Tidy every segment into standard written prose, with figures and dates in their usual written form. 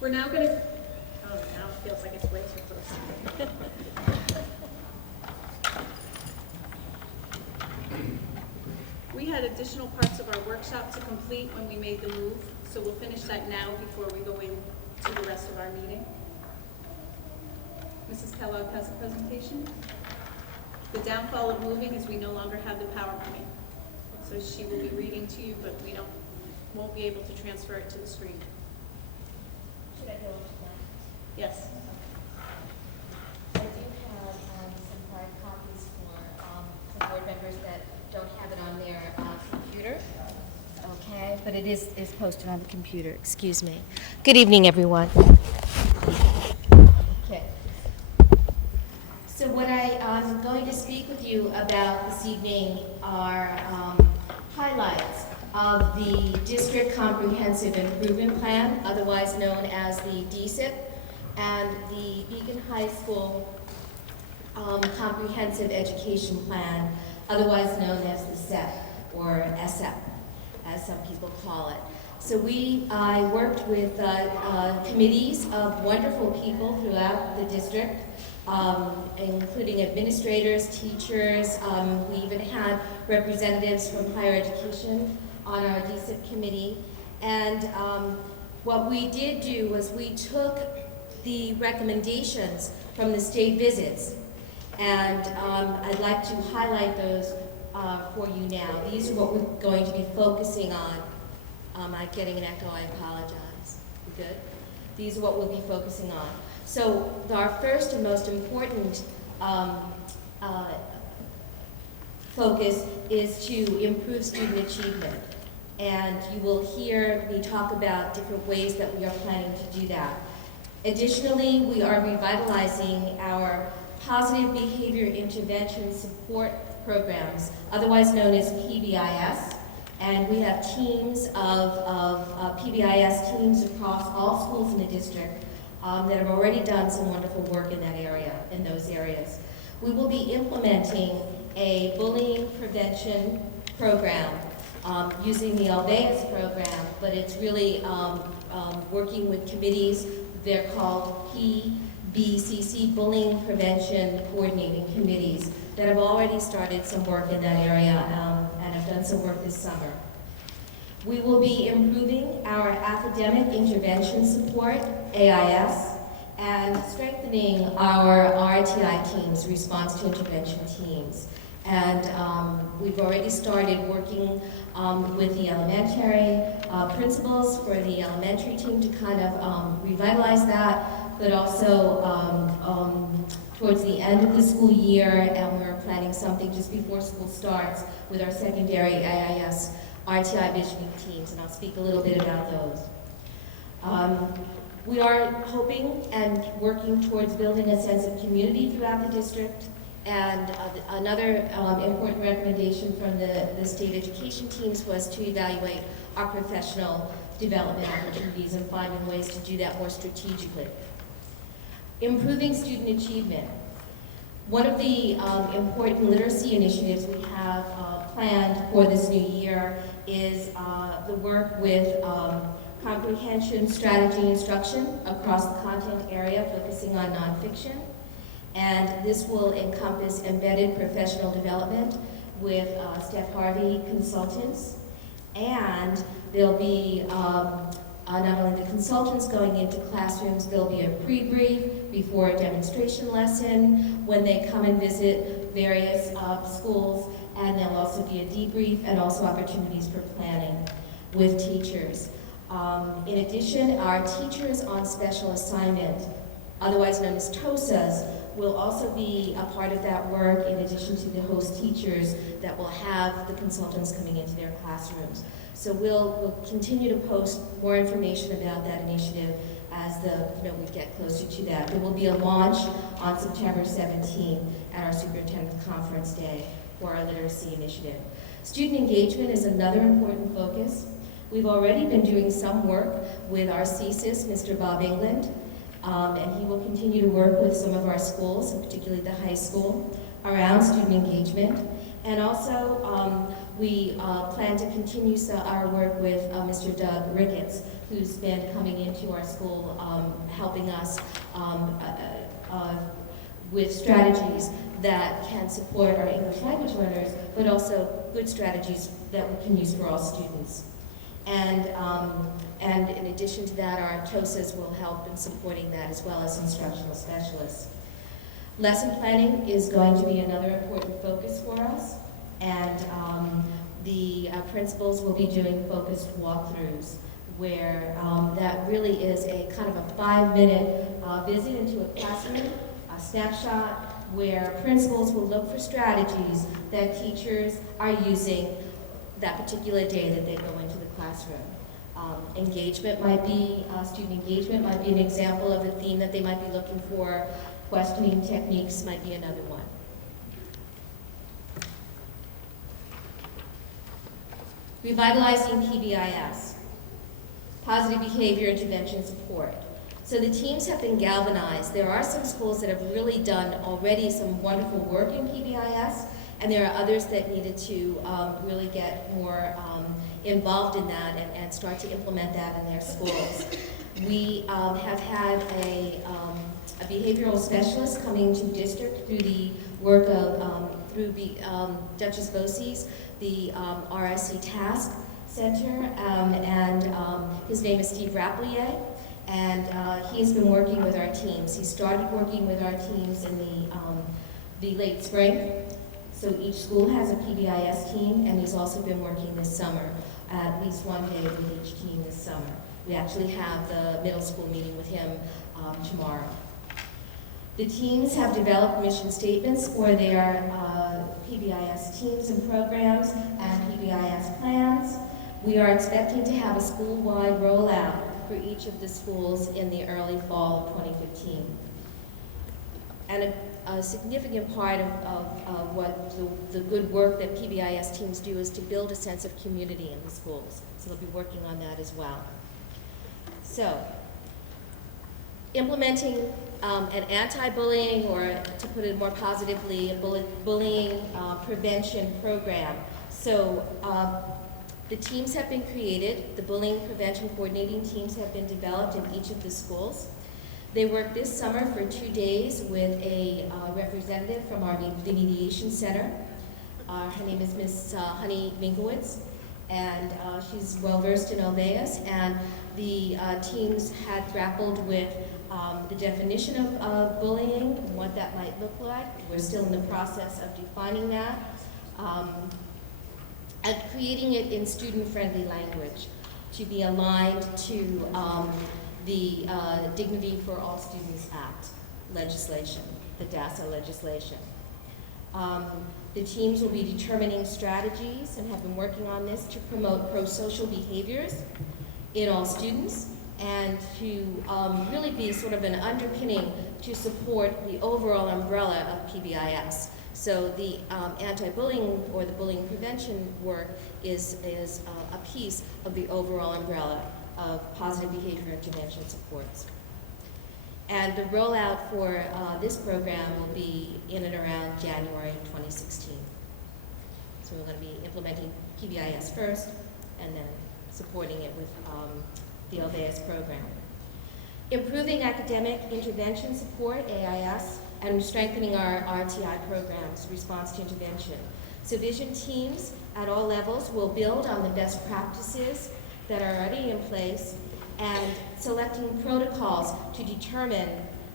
We're now going to, oh, now it feels like it's way too close. We had additional parts of our workshop to complete when we made the move, so we'll finish that now before we go into the rest of our meeting. Mrs. Kellogg has a presentation. The downfall of moving is we no longer have the PowerPoint. So she will be reading to you, but we won't be able to transfer it to the screen. Should I go into that? Yes. I do have some hard copies for some board members that don't have it on their computer. Okay, but it is posted on the computer. Excuse me. Good evening, everyone. Okay. So what I'm going to speak with you about this evening are highlights of the District Comprehensive Improvement Plan, otherwise known as the DCIP, and the Beacon High School Comprehensive Education Plan, otherwise known as the SEP, or SEP, as some people call it. So I worked with committees of wonderful people throughout the district, including administrators, teachers. We even had representatives from higher education on our DCIP committee. And what we did do was we took the recommendations from the state visits, and I'd like to highlight those for you now. These are what we're going to be focusing on. I'm getting an echo, I apologize. You good? These are what we'll be focusing on. So our first and most important focus is to improve student achievement. And you will hear me talk about different ways that we are planning to do that. Additionally, we are revitalizing our positive behavior intervention support programs, otherwise known as PBIS. And we have teams of PBIS teams across all schools in the district that have already done some wonderful work in that area, in those areas. We will be implementing a bullying prevention program using the Alveus program, but it's really working with committees. They're called PBCC, Bullying Prevention Coordinating Committees, that have already started some work in that area and have done some work this summer. We will be improving our academic intervention support, AIS, and strengthening our RTI teams, response to intervention teams. And we've already started working with the elementary principals for the elementary team to kind of revitalize that, but also towards the end of the school year, and we're planning something just before school starts with our secondary AIS RTI visioning teams, and I'll speak a little bit about those. We are hoping and working towards building a sense of community throughout the district. And another important recommendation from the state education teams was to evaluate our professional development opportunities and finding ways to do that more strategically. Improving student achievement. One of the important literacy initiatives we have planned for this new year is the work with comprehension strategy instruction across the content area, focusing on nonfiction. And this will encompass embedded professional development with Steph Harvey Consultants. And there'll be not only the consultants going into classrooms, there'll be a pre-brief before a demonstration lesson when they come and visit various schools, and there'll also be a debrief and also opportunities for planning with teachers. In addition, our teachers on special assignment, otherwise known as TOSAs, will also be a part of that work, in addition to the host teachers that will have the consultants coming into their classrooms. So we'll continue to post more information about that initiative as we get closer to that. There will be a launch on September 17th at our Superintendent Conference Day for our literacy initiative. Student engagement is another important focus. We've already been doing some work with our CSIS, Mr. Bob England, and he will continue to work with some of our schools, and particularly the high school, around student engagement. And also, we plan to continue our work with Mr. Doug Ricketts who's been coming into our school, helping us with strategies that can support our English language learners, but also good strategies that we can use for all students. And in addition to that, our TOSAs will help in supporting that, as well as instructional specialists. Lesson planning is going to be another important focus for us, and the principals will be doing focused walkthroughs, where that really is a kind of a 5-minute visit into a classroom, a snapshot, where principals will look for strategies that teachers are using that particular day that they go into the classroom. Engagement might be, student engagement might be an example of a theme that they might be looking for. Questioning techniques might be another one. Revitalizing PBIS, positive behavior intervention support. So the teams have been galvanized. There are some schools that have really done already some wonderful work in PBIS, and there are others that needed to really get more involved in that and start to implement that in their schools. We have had a behavioral specialist coming to district through the work of Duchess Bosse's, the RSC Task Center, and his name is Steve Rapplier, and he has been working with our teams. He started working with our teams in the late spring. So each school has a PBIS team, and he's also been working this summer, at least one day with each team this summer. We actually have the middle school meeting with him tomorrow. The teams have developed mission statements for their PBIS teams and programs and PBIS plans. We are expecting to have a school-wide rollout for each of the schools in the early fall of 2015. And a significant part of what the good work that PBIS teams do is to build a sense of community in the schools. So they'll be working on that as well. So, implementing an anti-bullying, or to put it more positively, a bullying prevention program. So, the teams have been created. The bullying prevention coordinating teams have been developed in each of the schools. They worked this summer for 2 days with a representative from the Mediation Center. Her name is Miss Honey Minkowitz, and she's well-versed in Olveus, and the teams had grappled with the definition of bullying and what that might look like. We're still in the process of defining that, and creating it in student-friendly language to be aligned to the Dignity for All Students Act legislation, the DASA legislation. The teams will be determining strategies and have been working on this to promote pro-social behaviors in all students, and to really be sort of an underpinning to support the overall umbrella of PBIS. So the anti-bullying or the bullying prevention work is a piece of the overall umbrella of positive behavior intervention supports. And the rollout for this program will be in and around January 2016. So we're going to be implementing PBIS first, and then supporting it with the Olveus program. Improving academic intervention support, AIS, and strengthening our RTI programs, response to intervention. So vision teams at all levels will build on the best practices that are already in place, and selecting protocols to determine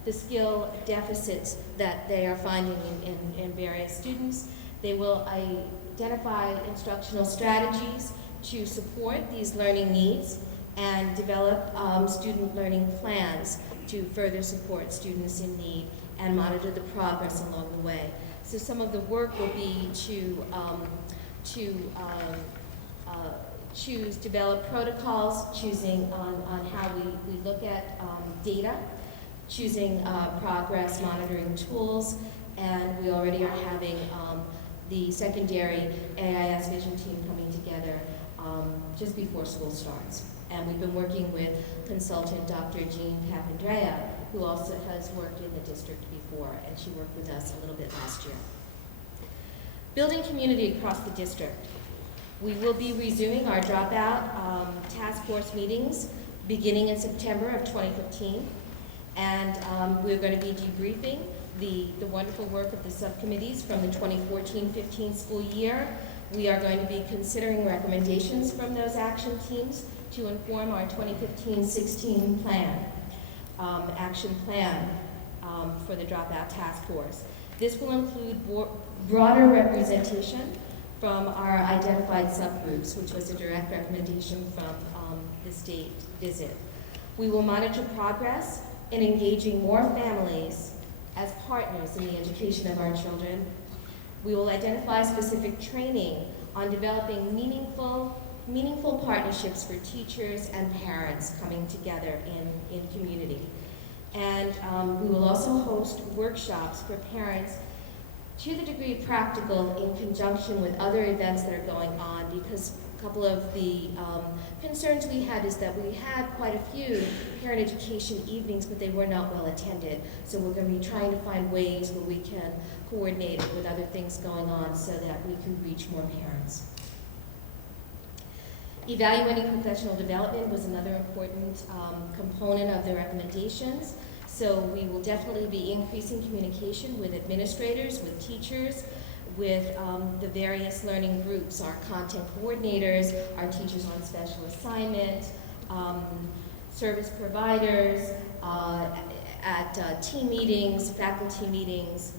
the skill deficits that they are finding in various students. They will identify instructional strategies to support these learning needs and develop student learning plans to further support students in need and monitor the progress along the way. So some of the work will be to develop protocols, choosing on how we look at data, choosing progress monitoring tools, and we already are having the secondary AIS vision team coming together just before school starts. And we've been working with consultant Dr. Jean Papandrea, who also has worked in the district before, and she worked with us a little bit last year. Building community across the district. We will be resuming our dropout task force meetings beginning in September of 2015. And we're going to be debriefing the wonderful work of the subcommittees from the 2014-15 school year. We are going to be considering recommendations from those action teams to inform our 2015-16 plan, action plan for the Dropout Task Force. This will include broader representation from our identified subgroups, which was a direct recommendation from the state visit. We will monitor progress in engaging more families as partners in the education of our children. We will identify specific training on developing meaningful partnerships for teachers and parents coming together in community. And we will also host workshops for parents to the degree practical in conjunction with other events that are going on, because a couple of the concerns we had is that we had quite a few parent education evenings, but they were not well attended. So we're going to be trying to find ways where we can coordinate it with other things going on so that we can reach more parents. Evaluating professional development was another important component of the recommendations. So we will definitely be increasing communication with administrators, with teachers, with the various learning groups, our content coordinators, our teachers on special assignment, service providers, at team meetings, faculty meetings.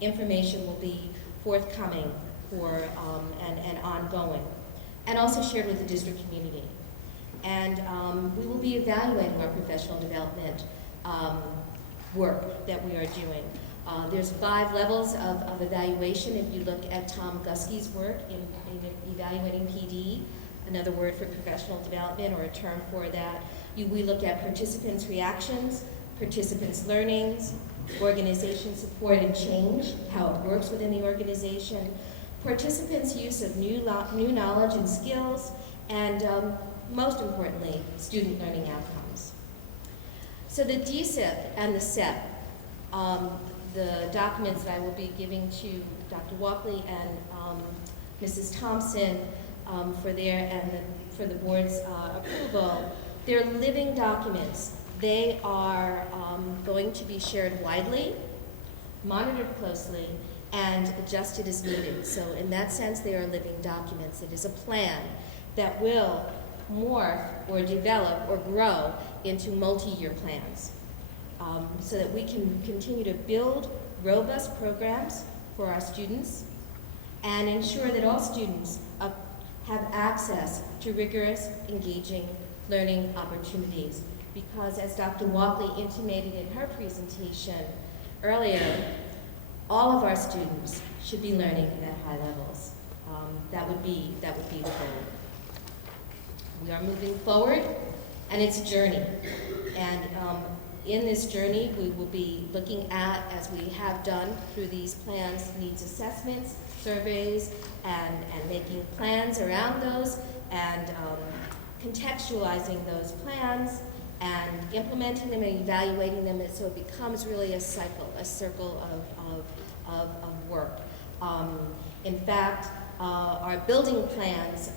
Information will be forthcoming for and ongoing, and also shared with the district community. And we will be evaluating our professional development work that we are doing. There's 5 levels of evaluation. If you look at Tom Guskey's work in evaluating PD, another word for professional development or a term for that, we look at participants' reactions, participants' learnings, organization support and change, how it works within the organization, participants' use of new knowledge and skills, and most importantly, student learning outcomes. So the DSIP and the SEP, the documents that I will be giving to Dr. Walkley and Mrs. Thompson for the board's approval, they're living documents. They are going to be shared widely, monitored closely, and adjusted as needed. So in that sense, they are living documents. It is a plan that will morph or develop or grow into multi-year plans so that we can continue to build robust programs for our students and ensure that all students have access to rigorous, engaging learning opportunities. Because as Dr. Walkley intimated in her presentation earlier, all of our students should be learning at high levels. That would be the goal. We are moving forward, and it's a journey. And in this journey, we will be looking at, as we have done through these plans, needs assessments, surveys, and making plans around those, and contextualizing those plans, and implementing them and evaluating them, so it becomes really a circle of work. In fact, our building plans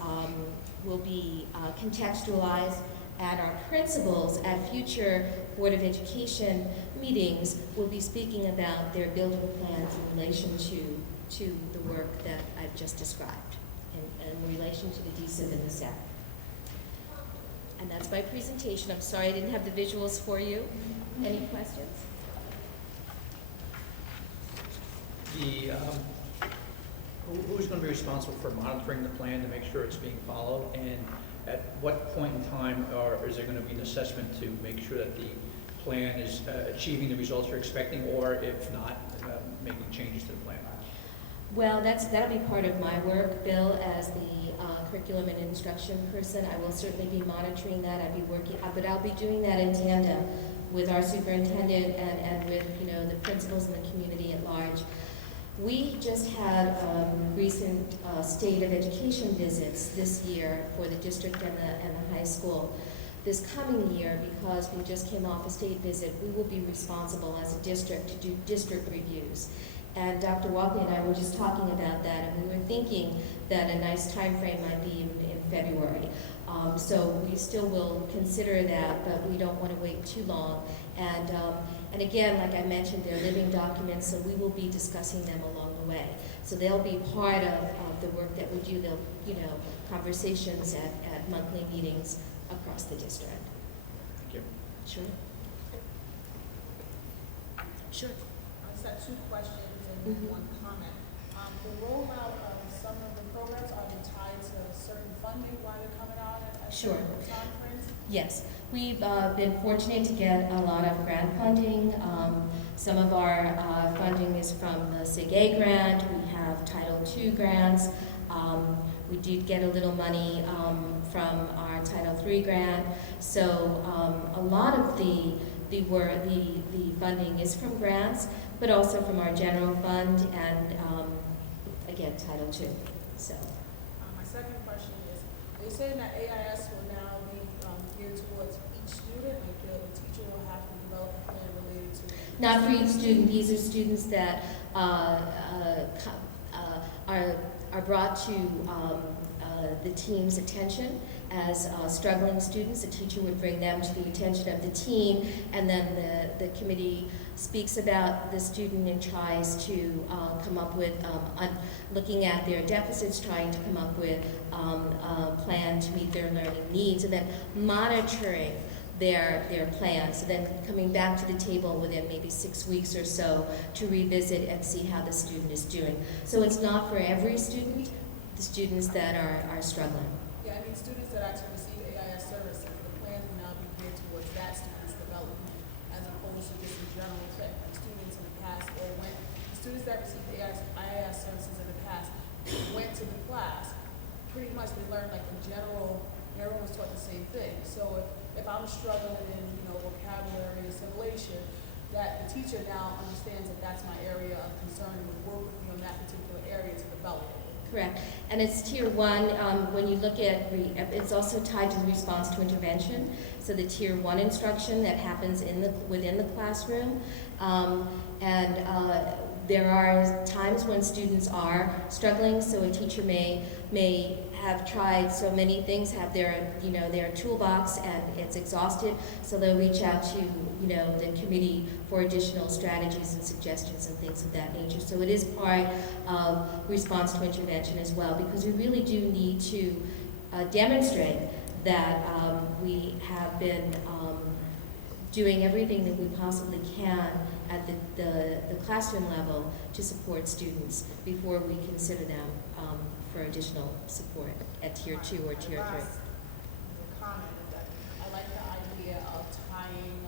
will be contextualized, and our principals at future Board of Education meetings will be speaking about their building plans in relation to the work that I've just described, in relation to the DSIP and the SEP. And that's my presentation. I'm sorry I didn't have the visuals for you. Any questions? Who's going to be responsible for monitoring the plan to make sure it's being followed? And at what point in time is there going to be an assessment to make sure that the plan is achieving the results you're expecting, or if not, making changes to the plan? Well, that'll be part of my work, Bill, as the curriculum and instruction person. I will certainly be monitoring that. I'll be working, but I'll be doing that in tandem with our superintendent and with the principals in the community at large. We just had recent state of education visits this year for the district and the high school. This coming year, because we just came off a state visit, we will be responsible as a district to do district reviews. And Dr. Walkley and I were just talking about that, and we were thinking that a nice time frame might be in February. So we still will consider that, but we don't want to wait too long. And again, like I mentioned, they're living documents, so we will be discussing them along the way. So they'll be part of the work that we do. They'll, conversations at monthly meetings across the district. Thank you. Sure. Sure. I just have two questions and Mhm. one comment. The rollout of some of the programs, are they tied to certain funding while they're coming out at Sure. certain timeframes? Yes, we've been fortunate to get a lot of grant funding. Some of our funding is from the SIG-A grant. We have Title II grants. We did get a little money from our Title III grant. So a lot of the funding is from grants, but also from our general fund and again Title II. So. My second question is, are you saying that AIS will now be geared towards each student, like the teacher will have to develop a plan related to? Not for each student. These are students that are brought to the team's attention as struggling students. The teacher would bring them to the attention of the team, and then the committee speaks about the student and tries to come up with, looking at their deficits, trying to come up with a plan to meet their learning needs, and then monitoring their plans, so then coming back to the table within maybe 6 weeks or so to revisit and see how the student is doing. So it's not for every student, the students that are struggling. Yeah, I mean, students that actually receive AIS services, the plan will now be geared towards that student's development as opposed to just a general thing. Like students in the past, or when the students that received AIS services in the past went to the class, pretty much they learned like in general, everyone was taught the same thing. So if I'm struggling in, vocabulary, assimilation, that the teacher now understands that that's my area of concern and would work with me on that particular area to develop it. Correct. And it's Tier 1. When you look at, it's also tied to the response to intervention. So the Tier 1 instruction that happens within the classroom. There are times when students are struggling, so a teacher may have tried so many things, have their toolbox, and it's exhausted, so they'll reach out to the committee for additional strategies and suggestions and things of that nature. So it is part of response to intervention as well, because we really do need to demonstrate that we have been doing everything that we possibly can at the classroom level to support students before we consider them for additional support at Tier 2 or Tier 3. The comment is that I like the idea of tying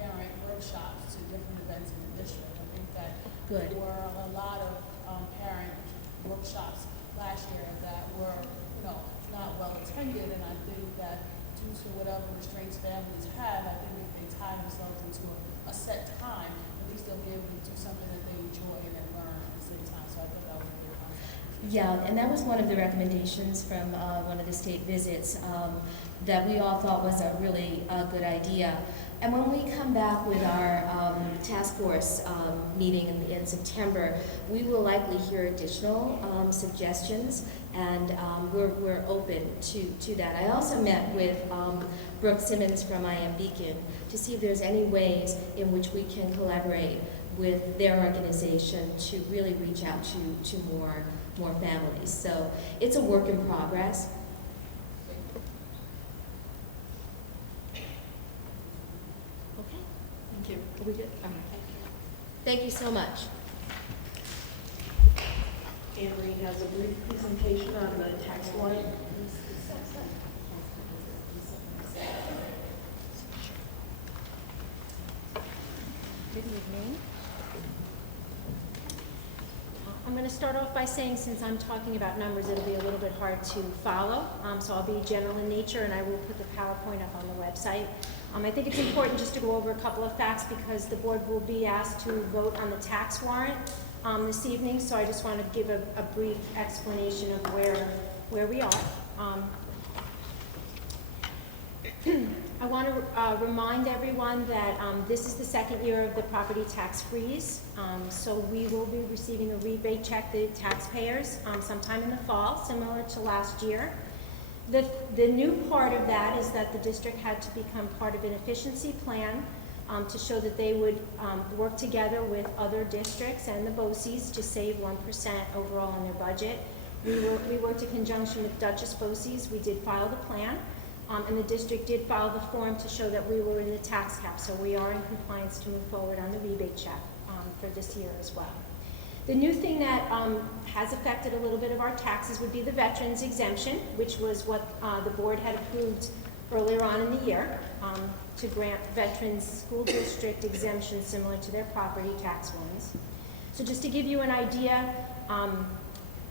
parent workshops to different events in the district. I think that Good. there were a lot of parent workshops last year that were, not well attended, and I think that due to whatever restraints families have, I think if they tie themselves into a set time, at least they'll be able to do something that they enjoy and then learn at the same time. So I thought that was a good concept. Yeah, and that was one of the recommendations from one of the state visits that we all thought was a really good idea. And when we come back with our task force meeting in September, we will likely hear additional suggestions, and we're open to that. I also met with Brooke Simmons from I Am Beacon to see if there's any ways in which we can collaborate with their organization to really reach out to more families. So it's a work in progress. Okay, Thank you. are we good? All right. Thank you so much. Anne Marie has a brief presentation on the tax warrant. Good evening. I'm going to start off by saying, since I'm talking about numbers, it'll be a little bit hard to follow, so I'll be general in nature, and I will put the PowerPoint up on the website. I think it's important just to go over a couple of facts because the board will be asked to vote on the tax warrant this evening, so I just want to give a brief explanation of where we are. I want to remind everyone that this is the second year of the property tax freeze. So we will be receiving a rebate check, the taxpayers, sometime in the fall, similar to last year. The new part of that is that the district had to become part of an efficiency plan to show that they would work together with other districts and the BOCES to save 1% overall in their budget. We worked in conjunction with Dutchess BOCES. We did file the plan, and the district did file the form to show that we were in the tax cap, so we are in compliance to move forward on the rebate check for this year as well. The new thing that has affected a little bit of our taxes would be the veterans exemption, which was what the board had approved earlier on in the year to grant veterans school district exemptions similar to their property tax ones. So just to give you an idea,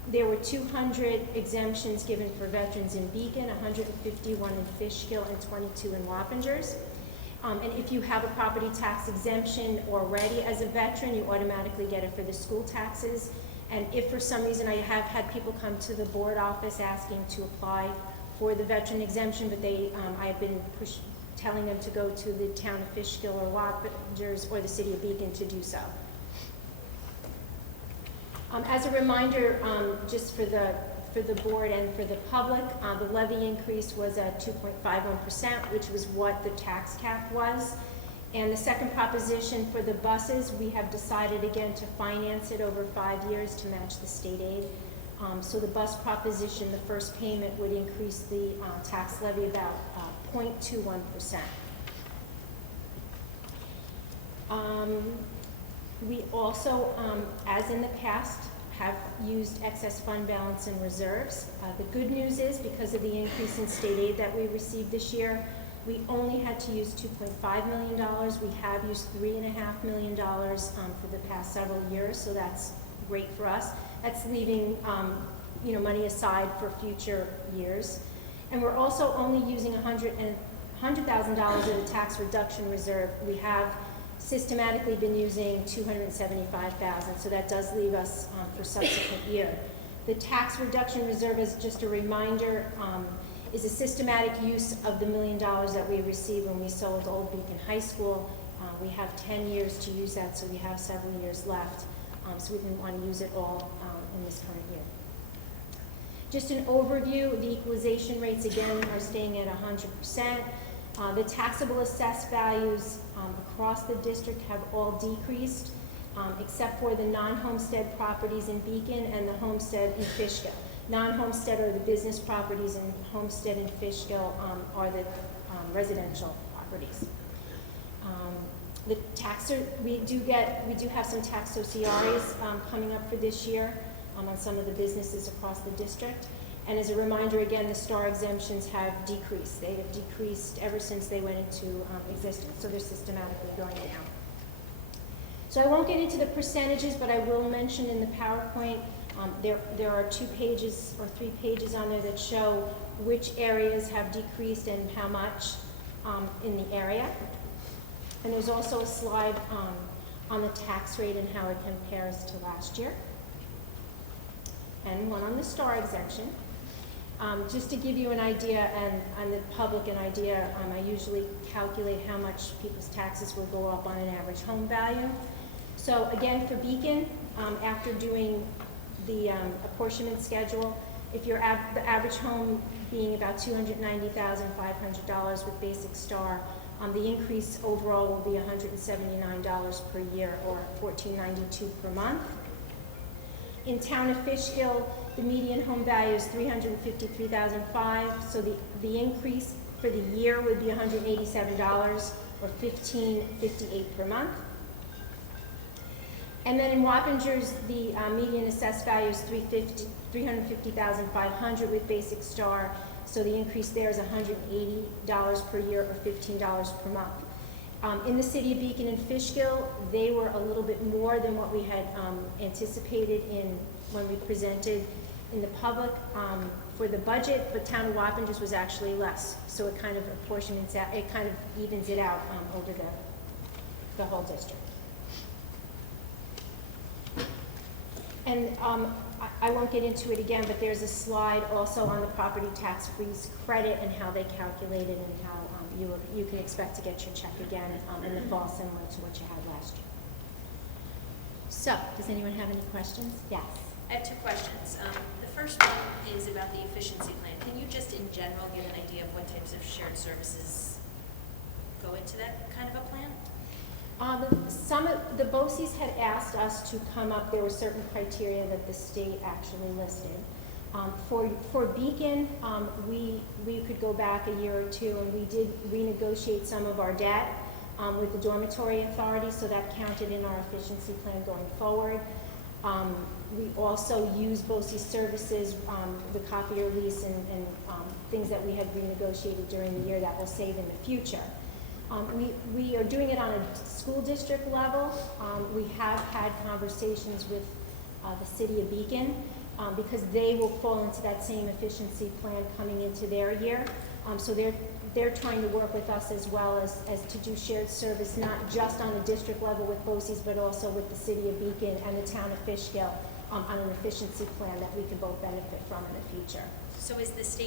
there were 200 exemptions given for veterans in Beacon, 151 in Fishkill, and 22 in Wappingers. And if you have a property tax exemption already as a veteran, you automatically get it for the school taxes. And if for some reason, I have had people come to the board office asking to apply for the veteran exemption, but I have been telling them to go to the town of Fishkill or Wappingers or the city of Beacon to do so. As a reminder, just for the board and for the public, the levy increase was at 2.51%, which was what the tax cap was. And the second proposition for the buses, we have decided again to finance it over 5 years to match the state aid. So the bus proposition, the first payment would increase the tax levy about 0.21%. We also, as in the past, have used excess fund balance and reserves. The good news is, because of the increase in state aid that we received this year, we only had to use $2.5 million. We have used $3.5 million for the past several years, so that's great for us. That's leaving money aside for future years. And we're also only using $100,000 of the tax reduction reserve. We have systematically been using $275,000, so that does leave us for subsequent year. The tax reduction reserve, as just a reminder, is a systematic use of the $1 million that we received when we sold Old Beacon High School. We have 10 years to use that, so we have several years left. So we didn't want to use it all in this current year. Just an overview, the equalization rates again are staying at 100%. The taxable assessed values across the district have all decreased, except for the non-homestead properties in Beacon and the homestead in Fishkill. Non-homestead are the business properties, and homestead in Fishkill are the residential properties. We do have some tax OCRs coming up for this year on some of the businesses across the district. And as a reminder, again, the STAR exemptions have decreased. They have decreased ever since they went into existence, so they're systematically going down. So I won't get into the percentages, but I will mention in the PowerPoint, there are 2 pages or 3 pages on there that show which areas have decreased and how much in the area. And there's also a slide on the tax rate and how it compares to last year. And one on the STAR exemption. Just to give you an idea, and the public an idea, I usually calculate how much people's taxes will go up on an average home value. So again, for Beacon, after doing the apportionment schedule, if the average home being about $290,500 with basic STAR, the increase overall will be $179 per year, or $14.92 per month. In town of Fishkill, the median home value is $353,500, so the increase for the year would be $187, or $15.58 per month. And then in Wappingers, the median assessed value is $350,500 with basic STAR, so the increase there is $180 per year, or $15 per month. In the city of Beacon and Fishkill, they were a little bit more than what we had anticipated when we presented in the public for the budget, but town of Wappingers was actually less, so it kind of apportionments out, it kind of evens it out over the whole district. And I won't get into it again, but there's a slide also on the property tax freeze credit and how they calculate it and how you can expect to get your check again in the fall, similar to what you had last year. So, does anyone have any questions? Yes. I have two questions. The first one is about the efficiency plan. Can you just in general give an idea of what types of shared services go into that kind of a plan? Some of the BOCES had asked us to come up, there were certain criteria that the state actually listed. For Beacon, we could go back a year or two and we did renegotiate some of our debt with the dormitory authority, so that counted in our efficiency plan going forward. We also use BOCES services, the copier lease and things that we had renegotiated during the year that will save in the future. We are doing it on a school district level. We have had conversations with the city of Beacon because they will fall into that same efficiency plan coming into their year. So they're trying to work with us as well as to do shared service, not just on a district level with BOCES, but also with the city of Beacon and the town of Fishkill on an efficiency plan that we could both benefit from in the future. So is this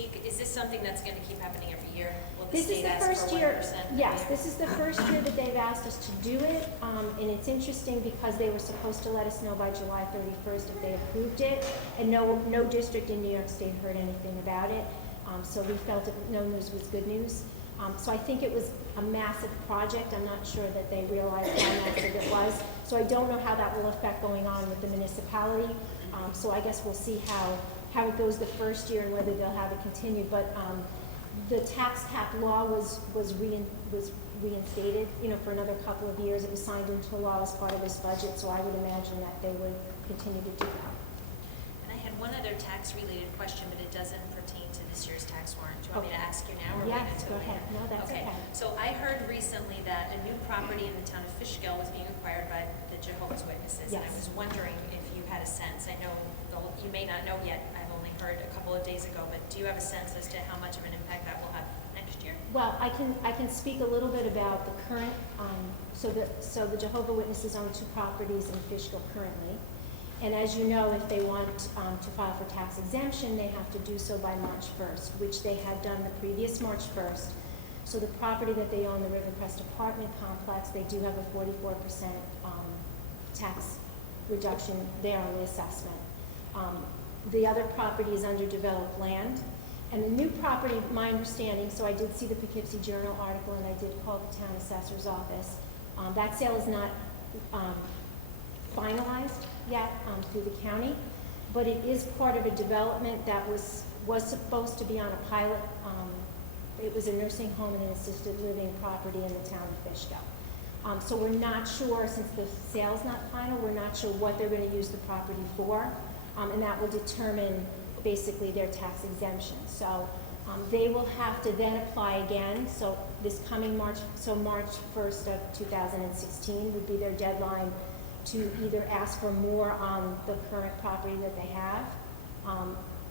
something that's going to keep happening every year? Will the This is state the ask first for year, 1%? yes, this is the first year that they've asked us to do it, and it's interesting because they were supposed to let us know by July 31st if they approved it, and no district in New York State heard anything about it, so we felt that no news was good news. So I think it was a massive project. I'm not sure that they realized how massive it was, so I don't know how that will affect going on with the municipality, so I guess we'll see how it goes the first year and whether they'll have it continued, but the tax cap law was reinstated, for another couple of years. It was signed into law as part of this budget, so I would imagine that they would continue to do that. And I had one other tax-related question, but it doesn't pertain to this year's tax warrant. Do you want me to ask you now or wait Yes, until go ahead. later? No, that's okay. So I heard recently that a new property in the town of Fishkill was being acquired by the Jehovah's Witnesses. And I Yes. was wondering if you had a sense. I know you may not know yet. I've only heard a couple of days ago, but do you have a sense as to how much of an impact that will have next year? Well, I can speak a little bit about the current, so the Jehovah's Witnesses own 2 properties in Fishkill currently. And as you know, if they want to file for tax exemption, they have to do so by March 1st, which they had done the previous March 1st. So the property that they own, the Rivercrest apartment complex, they do have a 44% tax reduction there on the assessment. The other property is underdeveloped land. And the new property, my understanding, so I did see the Poughkeepsie Journal article and I did call the town assessor's office. That sale is not finalized yet through the county, but it is part of a development that was supposed to be on a pilot. It was a nursing home and an assisted living property in the town of Fishkill. So we're not sure, since the sale's not final, we're not sure what they're going to use the property for, and that will determine basically their tax exemption. So they will have to then apply again. So this coming March 1st of 2016 would be their deadline to either ask for more on the current property that they have,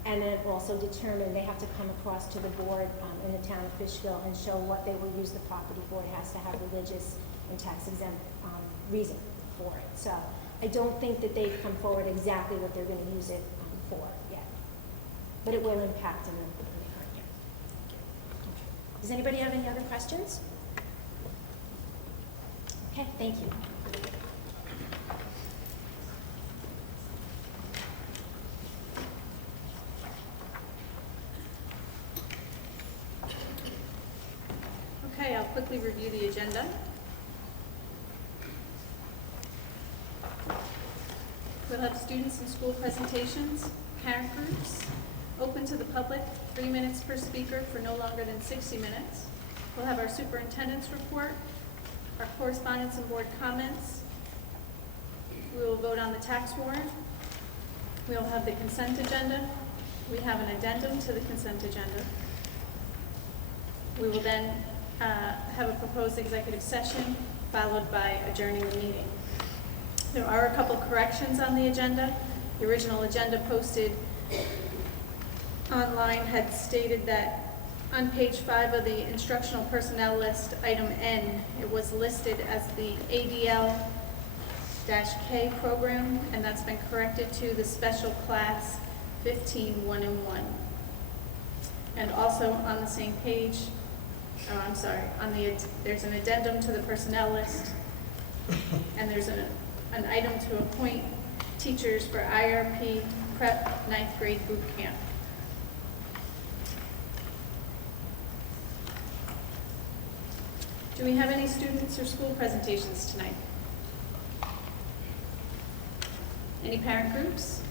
and then also determine, they have to come across to the board in the town of Fishkill and show what they will use the property for. It has to have religious and tax exempt reason for it. So I don't think that they've come forward exactly what they're going to use it for yet, but it will impact in the current year. Does anybody have any other questions? Okay, thank you. Okay, I'll quickly review the agenda. We'll have students and school presentations, parent groups, open to the public, 3 minutes per speaker for no longer than 60 minutes. We'll have our superintendent's report, our correspondence and board comments. We will vote on the tax warrant. We will have the consent agenda. We have an addendum to the consent agenda. We will then have a proposed executive session, followed by adjourning the meeting. There are a couple corrections on the agenda. The original agenda posted online had stated that on page 5 of the instructional personnel list, item N, it was listed as the ADL K program, and that's been corrected to the special class 15-1-1. And also on the same page, there's an addendum to the personnel list, and there's an item to appoint teachers for IRP prep 9th grade boot camp. Do we have any students or school presentations tonight? Any parent groups?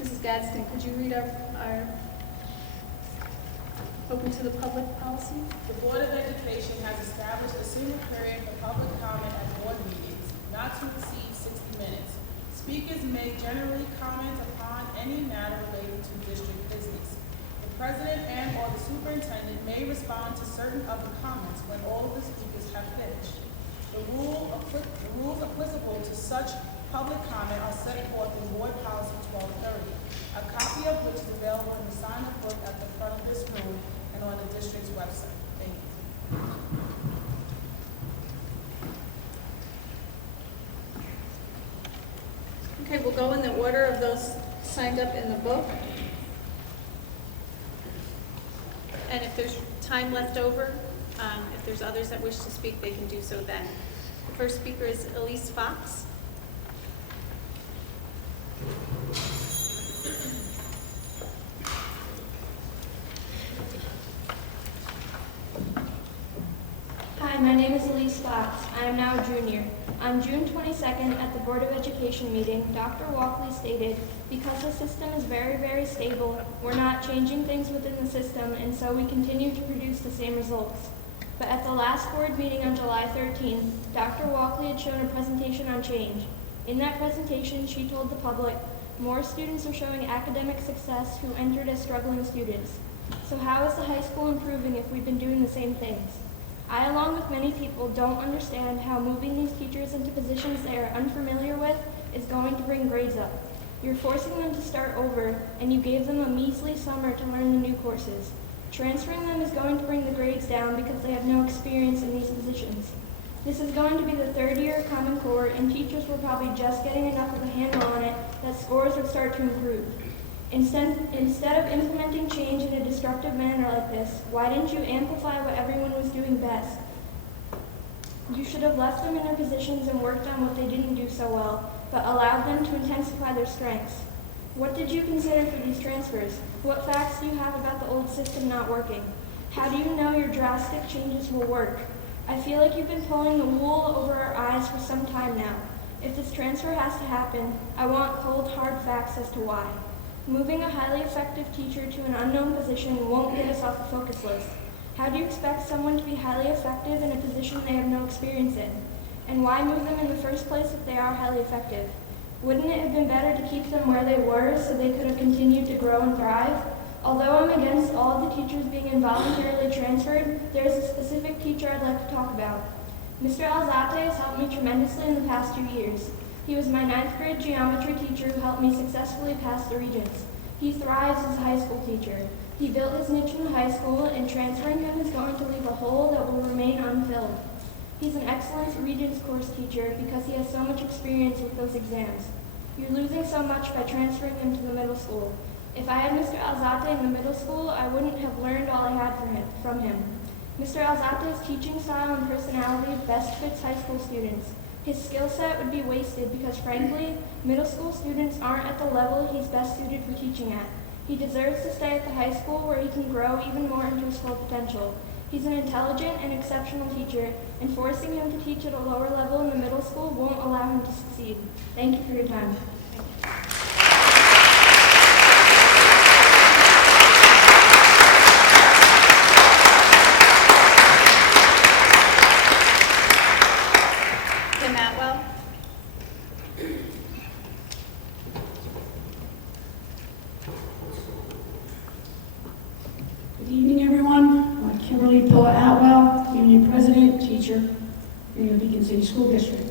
Mrs. Gadsden, could you read our open to the public policy? The Board of Education has established a single period for public comment at board meetings, not to exceed 60 minutes. Speakers may generally comment upon any matter relating to district business. The president and/or the superintendent may respond to certain of the comments when all of the speakers have finished. The rules applicable to such public comment are set forth in Board Policy 1230, a copy of which is available in the sign-up book at the front of this room and on the district's website. Thank you. Okay, we'll go in the order of those signed up in the book. And if there's time left over, if there's others that wish to speak, they can do so then. The first speaker is Elise Fox. Hi, my name is Elise Fox. I am now a junior. On June 22nd, at the Board of Education meeting, Dr. Walkley stated, because the system is very, very stable, we're not changing things within the system, and so we continue to produce the same results. But at the last board meeting on July 13th, Dr. Walkley had shown a presentation on change. In that presentation, she told the public, more students are showing academic success who entered as struggling students. So how is the high school improving if we've been doing the same things? I, along with many people, don't understand how moving these teachers into positions they are unfamiliar with is going to bring grades up. You're forcing them to start over, and you gave them a measly summer to learn the new courses. Transferring them is going to bring the grades down because they have no experience in these positions. This is going to be the third year of Common Core, and teachers were probably just getting enough of a handle on it that scores would start to improve. Instead of implementing change in a destructive manner like this, why didn't you amplify what everyone was doing best? You should have left them in their positions and worked on what they didn't do so well, but allowed them to intensify their strengths. What did you consider for these transfers? What facts do you have about the old system not working? How do you know your drastic changes will work? I feel like you've been pulling the wool over our eyes for some time now. If this transfer has to happen, I want cold, hard facts as to why. Moving a highly effective teacher to an unknown position won't get us off the focus list. How do you expect someone to be highly effective in a position they have no experience in? And why move them in the first place if they are highly effective? Wouldn't it have been better to keep them where they were so they could have continued to grow and thrive? Although I'm against all of the teachers being involuntarily transferred, there is a specific teacher I'd like to talk about. Mr. Alzate has helped me tremendously in the past 2 years. He was my 9th grade geometry teacher who helped me successfully pass the Regents. He thrives as a high school teacher. He built his niche in the high school, and transferring him is going to leave a hole that will remain unfilled. He's an excellent Regents course teacher because he has so much experience with those exams. You're losing so much by transferring him to the middle school. If I had Mr. Alzate in the middle school, I wouldn't have learned all I had from him. Mr. Alzate's teaching style and personality best fits high school students. His skill set would be wasted because, frankly, middle school students aren't at the level he's best suited for teaching at. He deserves to stay at the high school where he can grow even more into his full potential. He's an intelligent and exceptional teacher, and forcing him to teach at a lower level in the middle school won't allow him to succeed. Thank you for your time. Tim Atwell. Good evening, everyone. I'm Kimberly Pilla Atwell, Union President, teacher in the Beacon City School District.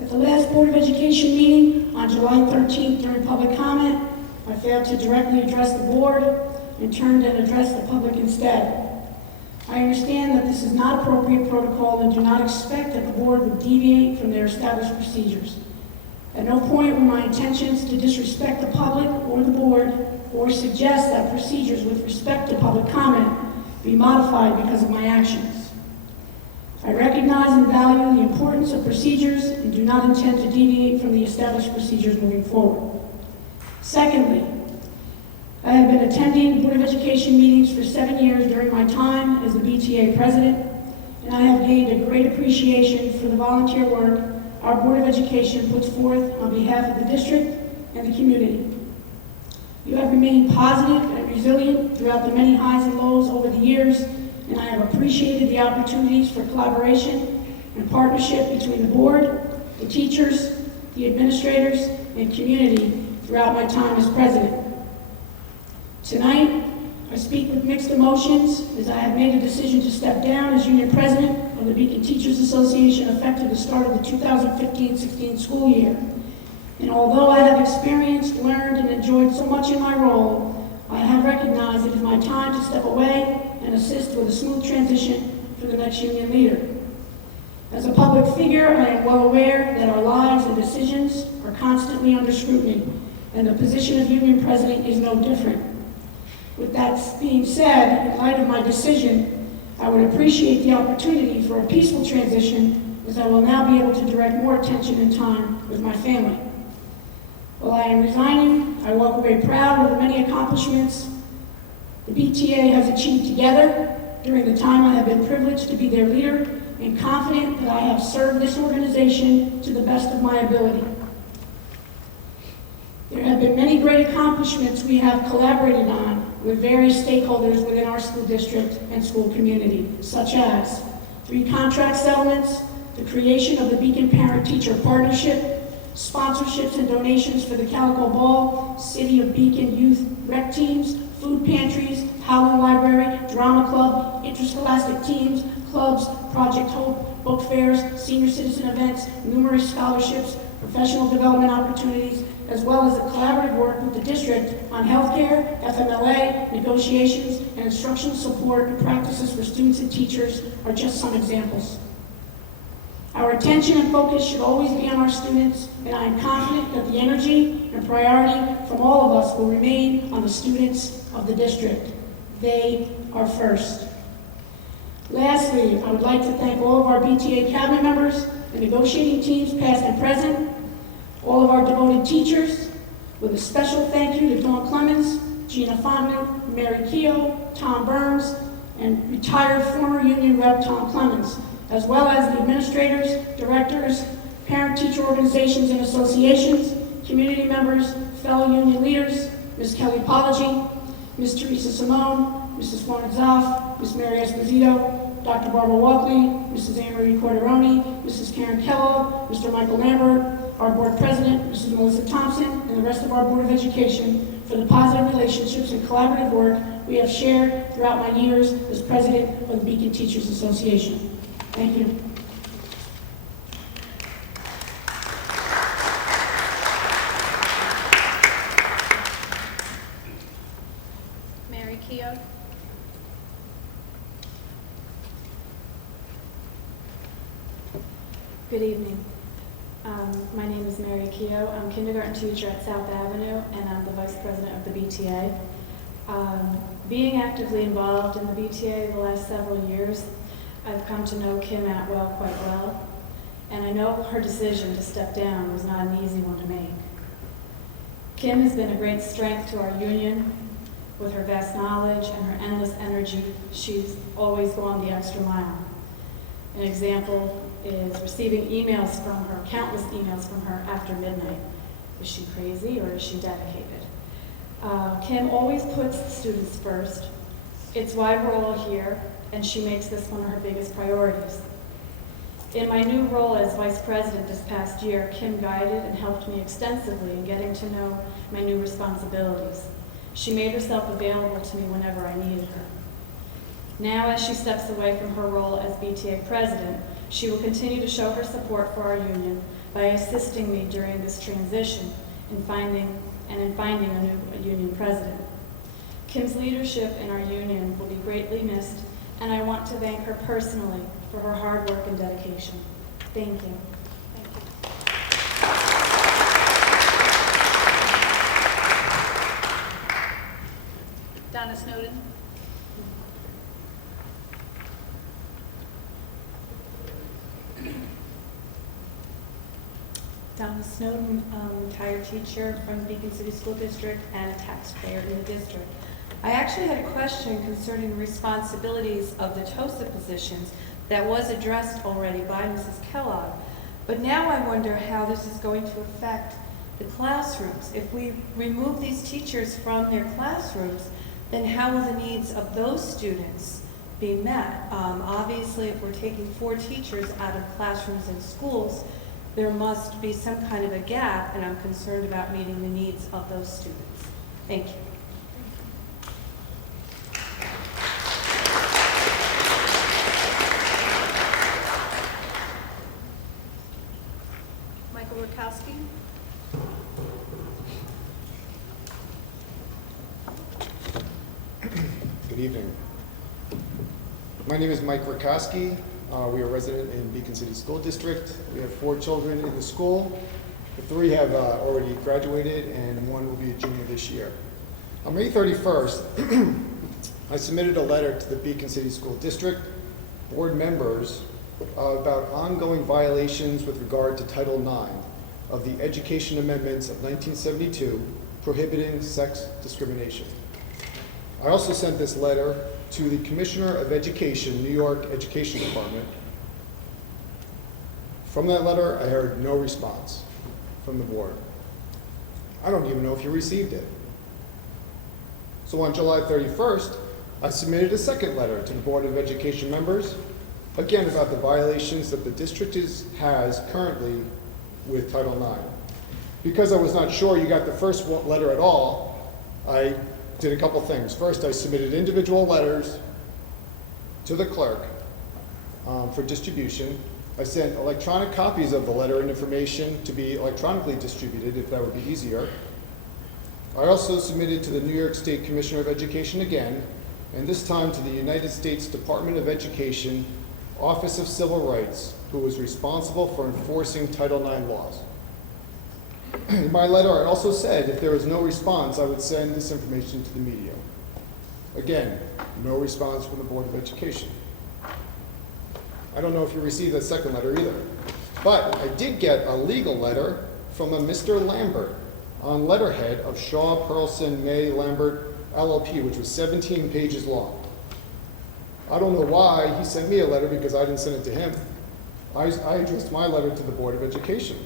At the last Board of Education meeting on July 13th during public comment, I failed to directly address the board and turned and addressed the public instead. I understand that this is not appropriate protocol and do not expect that the board would deviate from their established procedures. At no point were my intentions to disrespect the public or the board or suggest that procedures with respect to public comment be modified because of my actions. I recognize and value the importance of procedures and do not intend to deviate from the established procedures moving forward. Secondly, I have been attending Board of Education meetings for 7 years during my time as the BTA president, and I have gained a great appreciation for the volunteer work our Board of Education puts forth on behalf of the district and the community. You have remained positive and resilient throughout the many highs and lows over the years, and I have appreciated the opportunities for collaboration and partnership between the board, the teachers, the administrators, and community throughout my time as president. Tonight, I speak with mixed emotions as I have made a decision to step down as union president of the Beacon Teachers Association effective the start of the 2015-16 school year. And although I have experienced, learned, and enjoyed so much in my role, I have recognized it is my time to step away and assist with a smooth transition for the next union leader. As a public figure, I am well aware that our lives and decisions are constantly under scrutiny, and the position of union president is no different. With that being said, in light of my decision, I would appreciate the opportunity for a peaceful transition, as I will now be able to direct more attention and time with my family. While I am resigning, I walk away proud of the many accomplishments the BTA has achieved together during the time I have been privileged to be their leader, and confident that I have served this organization to the best of my ability. There have been many great accomplishments we have collaborated on with various stakeholders within our school district and school community, such as 3 contract settlements, the creation of the Beacon Parent-Teacher Partnership, sponsorships and donations for the Calico Ball, City of Beacon Youth Rec Teams, food pantries, Howland Library, Drama Club, interscholastic teams, clubs, Project Hope, book fairs, senior citizen events, numerous scholarships, professional development opportunities, as well as the collaborative work with the district on healthcare, FMLA, negotiations, and instructional support and practices for students and teachers are just some examples. Our attention and focus should always be on our students, and I am confident that the energy and priority from all of us will remain on the students of the district. They are first. Lastly, I would like to thank all of our BTA cabinet members, the negotiating teams past and present, all of our devoted teachers, with a special thank you to Dawn Clemens, Gina Fontenot, Mary Keogh, Tom Burns, and retired former union rep Tom Clemens, as well as the administrators, directors, parent-teacher organizations and associations, community members, fellow union leaders, Ms. Kelly Apology, Ms. Teresa Simone, Mrs. Florence Zoff, Ms. Mary Esposito, Dr. Barbara Walkley, Mrs. Anne-Marie Corderoni, Mrs. Karen Kellogg, Mr. Michael Lambert, our board president, Mrs. Melissa Thompson, and the rest of our Board of Education for the positive relationships and collaborative work we have shared throughout my years as president of the Beacon Teachers Association. Thank you. Mary Keogh. Good evening. My name is Mary Keogh. I'm a kindergarten teacher at South Avenue, and I'm the vice president of the BTA. Being actively involved in the BTA the last several years, I've come to know Kim Atwell quite well, and I know her decision to step down was not an easy one to make. Kim has been a great strength to our union. With her vast knowledge and her endless energy, she's always gone the extra mile. An example is receiving emails from her, countless emails from her after midnight. Is she crazy or is she dedicated? Kim always puts the students first. It's why we're all here, and she makes this one of her biggest priorities. In my new role as vice president this past year, Kim guided and helped me extensively in getting to know my new responsibilities. She made herself available to me whenever I needed her. Now, as she steps away from her role as BTA president, she will continue to show her support for our union by assisting me during this transition in finding a new union president. Kim's leadership in our union will be greatly missed, and I want to thank her personally for her hard work and dedication. Thank you. Thank you. Donna Snowden. Donna Snowden, retired teacher from the Beacon City School District and a taxpayer in the district. I actually had a question concerning the responsibilities of the TOSA positions that was addressed already by Mrs. Kellogg. But now I wonder how this is going to affect the classrooms. If we remove these teachers from their classrooms, then how will the needs of those students be met? Obviously, if we're taking 4 teachers out of classrooms and schools, there must be some kind of a gap, and I'm concerned about meeting the needs of those students. Thank you. Michael Rakowski. Good evening. My name is Mike Rakowski. We are a resident in Beacon City School District. We have 4 children in the school. The 3 have already graduated, and 1 will be a junior this year. On May 31st, I submitted a letter to the Beacon City School District board members about ongoing violations with regard to Title IX of the Education Amendments of 1972 prohibiting sex discrimination. I also sent this letter to the Commissioner of Education, New York Education Department. From that letter, I heard no response from the board. I don't even know if you received it. So on July 31st, I submitted a second letter to the Board of Education members, again about the violations that the district has currently with Title IX. Because I was not sure you got the first letter at all, I did a couple things. First, I submitted individual letters to the clerk for distribution. I sent electronic copies of the letter and information to be electronically distributed, if that would be easier. I also submitted to the New York State Commissioner of Education again, and this time to the United States Department of Education, Office of Civil Rights, who was responsible for enforcing Title IX laws. In my letter, I also said if there was no response, I would send this information to the media. Again, no response from the Board of Education. I don't know if you received that second letter either. But I did get a legal letter from a Mr. Lambert on letterhead of Shaw, Pearlson, May, Lambert, LLP, which was 17 pages long. I don't know why he sent me a letter because I didn't send it to him. I addressed my letter to the Board of Education.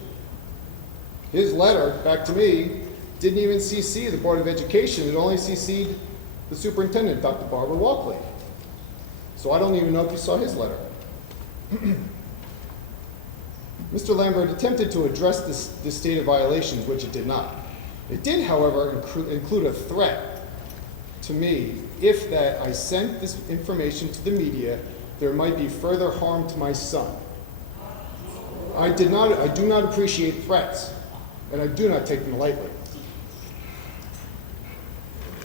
His letter back to me didn't even CC the Board of Education. It only CC'd the superintendent, Dr. Barbara Walkley. So I don't even know if you saw his letter. Mr. Lambert attempted to address this state of violations, which it did not. It did, however, include a threat to me if that I sent this information to the media, there might be further harm to my son. I do not appreciate threats, and I do not take them lightly.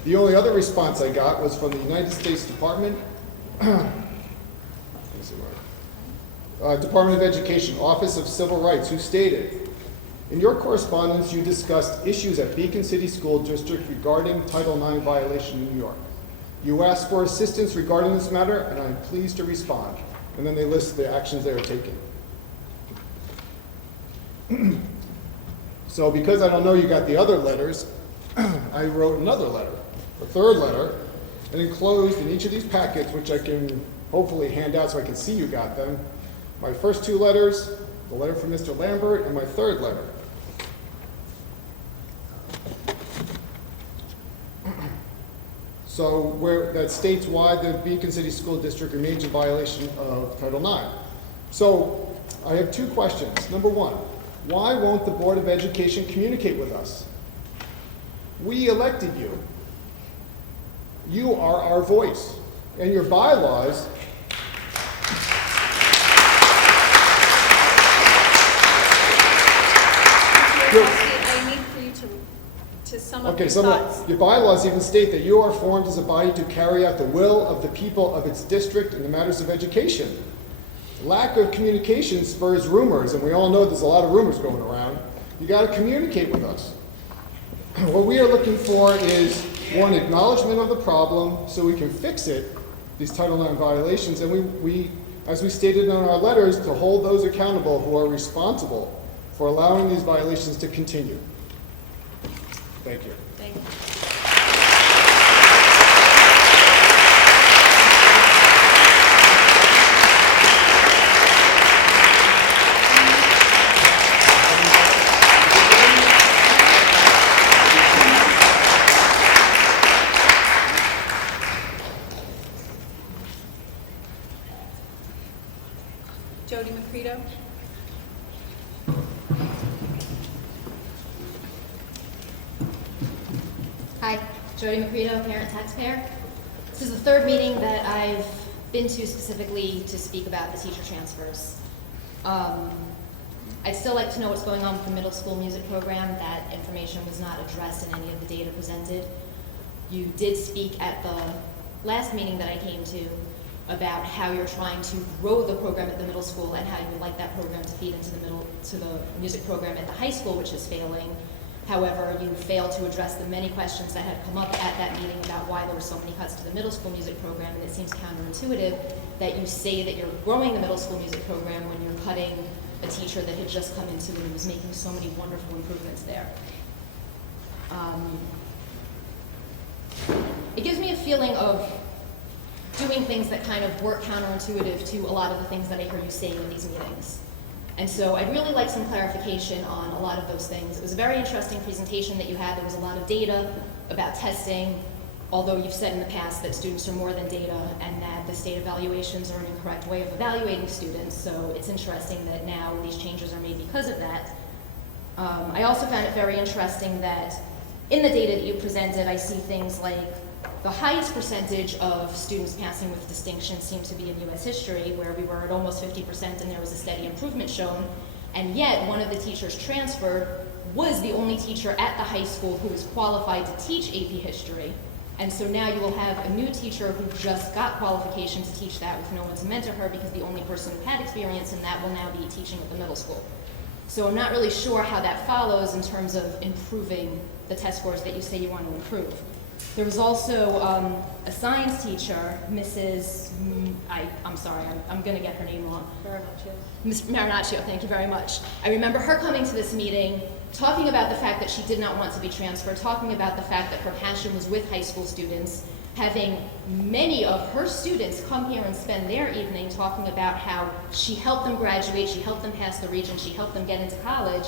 The only other response I got was from the United States Department of Education, Office of Civil Rights, who stated, in your correspondence, you discussed issues at Beacon City School District regarding Title IX violation in New York. You asked for assistance regarding this matter, and I am pleased to respond. And then they list the actions they are taking. So because I don't know you got the other letters, I wrote another letter, a third letter, and enclosed in each of these packets, which I can hopefully hand out so I can see you got them, my first 2 letters, the letter from Mr. Lambert, and my third letter. So where that states why the Beacon City School District remains in violation of Title IX. So I have 2 questions. Number 1, why won't the Board of Education communicate with us? We elected you. You are our voice. And your bylaws I need for you to to some of Okay, your some thoughts. of your bylaws even state that you are formed as a body to carry out the will of the people of its district in the matters of education. Lack of communication spurs rumors, and we all know there's a lot of rumors going around. You got to communicate with us. What we are looking for is, one, acknowledgement of the problem so we can fix it, these Title IX violations, and we, as we stated in our letters, to hold those accountable who are responsible for allowing these violations to continue. Thank you. Thank you. Jody Macredo. Hi, Jody Macredo, parent taxpayer. This is the third meeting that I've been to specifically to speak about the teacher transfers. I'd still like to know what's going on with the middle school music program. That information was not addressed in any of the data presented. You did speak at the last meeting that I came to about how you're trying to grow the program at the middle school and how you would like that program to feed into the music program at the high school, which is failing. However, you failed to address the many questions that had come up at that meeting about why there were so many cuts to the middle school music program, and it seems counterintuitive that you say that you're growing the middle school music program when you're cutting a teacher that had just come into it and was making so many wonderful improvements there. It gives me a feeling of doing things that kind of work counterintuitive to a lot of the things that I hear you saying in these meetings. And so I'd really like some clarification on a lot of those things. It was a very interesting presentation that you had. There was a lot of data about testing, although you've said in the past that students are more than data and that the state evaluations are an incorrect way of evaluating students. So it's interesting that now these changes are made because of that. I also found it very interesting that in the data that you presented, I see things like the highest percentage of students passing with distinction seems to be in U.S. history, where we were at almost 50% and there was a steady improvement shown. And yet, one of the teachers transferred was the only teacher at the high school who was qualified to teach AP history. And so now you will have a new teacher who just got qualification to teach that with no one to mentor her, because the only person who had experience in that will now be teaching at the middle school. So I'm not really sure how that follows in terms of improving the test scores that you say you want to improve. There was also a science teacher, Mrs. I'm sorry, I'm going to get her name wrong. Ms. Marinaccio, thank you very much. I remember her coming to this meeting, talking about the fact that she did not want to be transferred, talking about the fact that her passion was with high school students, having many of her students come here and spend their evening talking about how she helped them graduate, she helped them pass the Regents, she helped them get into college.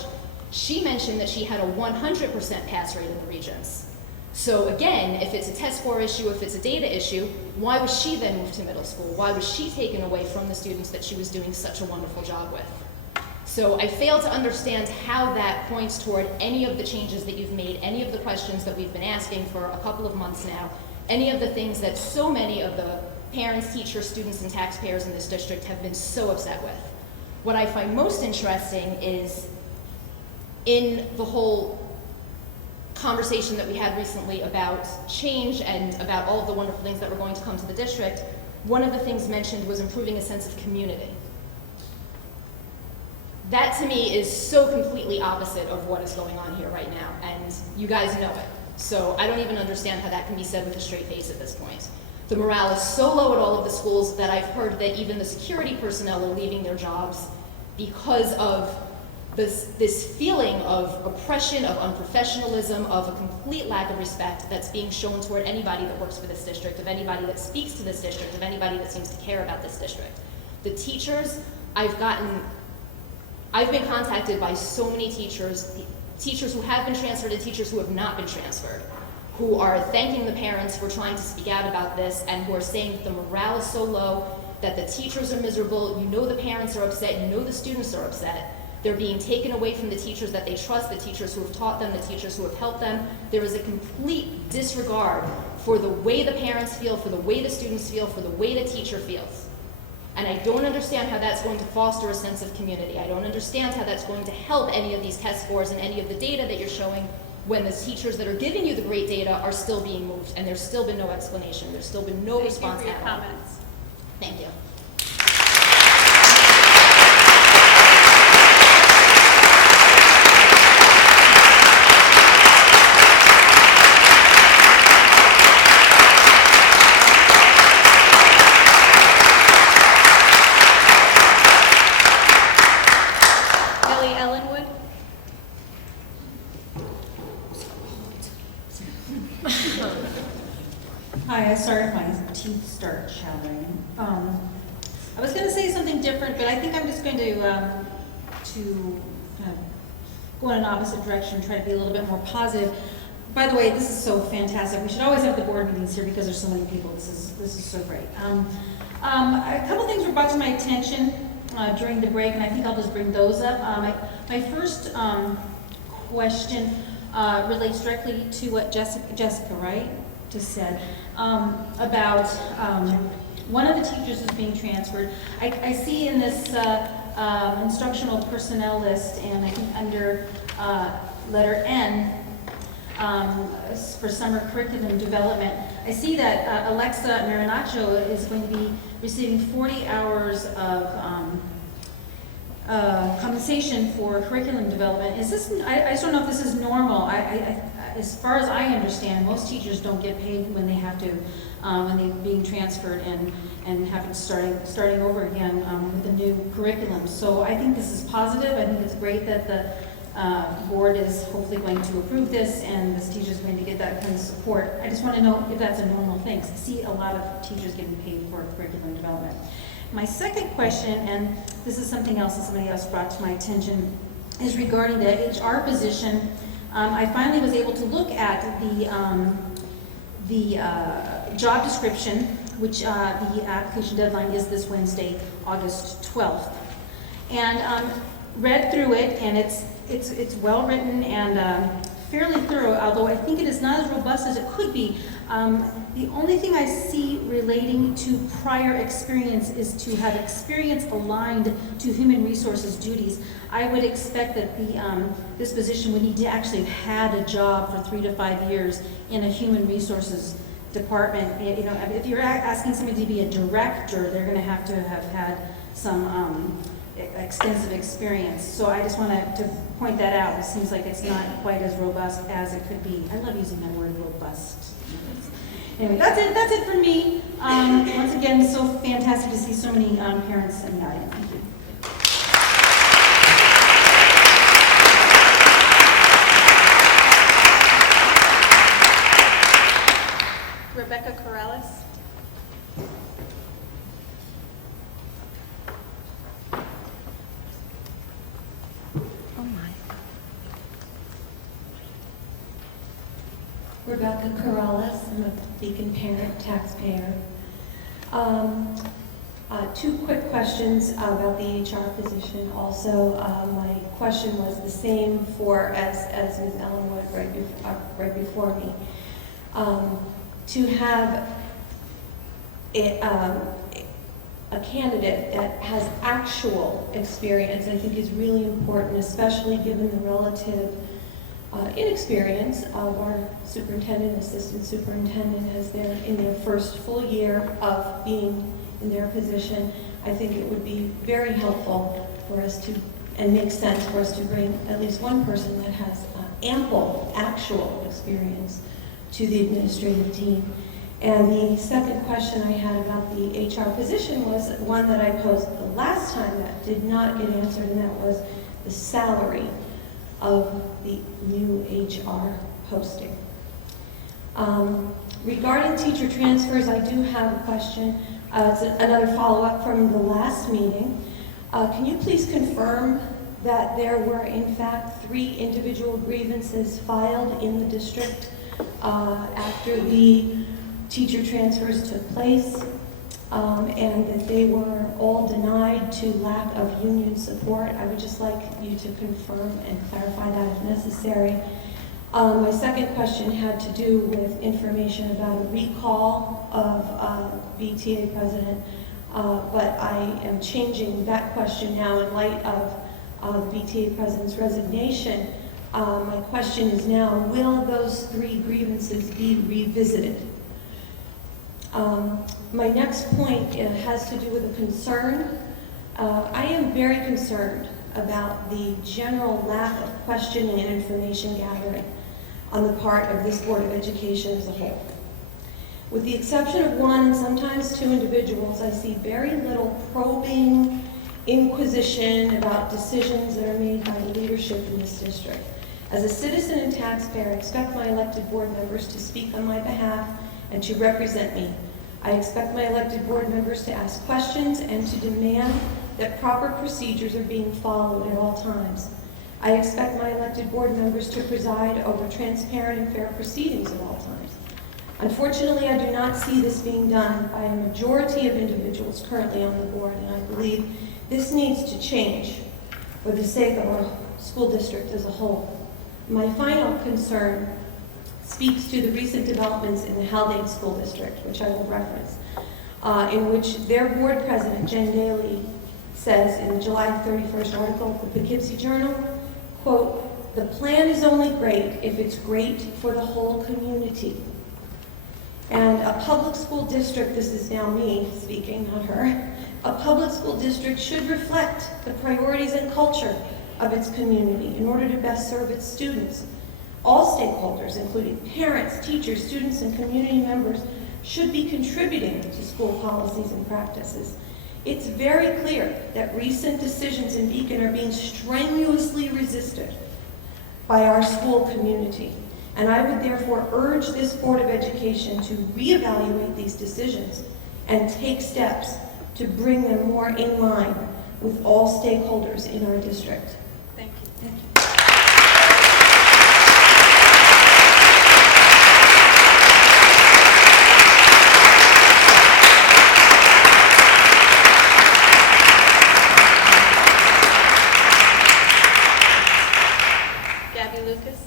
She mentioned that she had a 100% pass rate in the Regents. So again, if it's a test score issue, if it's a data issue, why was she then moved to middle school? Why was she taken away from the students that she was doing such a wonderful job with? So I fail to understand how that points toward any of the changes that you've made, any of the questions that we've been asking for a couple of months now, any of the things that so many of the parents, teachers, students, and taxpayers in this district have been so upset with. What I find most interesting is in the whole conversation that we had recently about change and about all of the wonderful things that were going to come to the district, one of the things mentioned was improving a sense of community. That to me is so completely opposite of what is going on here right now, and you guys know it. So I don't even understand how that can be said with a straight face at this point. The morale is so low at all of the schools that I've heard that even the security personnel are leaving their jobs because of this feeling of oppression, of unprofessionalism, of a complete lack of respect that's being shown toward anybody that works for this district, of anybody that speaks to this district, of anybody that seems to care about this district. The teachers, I've been contacted by so many teachers who have been transferred and teachers who have not been transferred, who are thanking the parents for trying to speak out about this and who are saying that the morale is so low, that the teachers are miserable, you know the parents are upset, you know the students are upset. They're being taken away from the teachers that they trust, the teachers who have taught them, the teachers who have helped them. There is a complete disregard for the way the parents feel, for the way the students feel, for the way the teacher feels. And I don't understand how that's going to foster a sense of community. I don't understand how that's going to help any of these test scores and any of the data that you're showing when the teachers that are giving you the great data are still being moved, and there's still been no explanation, there's still been no response Thank you for your at all. comments. Thank you. Kelly Ellenwood. Hi, sorry if my teeth start chattering. I was going to say something different, but I think I'm just going to kind of go in an opposite direction, try to be a little bit more positive. By the way, this is so fantastic. We should always have the board meetings here because there's so many people. This is so great. A couple things were brought to my attention during the break, and I think I'll just bring those up. My first question relates directly to what Jessica Wright just said about one of the teachers is being transferred. I see in this instructional personnel list, and I think under letter N, for summer curriculum development, I see that Alexa Marinaccio is going to be receiving 40 hours of compensation for curriculum development. Is this? I just don't know if this is normal. As far as I understand, most teachers don't get paid when they have to, when they're being transferred and having starting over again with the new curriculum. So I think this is positive. I think it's great that the board is hopefully going to approve this, and this teacher is going to get that kind of support. I just want to know if that's a normal thing. I see a lot of teachers getting paid for curriculum development. My second question, and this is something else that somebody else brought to my attention, is regarding the HR position. I finally was able to look at the job description, which the application deadline is this Wednesday, August 12th, and read through it, and it's well written and fairly thorough, although I think it is not as robust as it could be. The only thing I see relating to prior experience is to have experience aligned to human resources duties. I would expect that this position would need to actually have had a job for 3 to 5 years in a human resources department. You know, if you're asking somebody to be a director, they're going to have had some extensive experience. So I just wanted to point that out. It seems like it's not quite as robust as it could be. I love using that word, robust. Anyway, that's it for me. Once again, so fantastic to see so many parents in the audience. Thank you. Rebecca Corrales. Rebecca Corrales, I'm a Beacon parent, taxpayer. Two quick questions about the HR position. Also, my question was the same as Ms. Ellenwood right before me. To have a candidate that has actual experience, I think is really important, especially given the relative inexperience of our superintendent, assistant superintendent, as they're in their first full year of being in their position. I think it would be very helpful for us to, and make sense for us to bring at least one person that has ample actual experience to the administrative team. And the second question I had about the HR position was one that I posed the last time that did not get answered, and that was the salary of the new HR posting. Regarding teacher transfers, I do have a question. It's another follow-up from the last meeting. Can you please confirm that there were in fact 3 individual grievances filed in the district after the teacher transfers took place, and that they were all denied to lack of union support? I would just like you to confirm and clarify that if necessary. My second question had to do with information about a recall of BTA president, but I am changing that question now in light of the BTA president's resignation. My question is now, will those 3 grievances be revisited? My next point has to do with a concern. I am very concerned about the general lack of questioning and information gathering on the part of this Board of Education as a whole. With the exception of 1 and sometimes 2 individuals, I see very little probing, inquisition about decisions that are made by the leadership in this district. As a citizen and taxpayer, I expect my elected board members to speak on my behalf and to represent me. I expect my elected board members to ask questions and to demand that proper procedures are being followed at all times. I expect my elected board members to preside over transparent and fair proceedings at all times. Unfortunately, I do not see this being done by a majority of individuals currently on the board, and I believe this needs to change for the sake of our school district as a whole. My final concern speaks to the recent developments in the Haldane School District, which I will reference, in which their board president, Jen Daly, says in the July 31st article of the Poughkeepsie Journal, quote, "The plan is only great if it's great for the whole community." And a public school district, this is now me speaking, not her, a public school district should reflect the priorities and culture of its community in order to best serve its students. All stakeholders, including parents, teachers, students, and community members, should be contributing to school policies and practices. It's very clear that recent decisions in Beacon are being strenuously resisted by our school community. And I would therefore urge this Board of Education to reevaluate these decisions and take steps to bring them more in line with all stakeholders in our district. Thank you. Thank you. Gabby Lucas.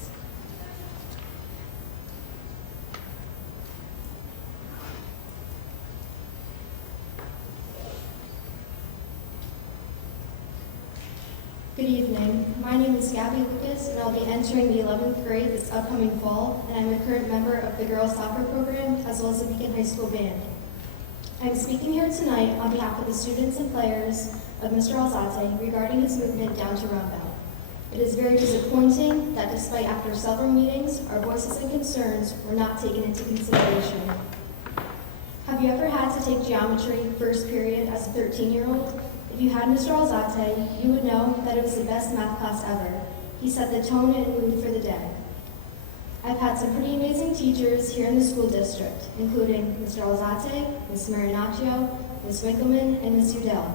Good evening. My name is Gabby Lucas, and I'll be entering the 11th grade this upcoming fall, and I'm a current member of the girls soccer program as well as the Beacon High School band. I'm speaking here tonight on behalf of the students and players of Mr. Alzate regarding his movement down to Roundabout. It is very disappointing that despite after several meetings, our voices and concerns were not taken into consideration. Have you ever had to take geometry first period as a 13-year-old? If you had Mr. Alzate, you would know that it was the best math class ever. He set the tone and mood for the day. I've had some pretty amazing teachers here in the school district, including Mr. Alzate, Ms. Marinaccio, Ms. Winkleman, and Ms. Udell.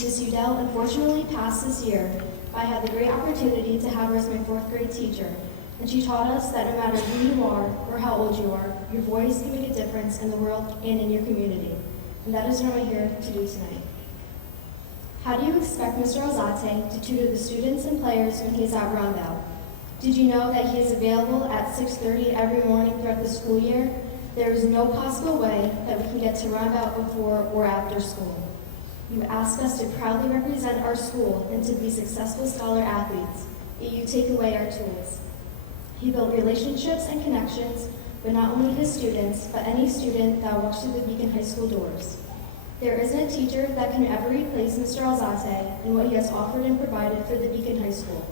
Ms. Udell unfortunately passed this year, but I had the great opportunity to have her as my 4th grade teacher, and she taught us that no matter who you are or how old you are, your voice can make a difference in the world and in your community. And that is what I'm here to do tonight. How do you expect Mr. Alzate to tutor the students and players when he is at Roundabout? Did you know that he is available at 6:30 every morning throughout the school year? There is no possible way that we can get to Roundabout before or after school. You ask us to proudly represent our school and to be successful scholar athletes, yet you take away our tools. He built relationships and connections with not only his students, but any student that walks through the Beacon High School doors. There isn't a teacher that can ever replace Mr. Alzate and what he has offered and provided for the Beacon High School.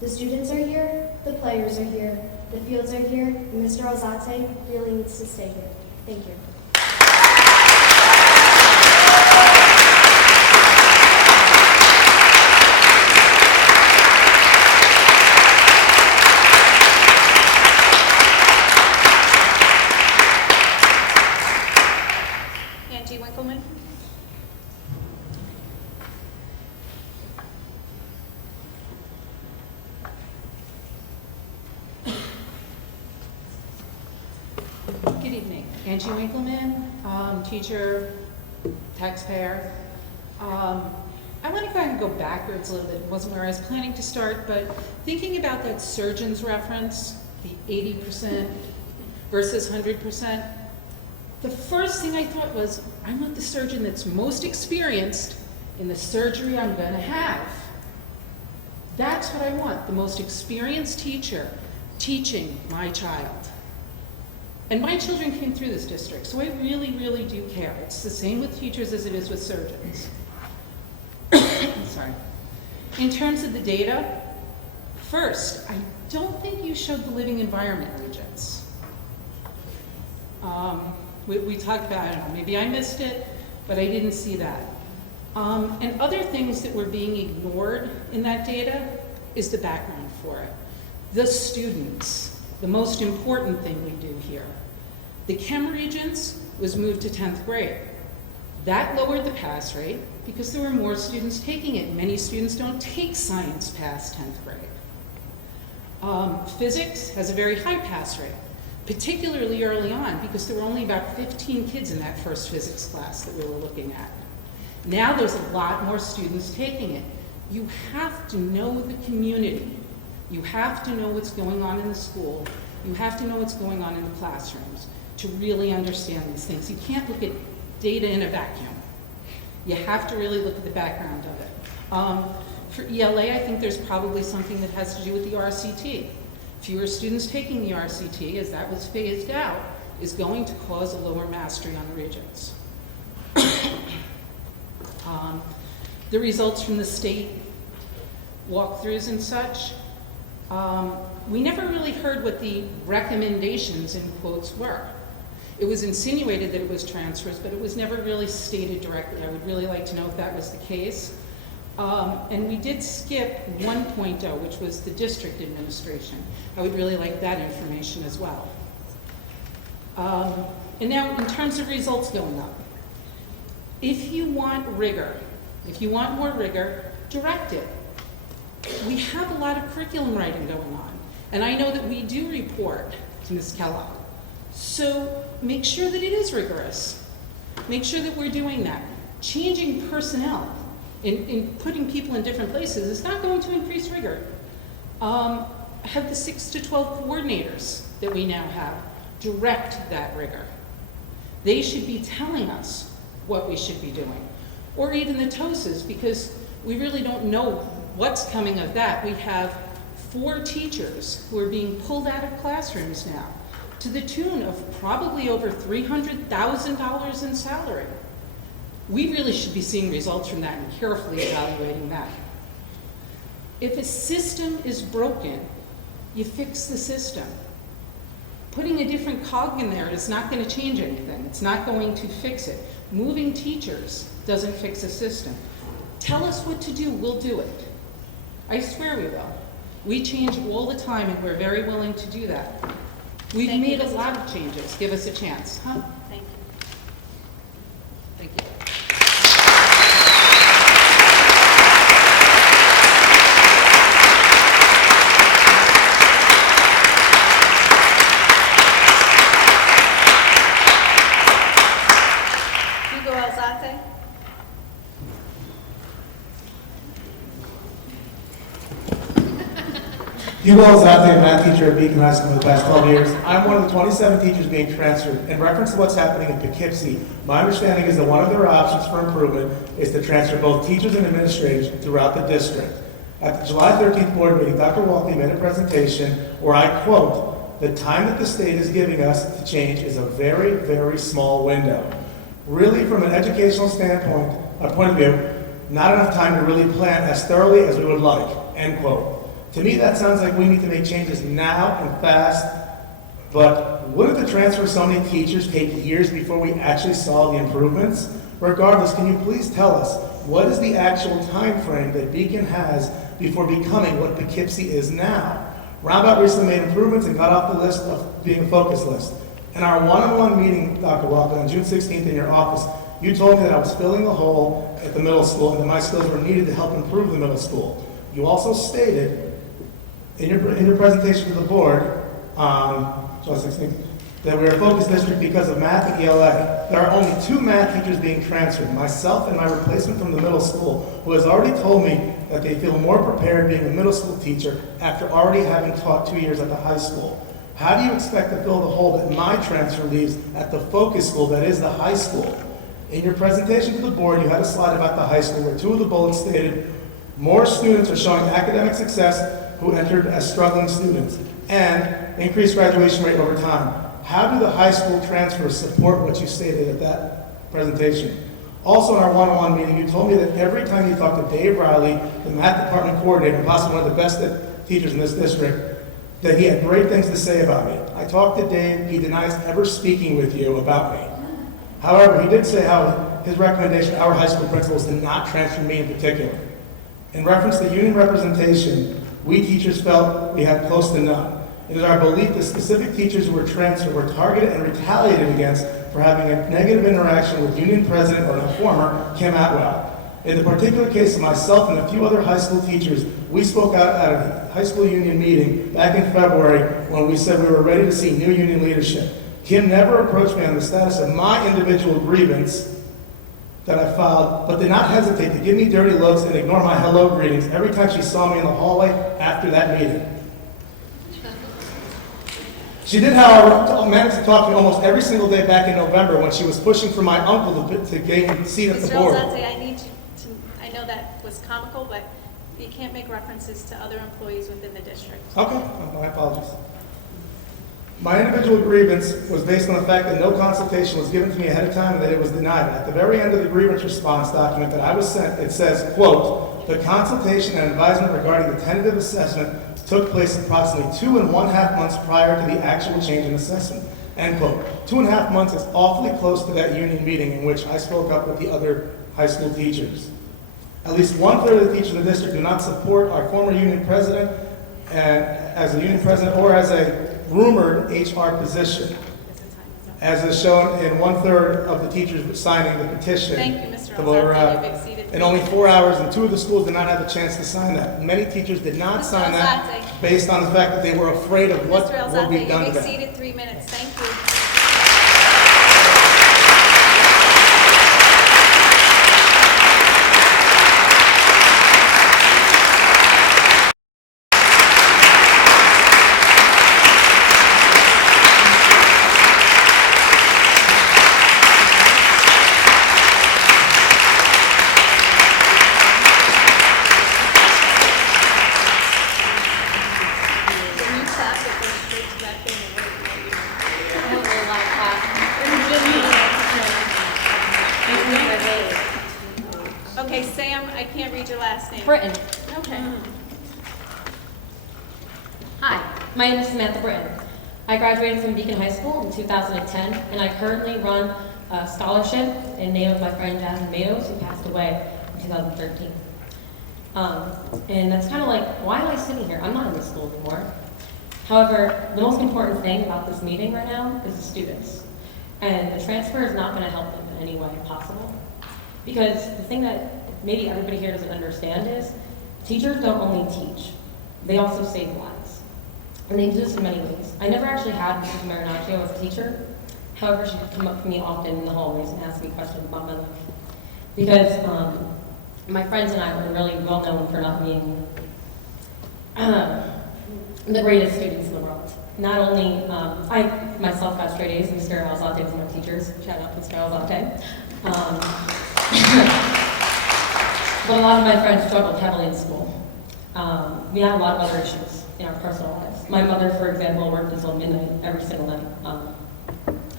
The students are here, the players are here, the fields are here, and Mr. Alzate really needs to stay here. Thank you. Angie Winkleman. Good evening. Angie Winkleman, teacher, taxpayer. I want to kind of go backwards a little bit. It wasn't where I was planning to start, but thinking about that surgeon's reference, the 80% versus 100%, the first thing I thought was, I want the surgeon that's most experienced in the surgery I'm going to have. That's what I want, the most experienced teacher teaching my child. And my children came through this district, so I really, really do care. It's the same with teachers as it is with surgeons. Sorry. In terms of the data, first, I don't think you showed the living environment regions. We talked about, I don't know, maybe I missed it, but I didn't see that. And other things that were being ignored in that data is the background for it. The students, the most important thing we do here. The Chem Regents was moved to 10th grade. That lowered the pass rate because there were more students taking it. Many students don't take science past 10th grade. Physics has a very high pass rate, particularly early on because there were only about 15 kids in that first physics class that we were looking at. Now there's a lot more students taking it. You have to know the community. You have to know what's going on in the school. You have to know what's going on in the classrooms to really understand these things. You can't look at data in a vacuum. You have to really look at the background of it. For ELA, I think there's probably something that has to do with the RCT. Fewer students taking the RCT, as that was phased out, is going to cause a lower mastery on the Regents. The results from the state walkthroughs and such, we never really heard what the recommendations in quotes were. It was insinuated that it was transfers, but it was never really stated directly. I would really like to know if that was the case. And we did skip 1.0, which was the district administration. I would really like that information as well. And now, in terms of results going up, if you want rigor, if you want more rigor, direct it. We have a lot of curriculum writing going on, and I know that we do report to Ms. Kellogg. So make sure that it is rigorous. Make sure that we're doing that. Changing personnel in putting people in different places is not going to increase rigor. Have the 6 to 12 coordinators that we now have direct that rigor. They should be telling us what we should be doing. Or even the TOSAs, because we really don't know what's coming of that. We have 4 teachers who are being pulled out of classrooms now to the tune of probably over $300,000 in salary. We really should be seeing results from that and carefully evaluating that. If a system is broken, you fix the system. Putting a different cog in there is not going to change anything. It's not going to fix it. Moving teachers doesn't fix a system. Tell us what to do, we'll do it. I swear we will. We change all the time and we're very willing to do that. We've made a lot of changes. Give us a chance, huh? Thank you. Thank you. Hugo Alzate. Hugo Alzate, a math teacher at Beacon High School for the past 12 years. I'm one of the 27 teachers being transferred. In reference to what's happening in Poughkeepsie, my understanding is that one of their options for improvement is to transfer both teachers and administrators throughout the district. At the July 13th board meeting, Dr. Walkley made a presentation where I quote, "The time that the state is giving us to change is a very, very small window." Really, from an educational standpoint, point of view, not enough time to really plan as thoroughly as we would like, end quote. To me, that sounds like we need to make changes now and fast, but wouldn't the transfer of so many teachers take years before we actually saw the improvements? Regardless, can you please tell us, what is the actual time frame that Beacon has before becoming what Poughkeepsie is now? Roundabout recently made improvements and got off the list of being a focus list. In our one-on-one meeting, Dr. Walker, on June 16th in your office, you told me that I was filling the hole at the middle school and that my skills were needed to help improve the middle school. You also stated in your presentation to the board, July 16th, that we're a focus district because of math and ELA. There are only 2 math teachers being transferred, myself and my replacement from the middle school, who has already told me that they feel more prepared being a middle school teacher after already having taught 2 years at the high school. How do you expect to fill the hole that my transfer leaves at the focus school that is the high school? In your presentation to the board, you had a slide about the high school where 2 of the bullets stated, More students are showing academic success who entered as struggling students, and increased graduation rate over time. How do the high school transfers support what you stated at that presentation? Also, in our one-on-one meeting, you told me that every time you talked to Dave Riley, the math department coordinator, possibly one of the best teachers in this district, that he had great things to say about me. I talked to Dave, he denies ever speaking with you about me. However, he did say how his recommendation to our high school principals did not transfer me in particular. In reference to union representation, we teachers felt we had close to none. It is our belief that specific teachers who were transferred were targeted and retaliated against for having a negative interaction with union president or a former Kim Atwell. In the particular case of myself and a few other high school teachers, we spoke out at a high school union meeting back in February when we said we were ready to see new union leadership. Kim never approached me on the status of my individual grievance that I filed, but did not hesitate to give me dirty looks and ignore my hello greetings every time she saw me in the hallway after that meeting. She did, however, manage to talk to me almost every single day back in November when she was pushing for my uncle to gain a seat at the Mr. board. Alzate, I need to, I know that was comical, but you can't make references to other employees within the district. Okay, my apologies. My individual grievance was based on the fact that no consultation was given to me ahead of time and that it was denied. At the very end of the grievance response document that I was sent, it says, quote, "The consultation and advisement regarding the tentative assessment took place approximately 2.5 months prior to the actual change in assessment." End quote. 2.5 months is awfully close to that union meeting in which I spoke up with the other high school teachers. At least 1/3 of the teachers in the district do not support our former union president and as a union president or as a rumored HR position, as is shown in 1/3 of the teachers signing the petition. Thank you, Mr. to vote her Alzate. out. You've exceeded In only 4 hours, and 2 of the schools did not have a chance to sign that. Many teachers did not Mr. sign that Alzate. based on the fact that they were afraid of what Mr. will be Alzate, done to you've them. exceeded 3 minutes. Thank you. Can you clap it goes straight to that thing and Okay, Sam, I can't read your last name. Britton. Okay. Hi, my name is Samantha Britton. I graduated from Beacon High School in 2010, and I currently run a scholarship in name of my friend Jasmine Matos, who passed away in 2013. And that's kind of like, why am I sitting here? I'm not in this school anymore. However, the most important thing about this meeting right now is the students. And the transfer is not going to help them in any way possible. Because the thing that maybe everybody here doesn't understand is, teachers don't only teach, they also save lives. And they do this in many ways. I never actually had Mrs. Marinaccio as a teacher. However, she would come up to me often in the hallways and ask me questions about my life. Because my friends and I were really well known for not being the greatest students in the world. Not only, I myself got straight A's, Mr. Alzate was my teachers. Shout out to Mr. Alzate. But a lot of my friends struggled heavily in school. We had a lot of other issues in our personal lives. My mother, for example, worked until midnight every single night.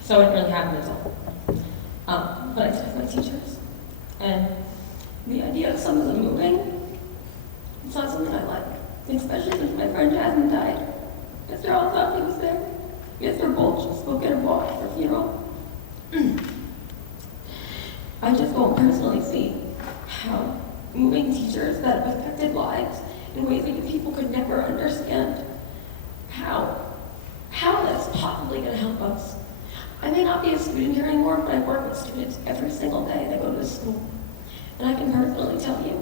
So it really happened as well. But I did have my teachers. And the idea of some of them moving, it's not something I like. Especially since my friend Jasmine died. Mr. Alzate was there. Mr. Bolch spoke at her funeral. I just won't personally see how moving teachers that have affected lives in ways that people could never understand, how that's possibly going to help us. I may not be a student here anymore, but I work with students every single day that go to this school. And I can personally tell you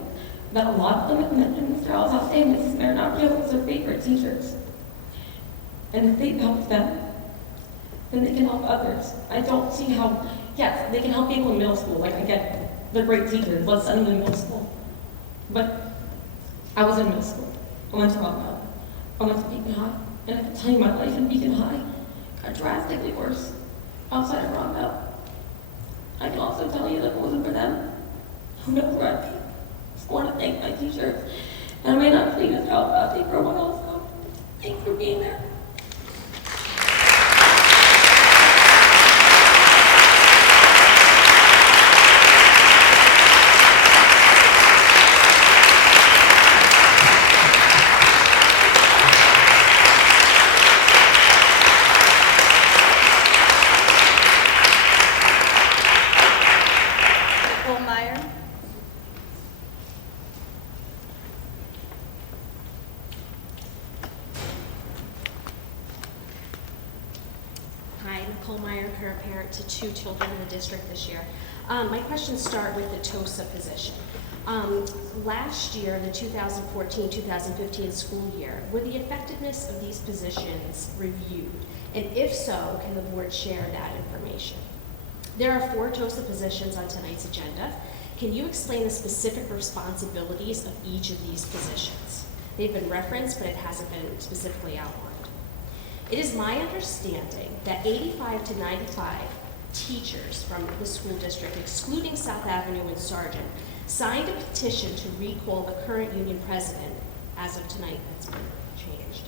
that a lot of them have mentioned Mr. Alzate and Mrs. Marinaccio as their favorite teachers. And if they've helped them, then they can help others. I don't see how, yes, they can help people in middle school. Like, I get, they're great teachers. Let's send them to middle school. But I was in middle school. I went to Rockville. I went to Beacon High. And I can tell you my life in Beacon High got drastically worse outside of Rockville. I can also tell you that if it wasn't for them, who knows where I'd be. I want to thank my teachers. And I may not say this out loud, thank for a while, so thanks for being there. Nicole Meyer. Hi, Nicole Meyer, parent to 2 children in the district this year. My questions start with the TOSA position. Last year, the 2014-2015 school year, were the effectiveness of these positions reviewed? And if so, can the board share that information? There are 4 TOSA positions on tonight's agenda. Can you explain the specific responsibilities of each of these positions? They've been referenced, but it hasn't been specifically outlined. It is my understanding that 85 to 95 teachers from the school district, excluding South Avenue and Sargent, signed a petition to recall the current union president, as of tonight that's been changed,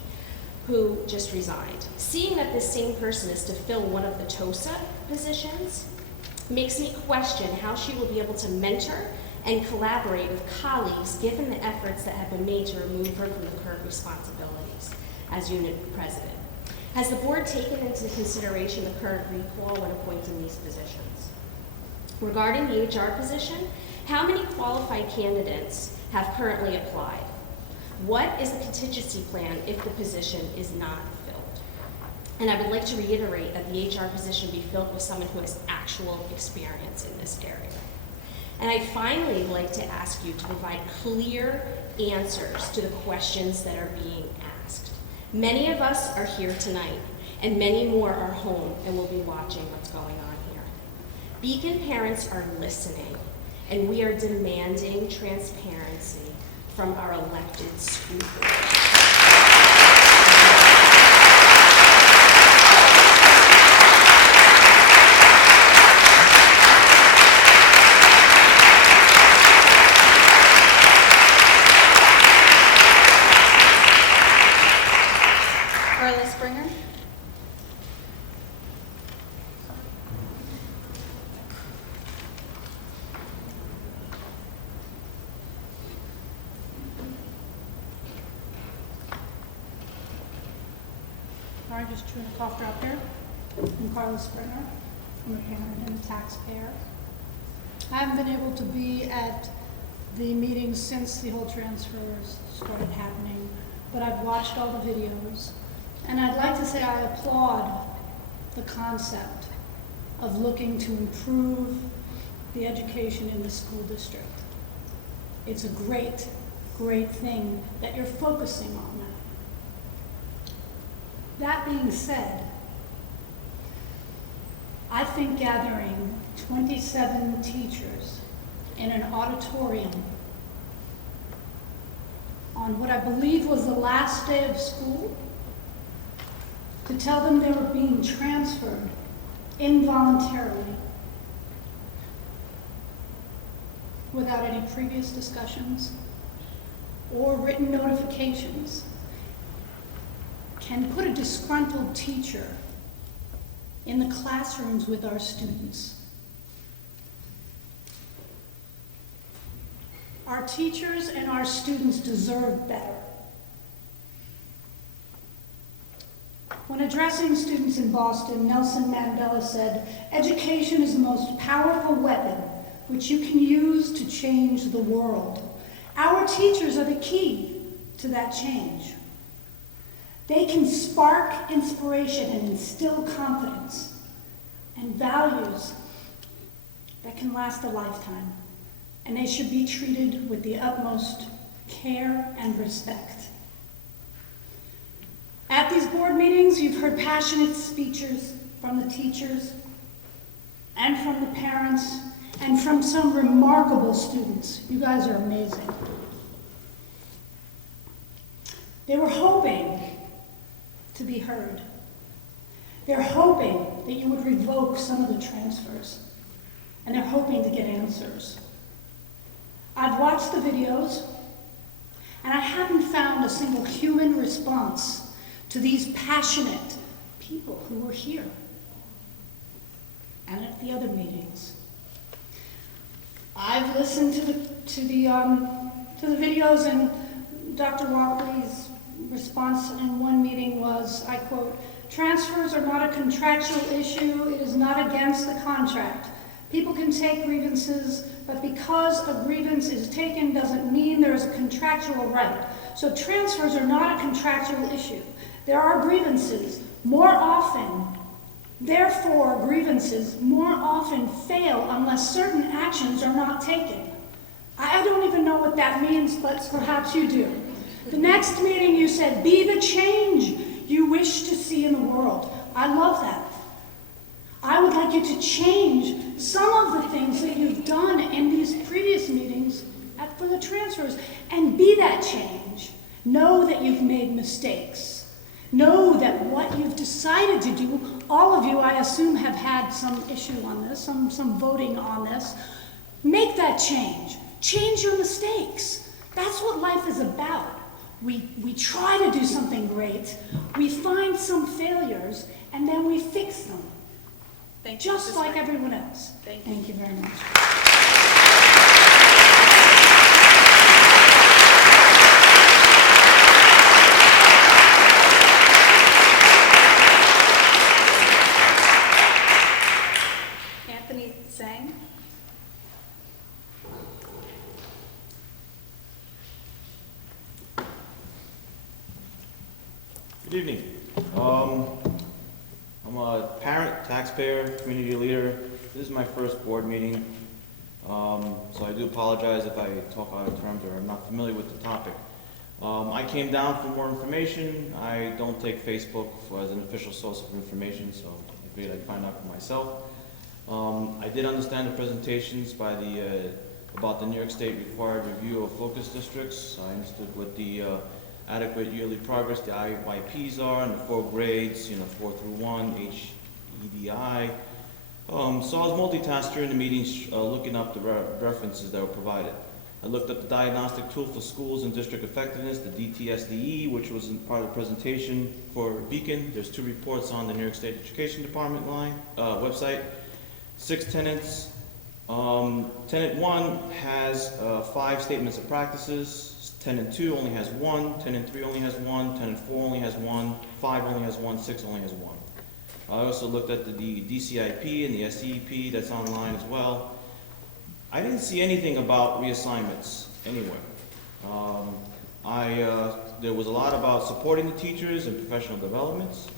who just resigned. Seeing that this same person is to fill one of the TOSA positions makes me question how she will be able to mentor and collaborate with colleagues given the efforts that have been made to remove her from the current responsibilities as unit president. Has the board taken into consideration the current recall when appointing these positions? Regarding the HR position, how many qualified candidates have currently applied? What is the contingency plan if the position is not filled? And I would like to reiterate that the HR position be filled with someone who has actual experience in this area. And I'd finally like to ask you to provide clear answers to the questions that are being asked. Many of us are here tonight, and many more are home and will be watching what's going on here. Beacon parents are listening, and we are demanding transparency from our elected school board. Carla Springer. All right, just chewing a cough drop here. I'm Carla Springer. I'm a parent and a taxpayer. I haven't been able to be at the meetings since the whole transfers started happening, but I've watched all the videos. And I'd like to say I applaud the concept of looking to improve the education in the school district. It's a great, great thing that you're focusing on that. That being said, I think gathering 27 teachers in an auditorium on what I believe was the last day of school to tell them they were being transferred involuntarily without any previous discussions or written notifications can put a disgruntled teacher in the classrooms with our students. Our teachers and our students deserve better. When addressing students in Boston, Nelson Mandela said, "Education is the most powerful weapon which you can use to change the world." Our teachers are the key to that change. They can spark inspiration and instill confidence and values that can last a lifetime, and they should be treated with the utmost care and respect. At these board meetings, you've heard passionate speeches from the teachers and from the parents and from some remarkable students. You guys are amazing. They were hoping to be heard. They're hoping that you would revoke some of the transfers, and they're hoping to get answers. I've watched the videos, and I haven't found a single human response to these passionate people who were here and at the other meetings. I've listened to the videos, and Dr. Walkley's response in one meeting was, I quote, "Transfers are not a contractual issue. It is not against the contract. People can take grievances, but because a grievance is taken doesn't mean there is a contractual right. So transfers are not a contractual issue. There are grievances. More often, therefore, grievances more often fail unless certain actions are not taken." I don't even know what that means, but perhaps you do. The next meeting you said, "Be the change you wish to see in the world." I love that. I would like you to change some of the things that you've done in these previous meetings for the transfers, and be that change. Know that you've made mistakes. Know that what you've decided to do, all of you, I assume, have had some issue on this, some voting on this. Make that change. Change your mistakes. That's what life is about. We try to do something great, we find some failures, and then we fix them. Thank you, Just Mrs. like Wright. everyone else. Thank you very much. Anthony Zhang. Good evening. I'm a parent, taxpayer, community leader. This is my first board meeting, so I do apologize if I talk out of terms or I'm not familiar with the topic. I came down for more information. I don't take Facebook as an official source of information, so I figured I'd find out for myself. I did understand the presentations by about the New York State required review of focus districts. I understood what the adequate yearly progress, the IYPs are, and the 4 grades, 4 through 1, HEDI. So I was multitasking during the meetings, looking up the references that were provided. I looked up the diagnostic tool for schools and district effectiveness, the DTSDE, which was part of the presentation for Beacon. There's 2 reports on the New York State Education Department website. 6 tenants. Tenant 1 has 5 statements of practices. Tenant 2 only has 1. Tenant 3 only has 1. Tenant 4 only has 1. 5 only has 1. 6 only has 1. I also looked at the DCIP and the SEP that's online as well. I didn't see anything about reassignments anywhere. There was a lot about supporting the teachers and professional developments,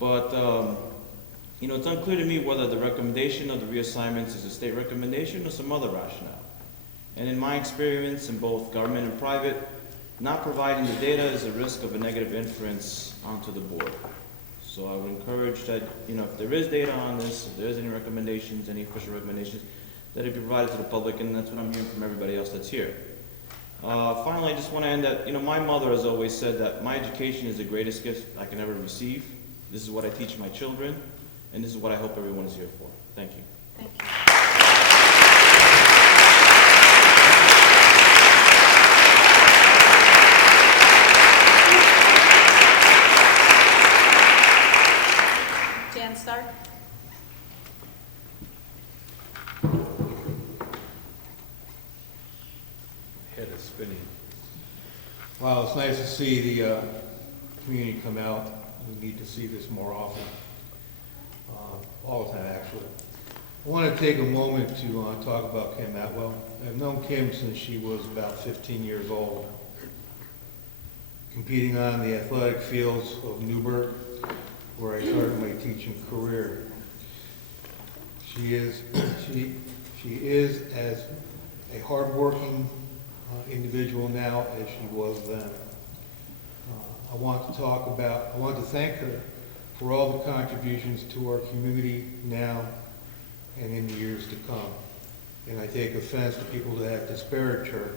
but it's unclear to me whether the recommendation of the reassignments is a state recommendation or some other rationale. And in my experience in both government and private, not providing the data is a risk of a negative inference onto the board. So I would encourage that, if there is data on this, if there is any recommendations, any official recommendations, that it be provided to the public, and that's what I'm hearing from everybody else that's here. Finally, I just want to end that, my mother has always said that my education is the greatest gift I can ever receive. This is what I teach my children, and this is what I hope everyone is here for. Thank you. Thank you. Jan Stark. Head is spinning. Wow, it's nice to see the community come out. We need to see this more often. All the time, actually. I want to take a moment to talk about Kim Atwell. I've known Kim since she was about 15 years old, competing on the athletic fields of Newburgh, where I started my teaching career. She is as a hardworking individual now as she was then. I want to thank her for all the contributions to our community now and in the years to come. And I take offense to people that have disparaged her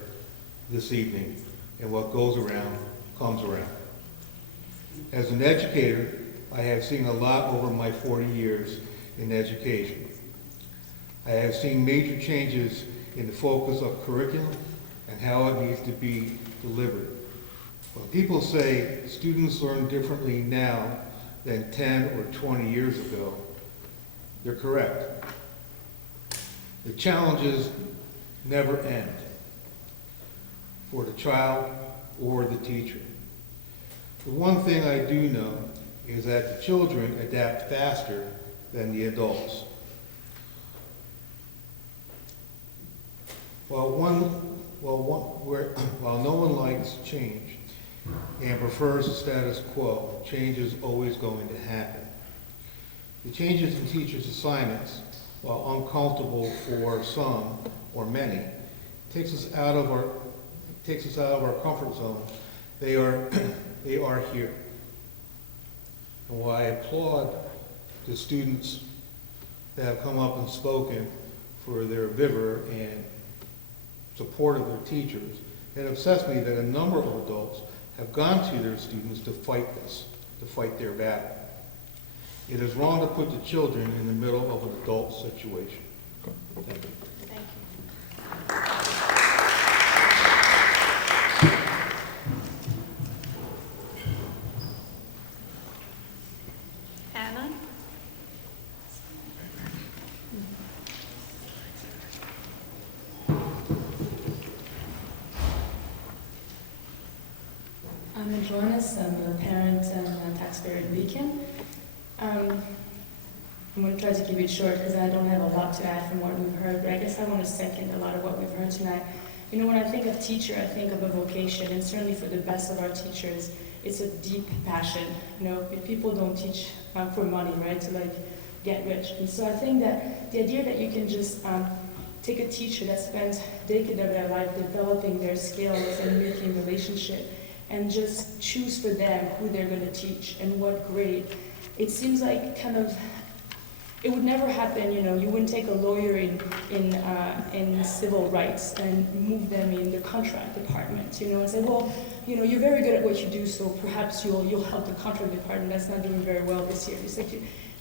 this evening, and what goes around comes around. As an educator, I have seen a lot over my 40 years in education. I have seen major changes in the focus of curriculum and how it needs to be delivered. When people say students learn differently now than 10 or 20 years ago, they're correct. The challenges never end for the child or the teacher. The one thing I do know is that the children adapt faster than the adults. While no one likes change and prefers the status quo, change is always going to happen. The changes in teachers' assignments, while uncomfortable for some or many, takes us out of our comfort zone. They are here. And while I applaud the students that have come up and spoken for their vigor and support of their teachers, it upsets me that a number of adults have gone to their students to fight this, to fight their battle. It is wrong to put the children in the middle of an adult situation. Thank you. Thank you. Anna? I'm Anna Jonas. I'm a parent and a taxpayer in Beacon. I'm going to try to keep it short because I don't have a lot to add from what we've heard, but I guess I want to second a lot of what we've heard tonight. You know, when I think of teacher, I think of a vocation, and certainly for the best of our teachers, it's a deep passion. You know, people don't teach for money, right, to like get rich. And so I think that the idea that you can just take a teacher that spends decades of their life developing their skills and making relationship, and just choose for them who they're going to teach and what grade. It seems like kind of, it would never happen, you know, you wouldn't take a lawyer in civil rights and move them in the contract department, you know, and say, well, you know, you're very good at what you do, so perhaps you'll help the contract department that's not doing very well this year. It's like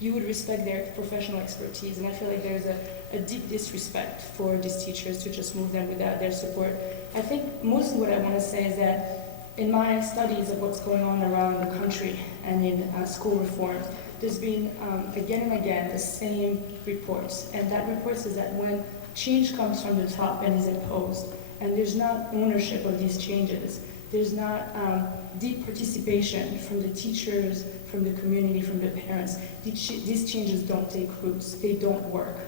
you would respect their professional expertise, and I feel like there's a deep disrespect for these teachers to just move them without their support. I think mostly what I want to say is that in my studies of what's going on around the country and in school reforms, there's been again and again the same reports, and that report says that when change comes from the top and is imposed, and there's not ownership of these changes, there's not deep participation from the teachers, from the community, from the parents, these changes don't take roots, they don't work.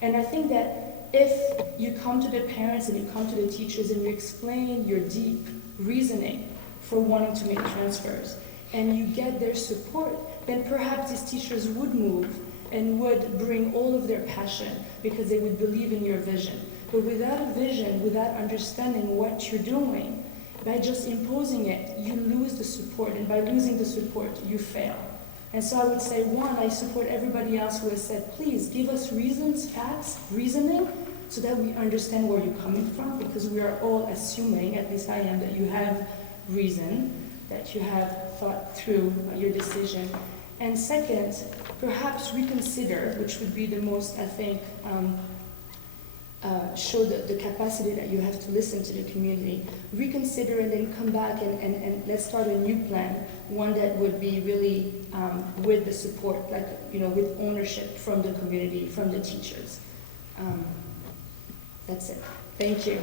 And I think that if you come to the parents and you come to the teachers and you explain your deep reasoning for wanting to make transfers, and you get their support, then perhaps these teachers would move and would bring all of their passion because they would believe in your vision. But without a vision, without understanding what you're doing, by just imposing it, you lose the support, and by losing the support, you fail. And so I would say, one, I support everybody else who has said, please give us reasons, facts, reasoning, so that we understand where you're coming from, because we are all assuming, at least I am, that you have reason, that you have thought through your decision. And second, perhaps reconsider, which would be the most, I think, show the capacity that you have to listen to the community. Reconsider and then come back and let's start a new plan, one that would be really with the support, like, you know, with ownership from the community, from the teachers. That's it. Thank you.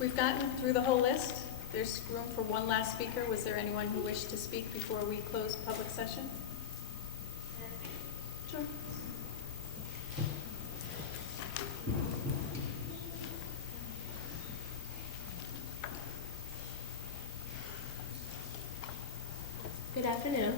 We've gotten through the whole list. There's room for one last speaker. Was there anyone who wished to speak before we close public session? Sure. Good afternoon.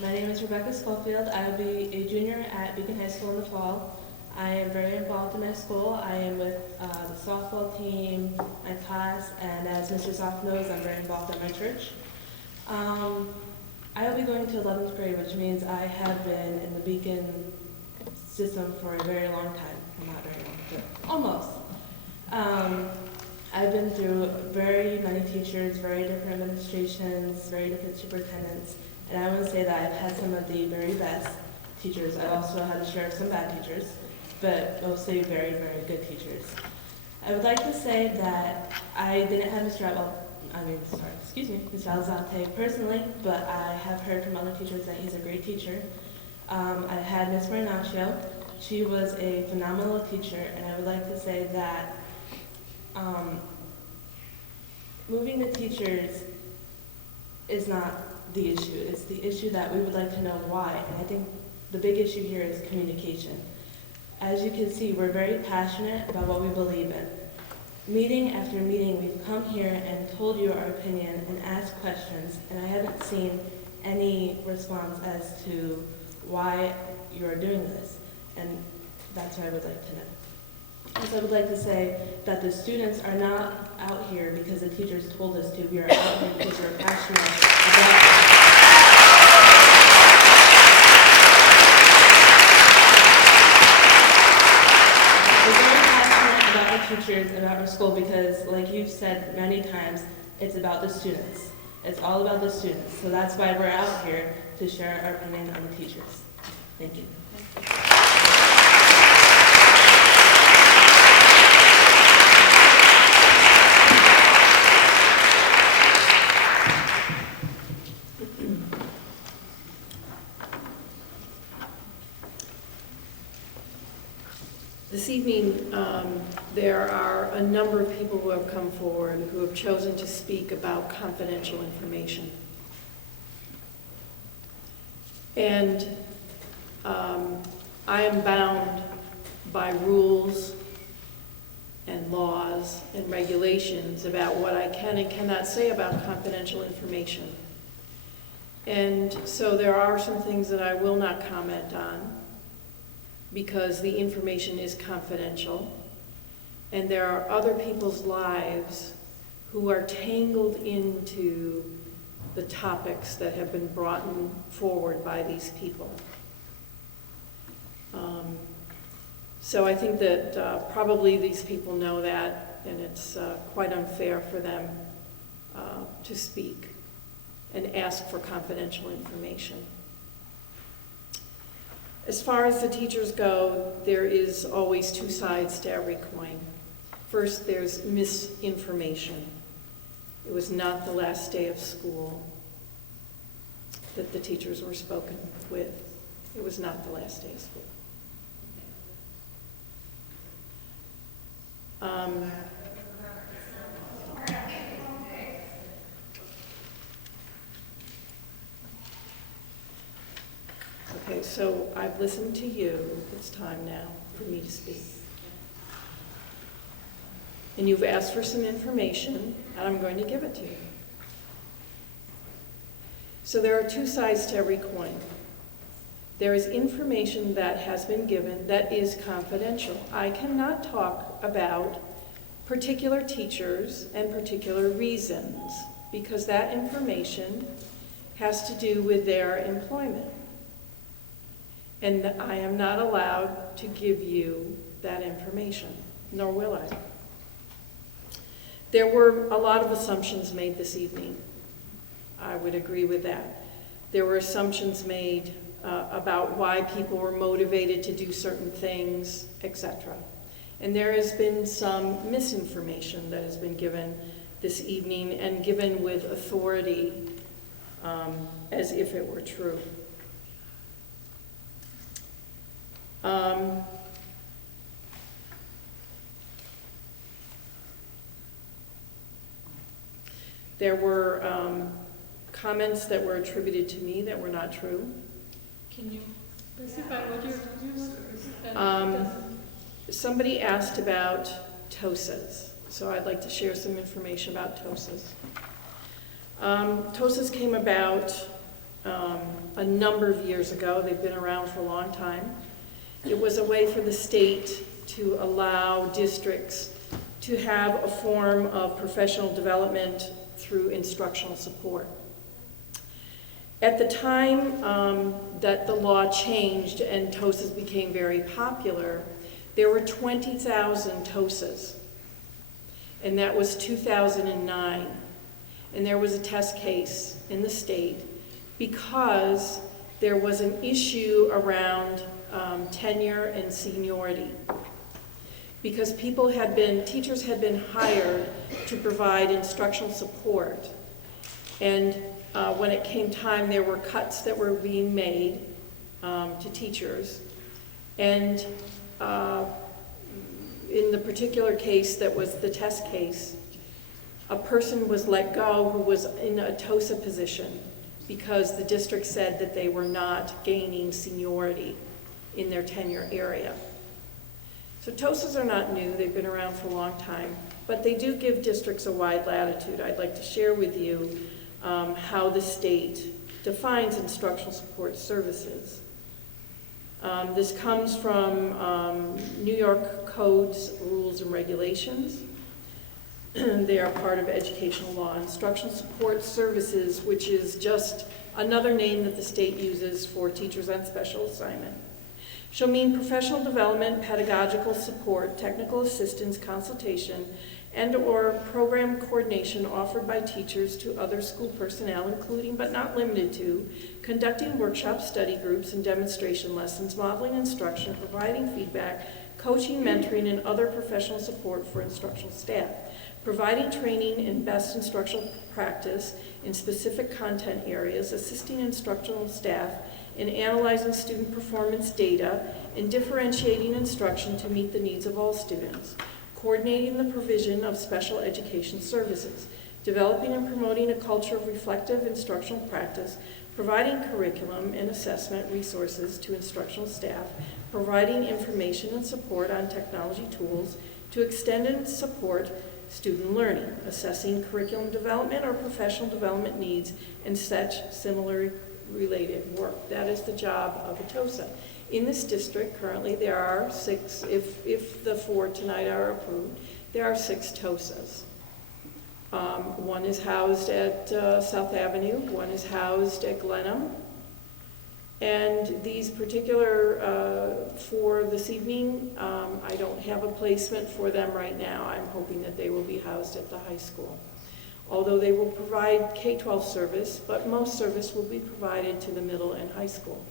My name is Rebecca Schofield. I will be a junior at Beacon High School in the fall. I am very involved in my school. I am with the softball team, my class, and as Mr. Soft knows, I'm very involved in my church. I will be going to 11th grade, which means I have been in the Beacon system for a very long time. Well, not very long, but almost. I've been through very many teachers, very different administrations, very different superintendents, and I want to say that I've had some of the very best teachers. I've also had to share some bad teachers, but mostly very, very good teachers. I would like to say that I didn't have Mr. Alzate personally, but I have heard from other teachers that he's a great teacher. I had Ms. Marinaccio. She was a phenomenal teacher, and I would like to say that moving the teachers is not the issue. It's the issue that we would like to know why, and I think the big issue here is communication. As you can see, we're very passionate about what we believe in. Meeting after meeting, we've come here and told you our opinion and asked questions, and I haven't seen any response as to why you're doing this, and that's what I would like to know. Also, I would like to say that the students are not out here because the teachers told us to. We are out here because we're passionate about teachers and about our school because, like you've said many times, it's about the students. It's all about the students. So that's why we're out here, to share our opinion on the teachers. Thank you. This evening, there are a number of people who have come forward who have chosen to speak about confidential information. And I am bound by rules and laws and regulations about what I can and cannot say about confidential information. And so there are some things that I will not comment on, because the information is confidential, and there are other people's lives who are tangled into the topics that have been brought forward by these people. So I think that probably these people know that, and it's quite unfair for them to speak and ask for confidential information. As far as the teachers go, there is always two sides to every coin. First, there's misinformation. It was not the last day of school that the teachers were spoken with. It was not the last day of school. Okay, so I've listened to you. It's time now for me to speak. And you've asked for some information, and I'm going to give it to you. So there are two sides to every coin. There is information that has been given that is confidential. I cannot talk about particular teachers and particular reasons, because that information has to do with their employment. And I am not allowed to give you that information, nor will I. There were a lot of assumptions made this evening. I would agree with that. There were assumptions made about why people were motivated to do certain things, etc. And there has been some misinformation that has been given this evening, and given with authority as if it were true. There were comments that were attributed to me that were not true. Can you specify what you're somebody asked about TOSAs, so I'd like to share some information about TOSAs. TOSAs came about a number of years ago. They've been around for a long time. It was a way for the state to allow districts to have a form of professional development through instructional support. At the time that the law changed and TOSAs became very popular, there were 20,000 TOSAs. and that was 2009. And there was a test case in the state because there was an issue around tenure and seniority. Because teachers had been hired to provide instructional support. And when it came time, there were cuts that were being made to teachers. And in the particular case that was the test case, a person was let go who was in a TOSA position because the district said that they were not gaining seniority in their tenure area. So TOSAs are not new, they've been around for a long time, but they do give districts a wide latitude. I'd like to share with you how the state defines instructional support services. This comes from New York Codes, Rules, and Regulations. They are part of educational law. Instructional support services, which is just another name that the state uses for teachers on special assignment, shall mean professional development, pedagogical support, technical assistance, consultation, and/or program coordination offered by teachers to other school personnel, including but not limited to conducting workshops, study groups, and demonstration lessons, modeling instruction, providing feedback, coaching, mentoring, and other professional support for instructional staff, providing training in best instructional practice in specific content areas, assisting instructional staff in analyzing student performance data, and differentiating instruction to meet the needs of all students, coordinating the provision of special education services, developing and promoting a culture of reflective instructional practice, providing curriculum and assessment resources to instructional staff, providing information and support on technology tools to extend and support student learning, assessing curriculum development or professional development needs, and such similar related work. That is the job of a TOSA. In this district, currently, there are 6, if the 4 tonight are approved, there are 6 TOSAs. One is housed at South Avenue, one is housed at Glenham, and these particular 4 this evening, I don't have a placement for them right now. I'm hoping that they will be housed at the high school. Although they will provide K-12 service, but most service will be provided to the middle and high school.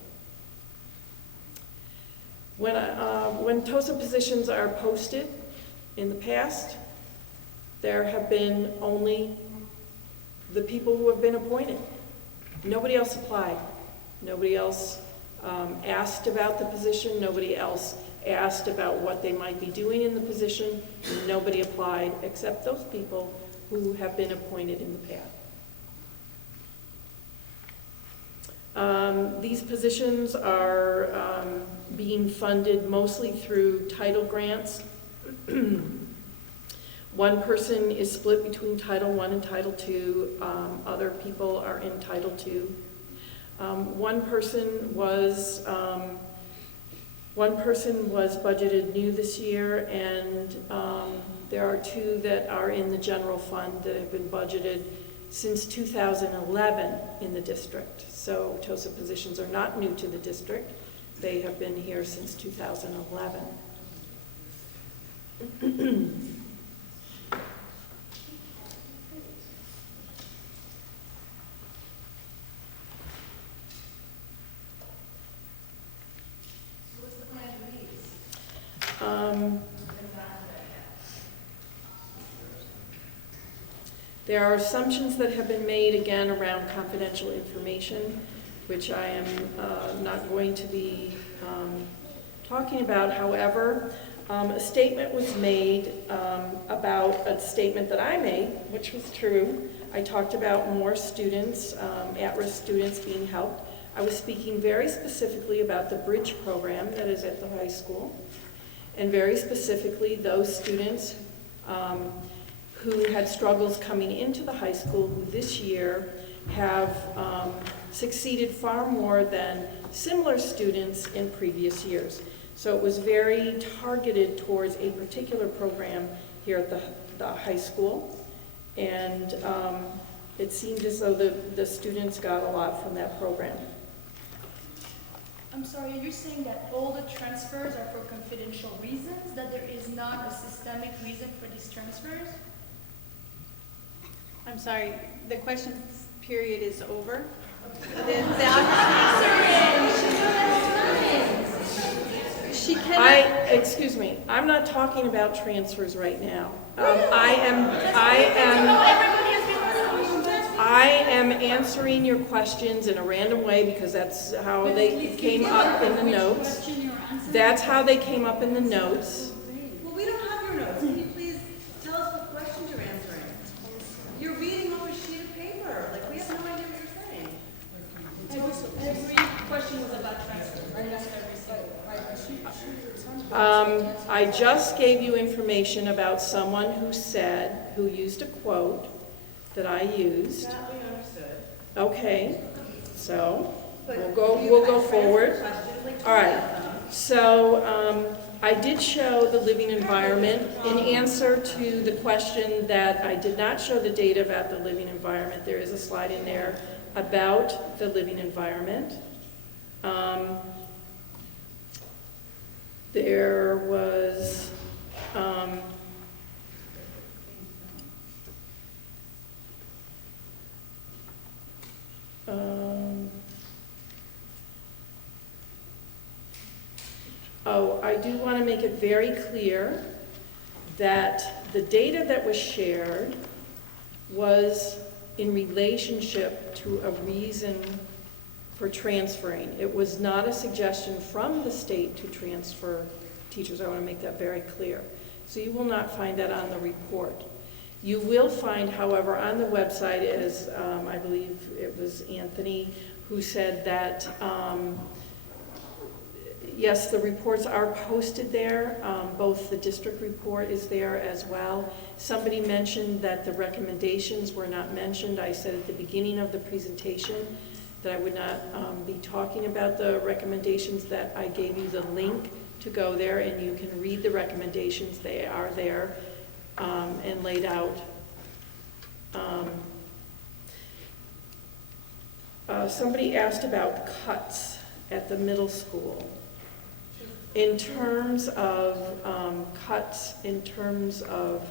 When TOSA positions are posted in the past, there have been only the people who have been appointed. Nobody else applied. Nobody else asked about the position. Nobody else asked about what they might be doing in the position. Nobody applied except those people who have been appointed in the past. These positions are being funded mostly through title grants. One person is split between Title I and Title II. Other people are in Title II. One person was budgeted new this year, and there are 2 that are in the general fund that have been budgeted since 2011 in the district. So TOSA positions are not new to the district. They have been here since 2011. What's the plan for these? There are assumptions that have been made, again, around confidential information, which I am not going to be talking about. However, a statement was made about a statement that I made, which was true. I talked about more students, at-risk students being helped. I was speaking very specifically about the Bridge program that is at the high school, and very specifically those students who had struggles coming into the high school, who this year have succeeded far more than similar students in previous years. So it was very targeted towards a particular program here at the high school, and it seemed as though the students got a lot from that program. I'm sorry, you're saying that all the transfers are for confidential reasons, that there is not a systemic reason for these transfers? I'm sorry, the question period is over. Excuse me, I'm not talking about transfers right now. I am answering your questions in a random way because that's how they came up in the notes. That's how they came up in the notes. Well, we don't have your notes. Can you please tell us what questions you're answering? You're reading off a sheet of paper. Like, we have no idea what you're saying. Every question was about transfer, right? That's what I just gave you information about someone who used a quote that I used. That we understood. Okay, so we'll go forward. All right, so I did show the living environment in answer to the question that I did not show the data about the living environment. There is a slide in there about the living environment. There was I do want to make it very clear that the data that was shared was in relationship to a reason for transferring. It was not a suggestion from the state to transfer teachers. I want to make that very clear. So you will not find that on the report. You will find, however, on the website, as I believe it was Anthony who said that, yes, the reports are posted there. Both the district report is there as well. Somebody mentioned that the recommendations were not mentioned. I said at the beginning of the presentation that I would not be talking about the recommendations, that I gave you the link to go there and you can read the recommendations. They are there and laid out. Somebody asked about cuts at the middle school. In terms of cuts, in terms of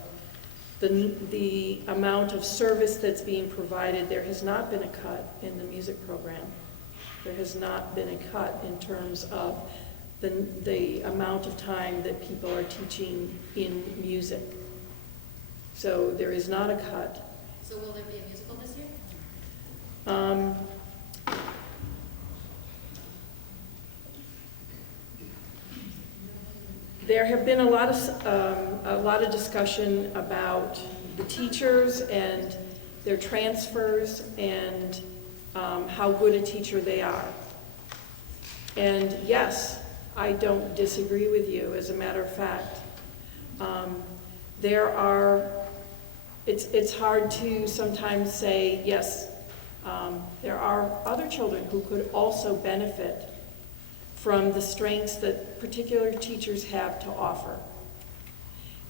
the amount of service that's being provided, there has not been a cut in the music program. There has not been a cut in terms of the amount of time that people are teaching in music. So there is not a cut. So will there be a musical this year? There have been a lot of discussion about the teachers and their transfers and how good a teacher they are. And yes, I don't disagree with you. As a matter of fact, it's hard to sometimes say, yes, there are other children who could also benefit from the strengths that particular teachers have to offer.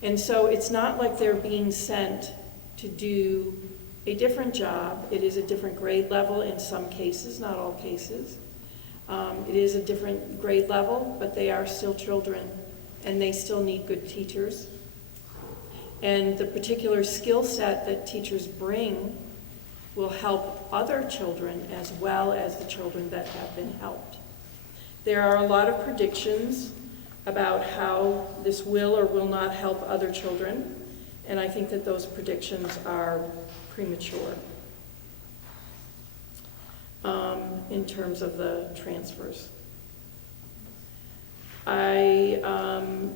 And so it's not like they're being sent to do a different job. It is a different grade level in some cases, not all cases. It is a different grade level, but they are still children and they still need good teachers. And the particular skill set that teachers bring will help other children as well as the children that have been helped. There are a lot of predictions about how this will or will not help other children, and I think that those predictions are premature in terms of the transfers. I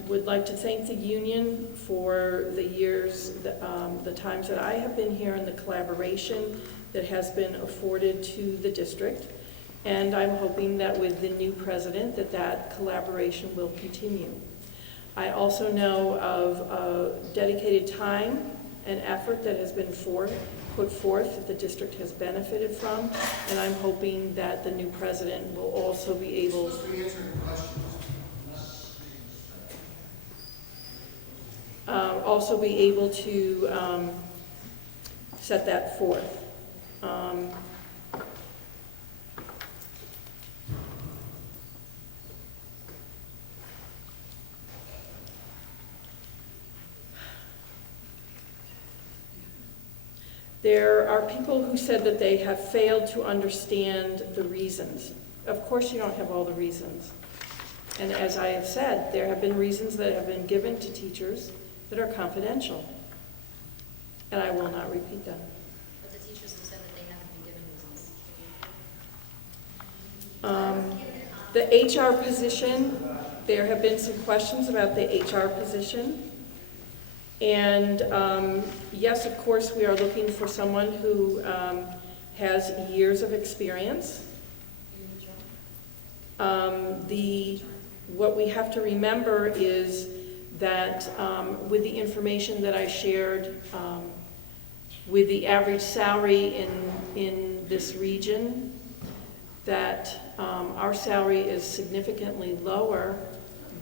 would like to thank the union for the years, the times that I have been here, and the collaboration that has been afforded to the district. And I'm hoping that with the new president that collaboration will continue. I also know of dedicated time and effort that has been put forth that the district has benefited from, and I'm hoping that the new president will also be able to set that forth. There are people who said that they have failed to understand the reasons. Of course you don't have all the reasons. And as I have said, there have been reasons that have been given to teachers that are confidential. And I will not repeat them. But the teachers have said that they haven't been given reasons. The HR position, there have been some questions about the HR position. And yes, of course, we are looking for someone who has years of experience. What we have to remember is that with the information that I shared, with the average salary in this region, that our salary is significantly lower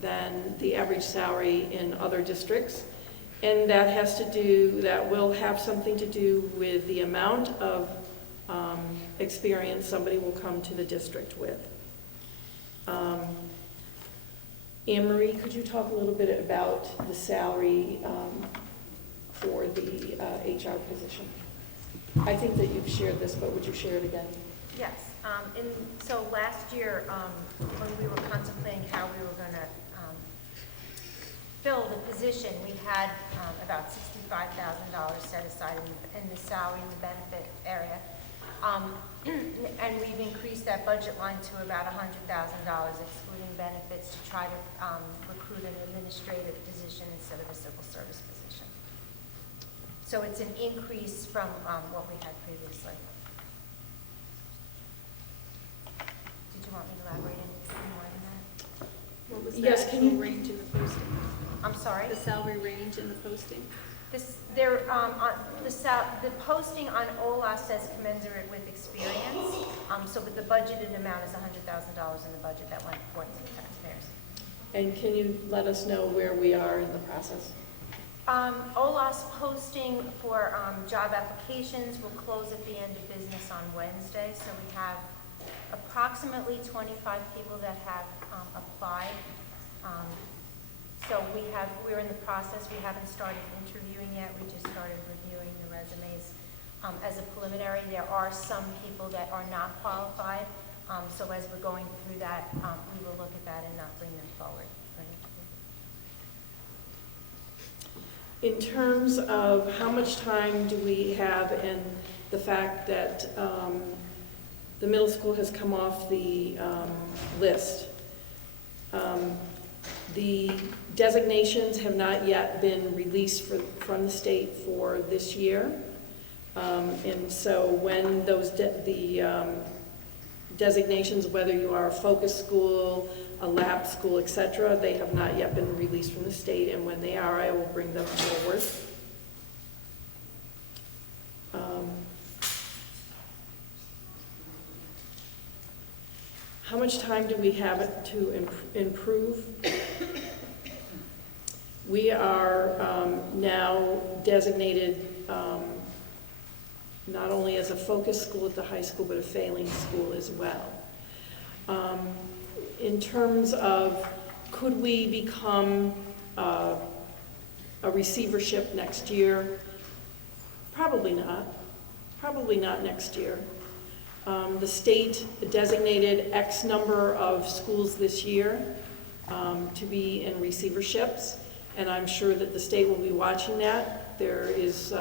than the average salary in other districts. And that will have something to do with the amount of experience somebody will come to the district with. Anne-Marie, could you talk a little bit about the salary for the HR position? I think that you've shared this, but would you share it again? Yes. So last year, when we were contemplating how we were going to fill the position, we had about $65,000 set aside in the salary and the benefit area. And we've increased that budget line to about $100,000, excluding benefits, to try to recruit an administrative position instead of a civil service position. So it's an increase from what we had previously. Did you want me to elaborate any more than that? What was Yes, the can you- actual range in the posting? I'm sorry? The salary range in the posting? The posting on OLA says commensurate with experience, but the budgeted amount is $100,000 in the budget that went forth to the taxpayers. And can you let us know where we are in the process? OLA's posting for job applications will close at the end of business on Wednesday, so we have approximately 25 people that have applied. So we're in the process. We haven't started interviewing yet. We just started reviewing the resumes. As a preliminary, there are some people that are not qualified. So as we're going through that, we will look at that and not bring them forward for an interview. In terms of how much time do we have, and the fact that the middle school has come off the list, the designations have not yet been released from the state for this year. And so when those designations, whether you are a focus school, a lab school, etc., they have not yet been released from the state, and when they are, I will bring them forward. How much time do we have to improve? We are now designated not only as a focus school at the high school, but a failing school as well. In terms of could we become a receivership next year? Probably not. Probably not next year. The state designated X number of schools this year to be in receiverships, and I'm sure that the state will be watching that. There is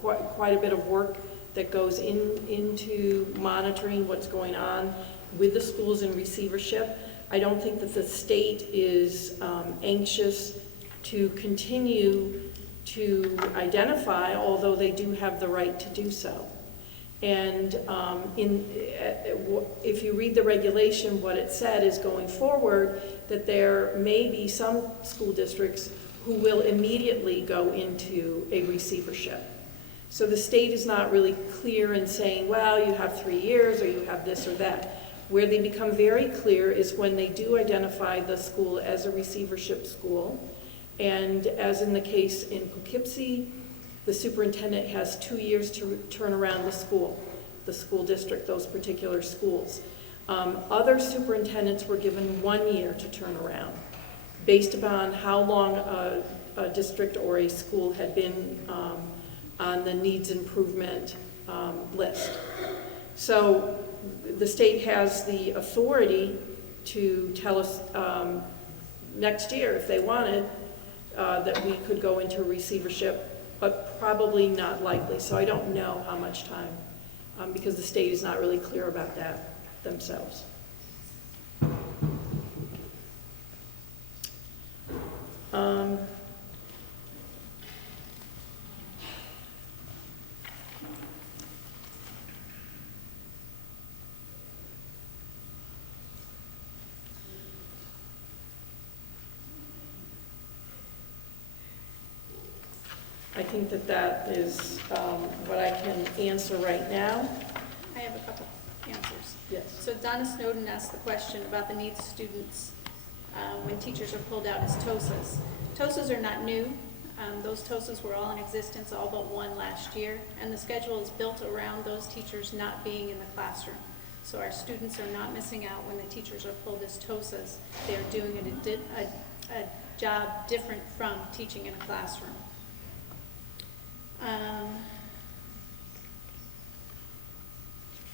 quite a bit of work that goes into monitoring what's going on with the schools in receivership. I don't think that the state is anxious to continue to identify, although they do have the right to do so. And if you read the regulation, what it said is going forward that there may be some school districts who will immediately go into a receivership. So the state is not really clear in saying, well, you have 3 years or you have this or that. Where they become very clear is when they do identify the school as a receivership school. And as in the case in Poughkeepsie, the superintendent has 2 years to turn around the school district, those particular schools. Other superintendents were given 1 year to turn around, based upon how long a district or a school had been on the needs improvement list. So the state has the authority to tell us next year, if they wanted, that we could go into receivership, but probably not likely. So I don't know how much time, because the state is not really clear about that themselves. I think that is what I can answer right now. I have a couple answers. Yes. So Donna Snowden asked the question about the needs of students when teachers are pulled out as TOSAs. TOSAs are not new. Those TOSAs were all in existence, all but one last year, and the schedule is built around those teachers not being in the classroom. So our students are not missing out when the teachers are pulled as TOSAs. They're doing a job different from teaching in a classroom.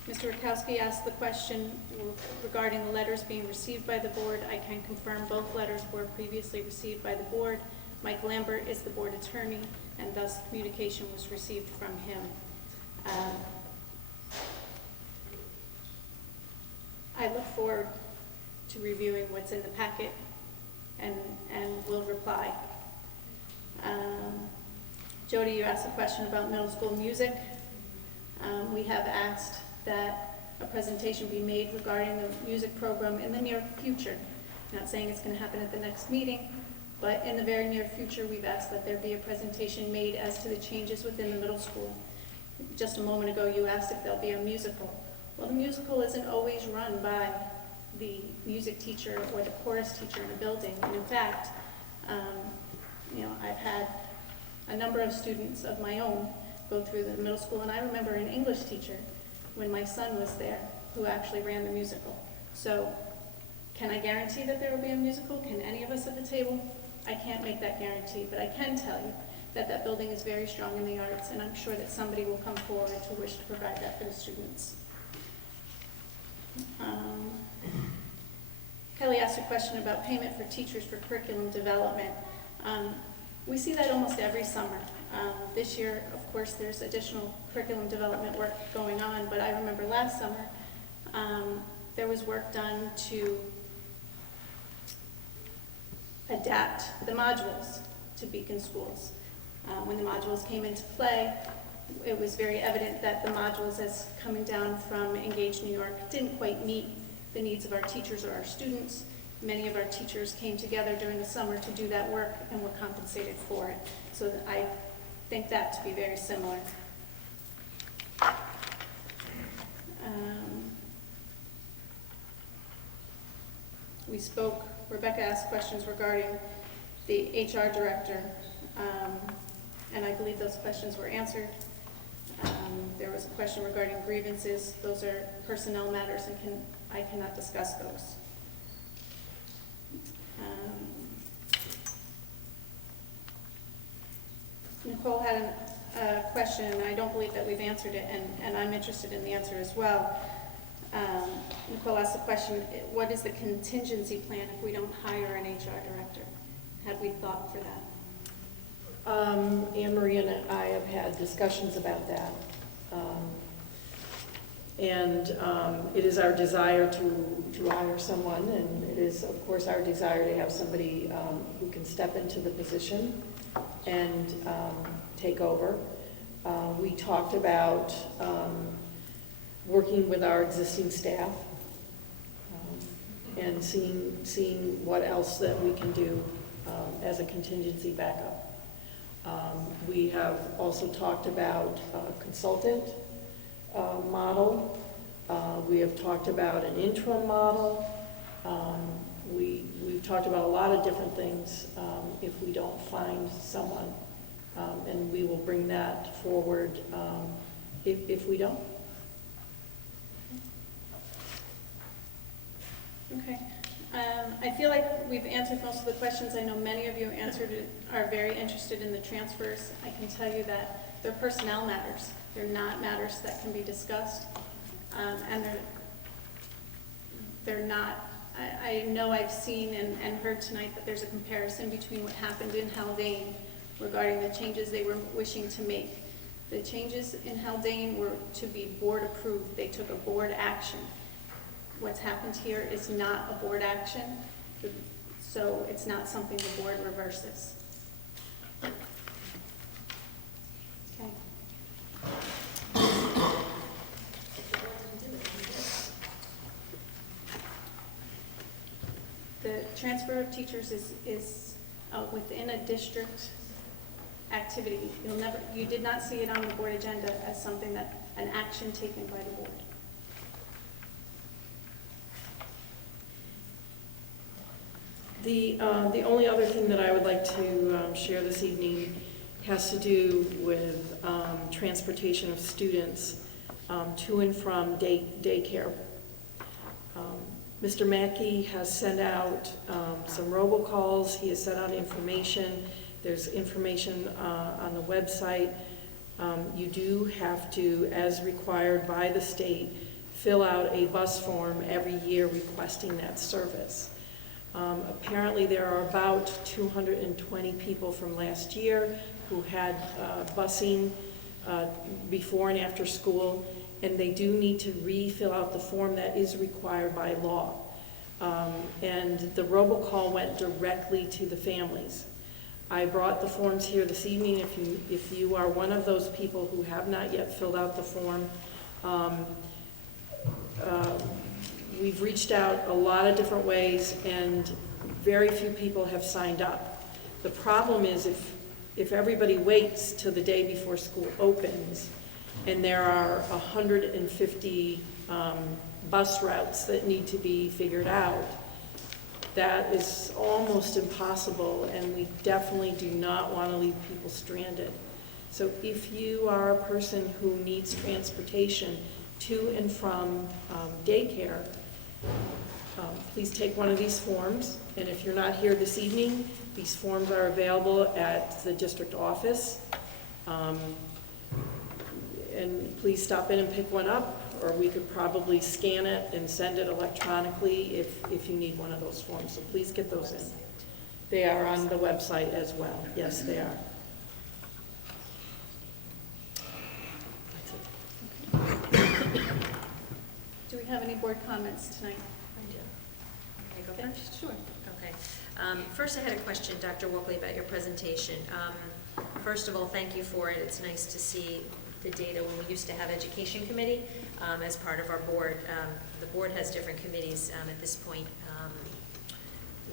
Mr. Rakowski asked the question regarding the letters being received by the board. I can confirm both letters were previously received by the board. Mike Lambert is the board attorney, and thus communication was received from him. I look forward to reviewing what's in the packet and will reply. Jody, you asked a question about middle school music. We have asked that a presentation be made regarding the music program in the near future. Not saying it's going to happen at the next meeting, but in the very near future, we've asked that there be a presentation made as to the changes within the middle school. Just a moment ago, you asked if there'll be a musical. Well, the musical isn't always run by the music teacher or the chorus teacher in a building. And in fact, I've had a number of students of my own go through the middle school, and I remember an English teacher when my son was there who actually ran the musical. So can I guarantee that there will be a musical? Can any of us at the table? I can't make that guarantee, but I can tell you that that building is very strong in the arts, and I'm sure that somebody will come forward to wish to provide that for the students. Kelly asked a question about payment for teachers for curriculum development. We see that almost every summer. This year, of course, there's additional curriculum development work going on, but I remember last summer there was work done to adapt the modules to Beacon schools. When the modules came into play, it was very evident that the modules as coming down from Engage New York didn't quite meet the needs of our teachers or our students. Many of our teachers came together during the summer to do that work and were compensated for it. So I think that to be very similar. We spoke, Rebecca asked questions regarding the HR director, and I believe those questions were answered. There was a question regarding grievances. Those are personnel matters, and I cannot discuss those. Nicole had a question, and I don't believe that we've answered it, and I'm interested in the answer as well. Nicole asked the question, what is the contingency plan if we don't hire an HR director? Have we thought for that? Anne Marie and I have had discussions about that. It is our desire to hire someone, and it is, of course, our desire to have somebody who can step into the position and take over. We talked about working with our existing staff and seeing what else that we can do as a contingency backup. We have also talked about a consultant model. We have talked about an interim model. We've talked about a lot of different things if we don't find someone, and we will bring that forward if we don't. Okay. I feel like we've answered most of the questions. I know many of you answered it, are very interested in the transfers. I can tell you that they're personnel matters. They're not matters that can be discussed. And they're not, I know I've seen and heard tonight that there's a comparison between what happened in Haldane regarding the changes they were wishing to make. The changes in Haldane were to be board approved. They took a board action. What's happened here is not a board action, so it's not something the board reverses. Okay. The transfer of teachers is within a district activity. You did not see it on the board agenda as something that, an action taken by the board. The only other thing that I would like to share this evening has to do with transportation of students to and from daycare. Mr. Mackey has sent out some robocalls. He has sent out information. There's information on the website. You do have to, as required by the state, fill out a bus form every year requesting that service. Apparently there are about 220 people from last year who had busing before and after school, and they do need to refill out the form that is required by law. And the robocall went directly to the families. I brought the forms here this evening. If you are one of those people who have not yet filled out the form, we've reached out a lot of different ways, and very few people have signed up. The problem is if everybody waits till the day before school opens, and there are 150 bus routes that need to be figured out, that is almost impossible, and we definitely do not want to leave people stranded. So if you are a person who needs transportation to and from daycare, please take one of these forms, and if you're not here this evening, these forms are available at the district office. And please stop in and pick one up, or we could probably scan it and send it electronically if you need one of those forms. So please get those in. They are on the website as well. Yes, they are. Do we have any board comments tonight? I do. Can I go Okay, first? sure. Okay. First, I had a question, Dr. Walkley, about your presentation. First of all, thank you for it. It's nice to see the data when we used to have education committee as part of our board. The board has different committees at this point.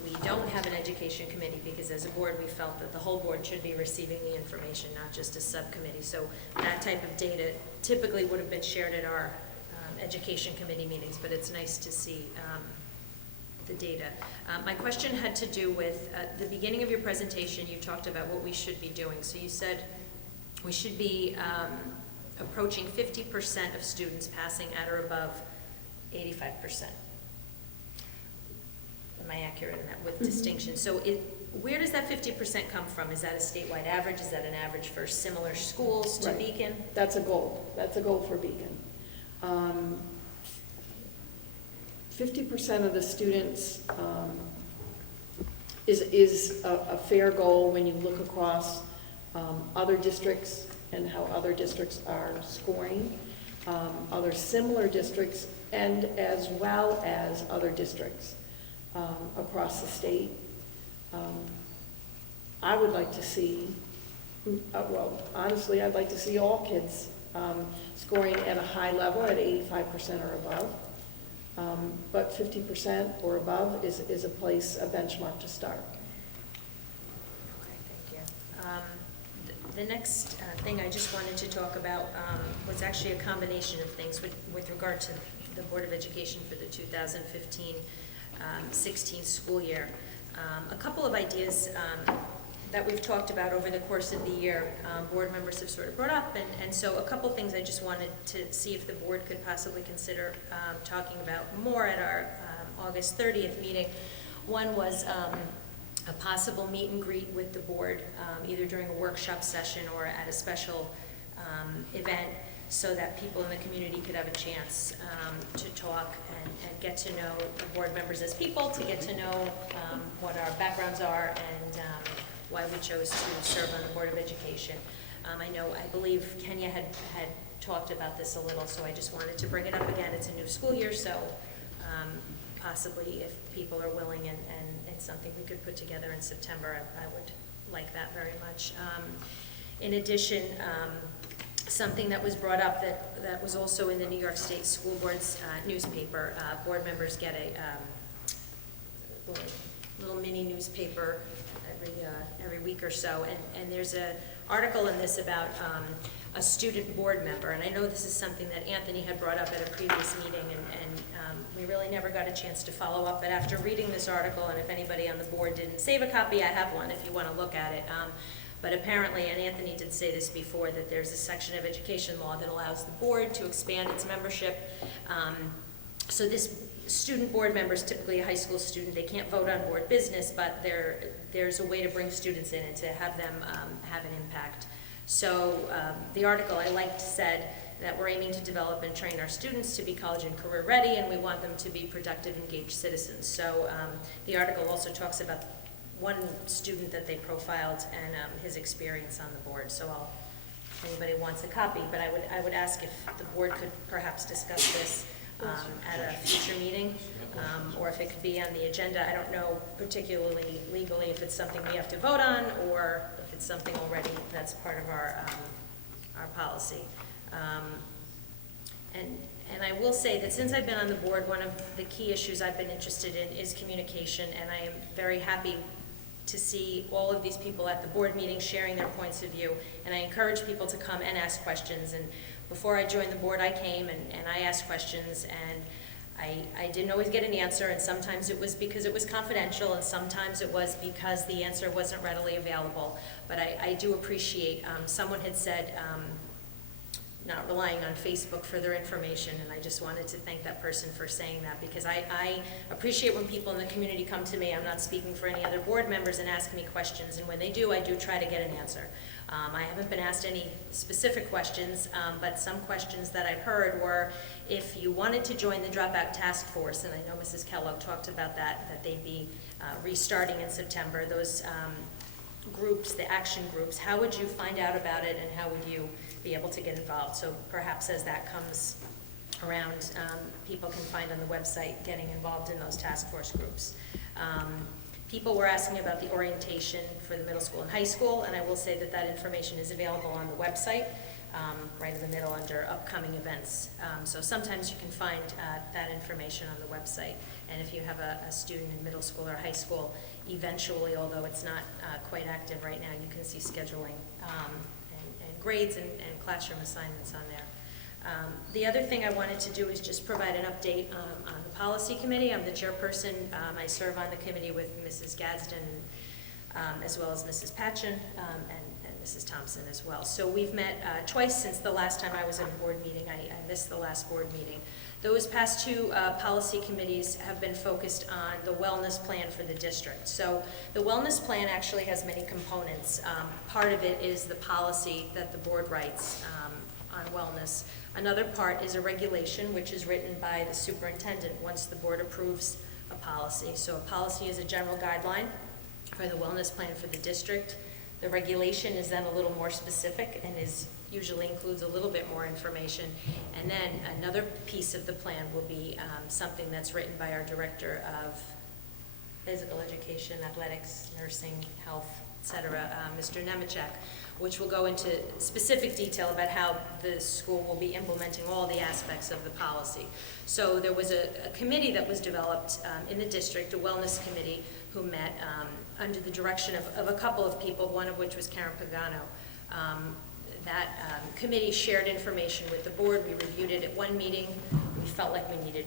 We don't have an education committee because as a board we felt that the whole board should be receiving the information, not just a subcommittee. So that type of data typically would have been shared at our education committee meetings, but it's nice to see the data. My question had to do with the beginning of your presentation. You talked about what we should be doing. So you said we should be approaching 50% of students passing at or above 85%. Am I accurate in that with distinction? So where does that 50% come from? Is that a statewide average? Is that an average for similar schools to Right. Beacon? That's a goal. That's a goal for Beacon. 50% of the students is a fair goal when you look across other districts and how other districts are scoring, other similar districts, and as well as other districts across the state. I would like to see, well, honestly, I'd like to see all kids scoring at a high level at 85% or above. But 50% or above is a place, a benchmark to start. Okay, thank you. The next thing I just wanted to talk about was actually a combination of things with regard to the Board of Education for the 2015-16 school year. A couple of ideas that we've talked about over the course of the year, board members have sort of brought up, and so a couple things I just wanted to see if the board could possibly consider talking about more at our August 30th meeting. One was a possible meet and greet with the board, either during a workshop session or at a special event, so that people in the community could have a chance to talk and get to know the board members as people, to get to know what our backgrounds are and why we chose to serve on the Board of Education. I believe Kenya had talked about this a little, so I just wanted to bring it up again. It's a new school year, so possibly if people are willing and it's something we could put together in September, I would like that very much. In addition, something that was brought up that was also in the New York State School Board's newspaper. Board members get a little mini newspaper every week or so, and there's an article in this about a student board member, and I know this is something that Anthony had brought up at a previous meeting, and we really never got a chance to follow up, but after reading this article, and if anybody on the board didn't save a copy, I have one if you want to look at it. But apparently, and Anthony did say this before, that there's a section of education law that allows the board to expand its membership. So this student board member is typically a high school student. They can't vote on board business, but there's a way to bring students in and to have them have an impact. So the article I liked said that we're aiming to develop and train our students to be college and career ready, and we want them to be productive, engaged citizens. So the article also talks about one student that they profiled and his experience on the board. So if anybody wants a copy, but I would ask if the board could perhaps discuss this at a future meeting, or if it could be on the agenda. I don't know particularly legally if it's something we have to vote on, or if it's something already that's part of our policy. And I will say that since I've been on the board, one of the key issues I've been interested in is communication, and I am very happy to see all of these people at the board meeting sharing their points of view, and I encourage people to come and ask questions. And before I joined the board, I came and I asked questions, and I didn't always get an answer, and sometimes it was because it was confidential, and sometimes it was because the answer wasn't readily available. But I do appreciate, someone had said, not relying on Facebook for their information, and I just wanted to thank that person for saying that, because I appreciate when people in the community come to me. I'm not speaking for any other board members, and ask me questions, and when they do, I do try to get an answer. I haven't been asked any specific questions, but some questions that I've heard were, if you wanted to join the Dropout Task Force, and I know Mrs. Kellogg talked about that they'd be restarting in September, those groups, the action groups, how would you find out about it, and how would you be able to get involved? So perhaps as that comes around, people can find on the website getting involved in those task force groups. People were asking about the orientation for the middle school and high school, and I will say that that information is available on the website, right in the middle under upcoming events. So sometimes you can find that information on the website, and if you have a student in middle school or high school, eventually, although it's not quite active right now, you can see scheduling and grades and classroom assignments on there. The other thing I wanted to do is just provide an update on the policy committee. I'm the chairperson. I serve on the committee with Mrs. Gadsden, as well as Mrs. Patchen, and Mrs. Thompson as well. So we've met twice since the last time I was at a board meeting. I missed the last board meeting. Those past two policy committees have been focused on the wellness plan for the district. So the wellness plan actually has many components. Part of it is the policy that the board writes on wellness. Another part is a regulation, which is written by the superintendent once the board approves a policy. So a policy is a general guideline for the wellness plan for the district. The regulation is then a little more specific and usually includes a little bit more information. And then another piece of the plan will be something that's written by our director of physical education, athletics, nursing, health, etc., Mr. Nemechek, which will go into specific detail about how the school will be implementing all the aspects of the policy. So there was a committee that was developed in the district, a wellness committee, who met under the direction of a couple of people, one of which was Karen Pagano. That committee shared information with the board. We reviewed it at one meeting. We felt like we needed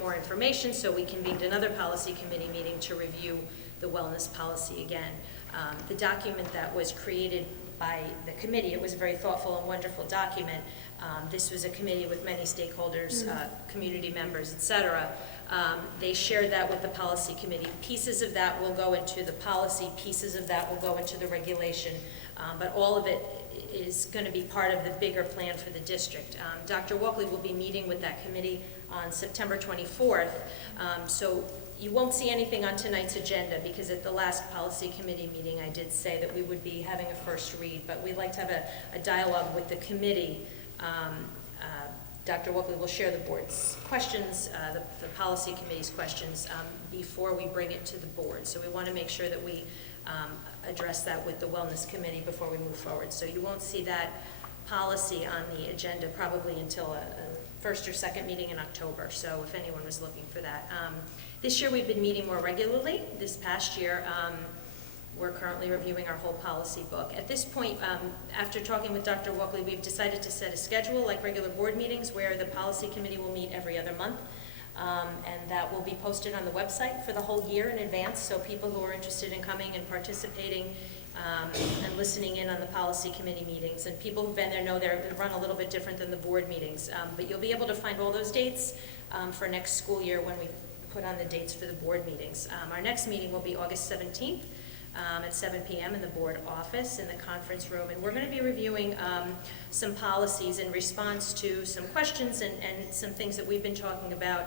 more information, so we convened another policy committee meeting to review the wellness policy again. The document that was created by the committee, it was a very thoughtful and wonderful document. This was a committee with many stakeholders, community members, etc. They shared that with the policy committee. Pieces of that will go into the policy, pieces of that will go into the regulation, but all of it is going to be part of the bigger plan for the district. Dr. Walkley will be meeting with that committee on September 24th, so you won't see anything on tonight's agenda because at the last policy committee meeting I did say that we would be having a first read, but we'd like to have a dialogue with the committee. Dr. Walkley will share the board's questions, the policy committee's questions before we bring it to the board. So we want to make sure that we address that with the wellness committee before we move forward. So you won't see that policy on the agenda probably until a first or second meeting in October. So if anyone was looking for that. This year we've been meeting more regularly. This past year, we're currently reviewing our whole policy book. At this point, after talking with Dr. Walkley, we've decided to set a schedule like regular board meetings where the policy committee will meet every other month. And that will be posted on the website for the whole year in advance, so people who are interested in coming and participating and listening in on the policy committee meetings. And people who've been there know they're run a little bit different than the board meetings. But you'll be able to find all those dates for next school year when we put on the dates for the board meetings. Our next meeting will be August 17th at 7 p.m. in the board office in the conference room. And we're going to be reviewing some policies in response to some questions and some things that we've been talking about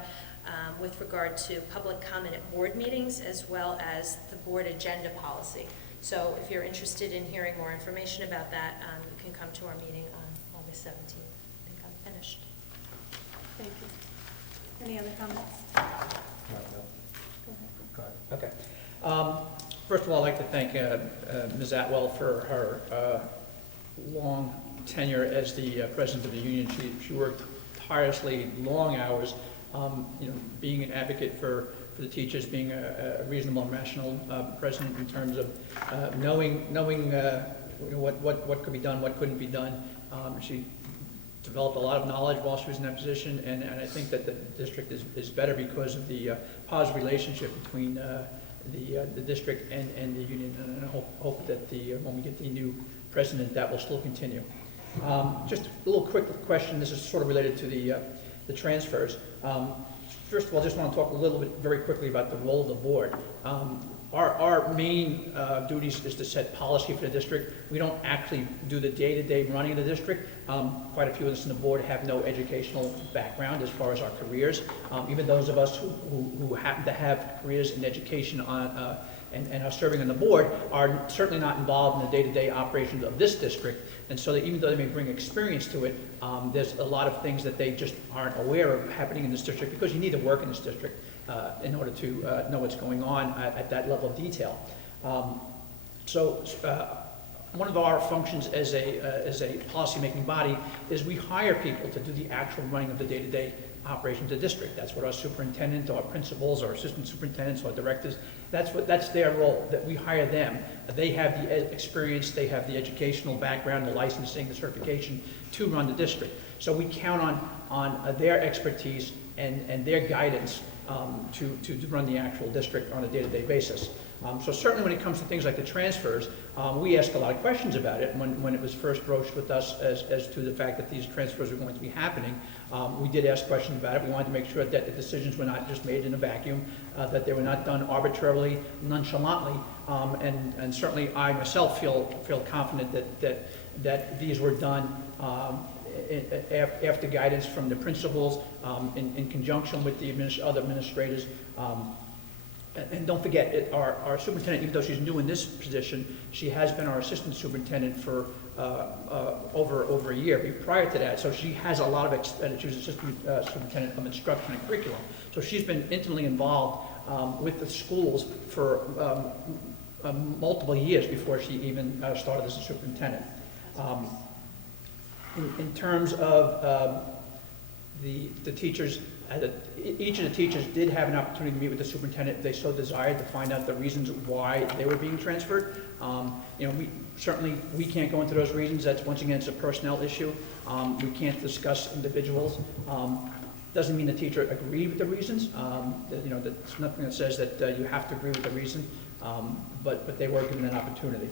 with regard to public comment at board meetings as well as the board agenda policy. So if you're interested in hearing more information about that, you can come to our meeting on August 17th. I think I'm finished. Thank you. Any other comments? Go ahead. Okay. First of all, I'd like to thank Ms. Atwell for her long tenure as the president of the union. She worked tirelessly, long hours, being an advocate for the teachers, being a reasonable and rational president in terms of knowing what could be done, what couldn't be done. She developed a lot of knowledge while she was in that position, and I think that the district is better because of the positive relationship between the district and the union, and I hope that when we get the new president, that will still continue. Just a little quick question. This is sort of related to the transfers. First of all, I just want to talk a little bit very quickly about the role of the board. Our main duties is to set policy for the district. We don't actually do the day-to-day running of the district. Quite a few of us on the board have no educational background as far as our careers. Even those of us who happen to have careers in education and are serving on the board are certainly not involved in the day-to-day operations of this district. And so that even though they may bring experience to it, there's a lot of things that they just aren't aware of happening in this district because you need to work in this district in order to know what's going on at that level of detail. One of our functions as a policy-making body is we hire people to do the actual running of the day-to-day operations of the district. That's what our superintendent, our principals, our assistant superintendents, our directors, that's their role, that we hire them. They have the experience, they have the educational background, the licensing, the certification to run the district. So we count on their expertise and their guidance to run the actual district on a day-to-day basis. So certainly when it comes to things like the transfers, we asked a lot of questions about it when it was first broached with us as to the fact that these transfers were going to be happening. We did ask questions about it. We wanted to make sure that the decisions were not just made in a vacuum, that they were not done arbitrarily, nonchalantly, and certainly I myself feel confident that these were done after guidance from the principals in conjunction with the other administrators. And don't forget, our superintendent, even though she's new in this position, she has been our assistant superintendent for over a year prior to that. So she has a lot of she was assistant superintendent of instruction and curriculum. So she's been intimately involved with the schools for multiple years before she even started as a superintendent. In terms of the teachers, each of the teachers did have an opportunity to meet with the superintendent if they so desired to find out the reasons why they were being transferred. We can't go into those reasons. That's, once again, it's a personnel issue. We can't discuss individuals. Doesn't mean the teacher agreed with the reasons. There's nothing that says that you have to agree with the reason, but they were given an opportunity.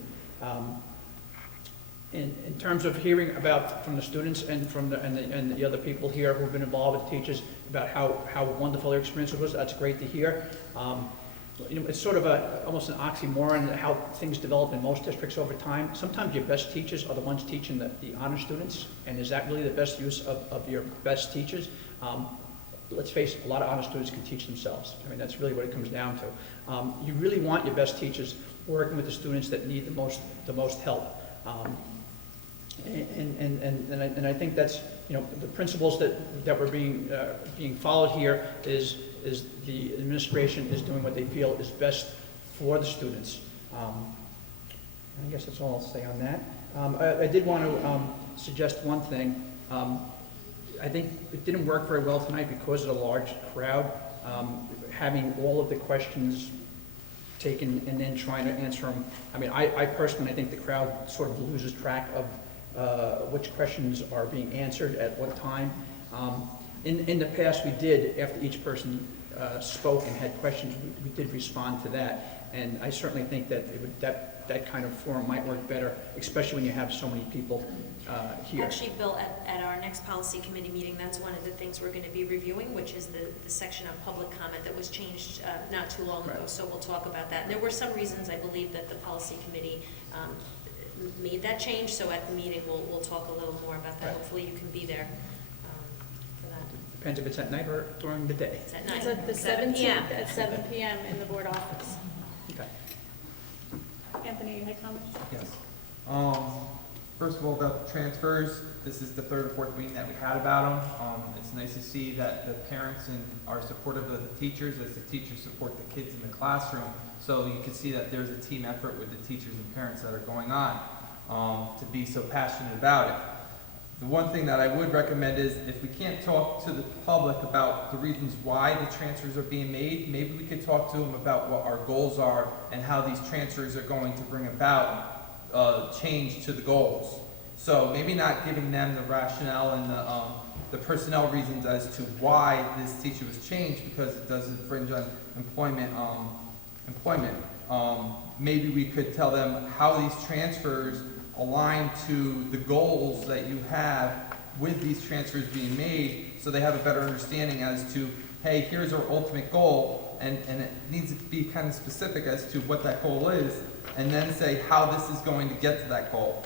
In terms of hearing about from the students and from the other people here who've been involved with teachers, about how wonderful their experience was. That's great to hear. It's sort of almost an oxymoron how things develop in most districts over time. Sometimes your best teachers are the ones teaching the honor students, and is that really the best use of your best teachers? Let's face it, a lot of honor students can teach themselves. I mean, that's really what it comes down to. You really want your best teachers working with the students that need the most help. And I think that's, the principles that were being followed here is the administration is doing what they feel is best for the students. I guess that's all I'll say on that. I did want to suggest one thing. I think it didn't work very well tonight because of the large crowd. Having all of the questions taken and then trying to answer them. I mean, I personally think the crowd sort of loses track of which questions are being answered at what time. In the past, we did, after each person spoke and had questions, we did respond to that. And I certainly think that that kind of forum might work better, especially when you have so many people here. Actually, Bill, at our next policy committee meeting, that's one of the things we're going to be reviewing, which is the section of public comment that was changed not too long ago. Right. So we'll talk about that. And there were some reasons, I believe, that the policy committee made that change. So at the meeting, we'll talk a little more about that. Right. Hopefully you can be there for that. Depends if it's at night or during the day. It's at night. It's at the 17th at 7 p.m. in the board office. Okay. Anthony, you had comments? Yes. First of all, about the transfers, this is the third or fourth meeting that we had about them. It's nice to see that the parents are supportive of the teachers as the teachers support the kids in the classroom. So you can see that there's a team effort with the teachers and parents that are going on to be so passionate about it. The one thing that I would recommend is if we can't talk to the public about the reasons why the transfers are being made, maybe we could talk to them about what our goals are and how these transfers are going to bring about change to the goals. So maybe not giving them the rationale and the personnel reasons as to why this teacher was changed because it does infringe on employment. Maybe we could tell them how these transfers align to the goals that you have with these transfers being made so they have a better understanding as to, hey, here's our ultimate goal, and it needs to be kind of specific as to what that goal is, and then say how this is going to get to that goal.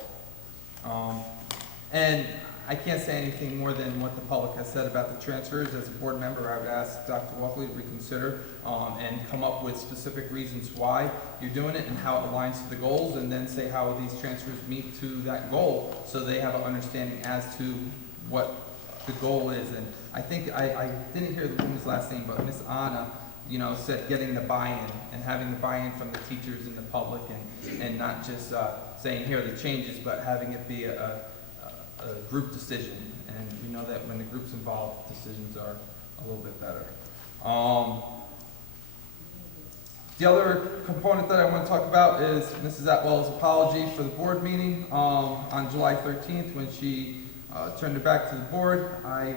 And I can't say anything more than what the public has said about the transfers. As a board member, I would ask Dr. Walkley to reconsider and come up with specific reasons why you're doing it and how it aligns to the goals, and then say how these transfers meet to that goal so they have an understanding as to what the goal is. And I think, I didn't hear the woman's last name, but Miss Anna, said getting the buy-in and having the buy-in from the teachers and the public and not just saying here are the changes, but having it be a group decision. And we know that when the group's involved, decisions are a little bit better. The other component that I want to talk about is Mrs. Atwell's apology for the board meeting on July 13th when she turned it back to the board. I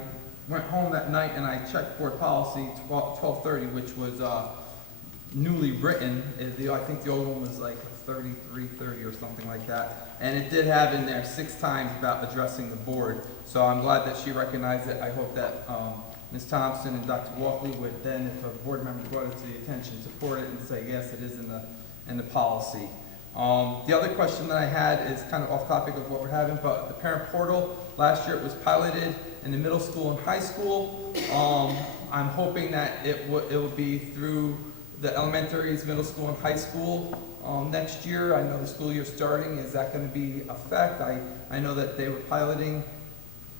went home that night and I checked board policy 1230, which was newly written. I think the old one was like 3330 or something like that. And it did have in there 6 times about addressing the board. So I'm glad that she recognized it. I hope that Ms. Thompson and Dr. Walkley would then, if a board member brought it to the attention, support it and say, yes, it is in the policy. The other question that I had is kind of off topic of what we're having, but the parent portal, last year it was piloted in the middle school and high school. I'm hoping that it will be through the elementaries, middle school, and high school next year. I know the school year starting. Is that going to be a fact? I know that they were piloting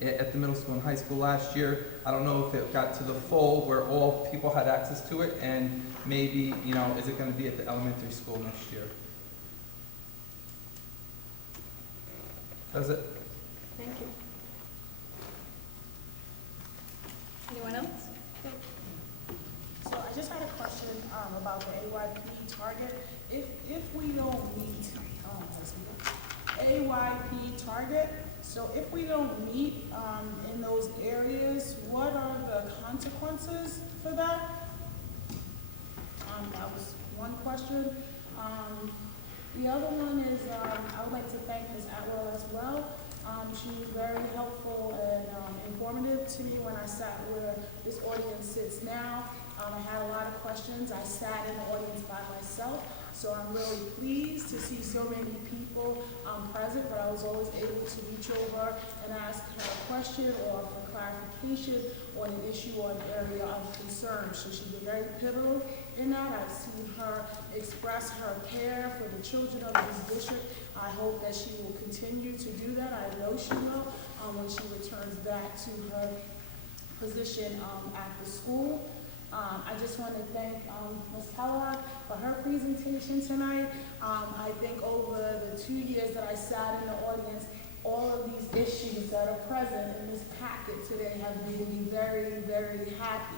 at the middle school and high school last year. I don't know if it got to the full where all people had access to it, and maybe, is it going to be at the elementary school next year? That's it. Thank you. Anyone else? So I just had a question about the AYP target. If we don't meet, AYP target, so if we don't meet in those areas, what are the consequences for that? That was one question. The other one is I would like to thank Ms. Atwell as well. She was very helpful and informative to me when I sat where this audience sits now. I had a lot of questions. I sat in the audience by myself, so I'm really pleased to see so many people present, but I was always able to reach over and ask her a question or for clarification on an issue or an area of concern. So she's been very pivotal in that. I've seen her express her care for the children of this district. I hope that she will continue to do that. I know she will when she returns back to her position at the school. I just want to thank Ms. Kellogg for her presentation tonight. I think over the 2 years that I sat in the audience, all of these issues that are present in this packet today have made me very, very happy.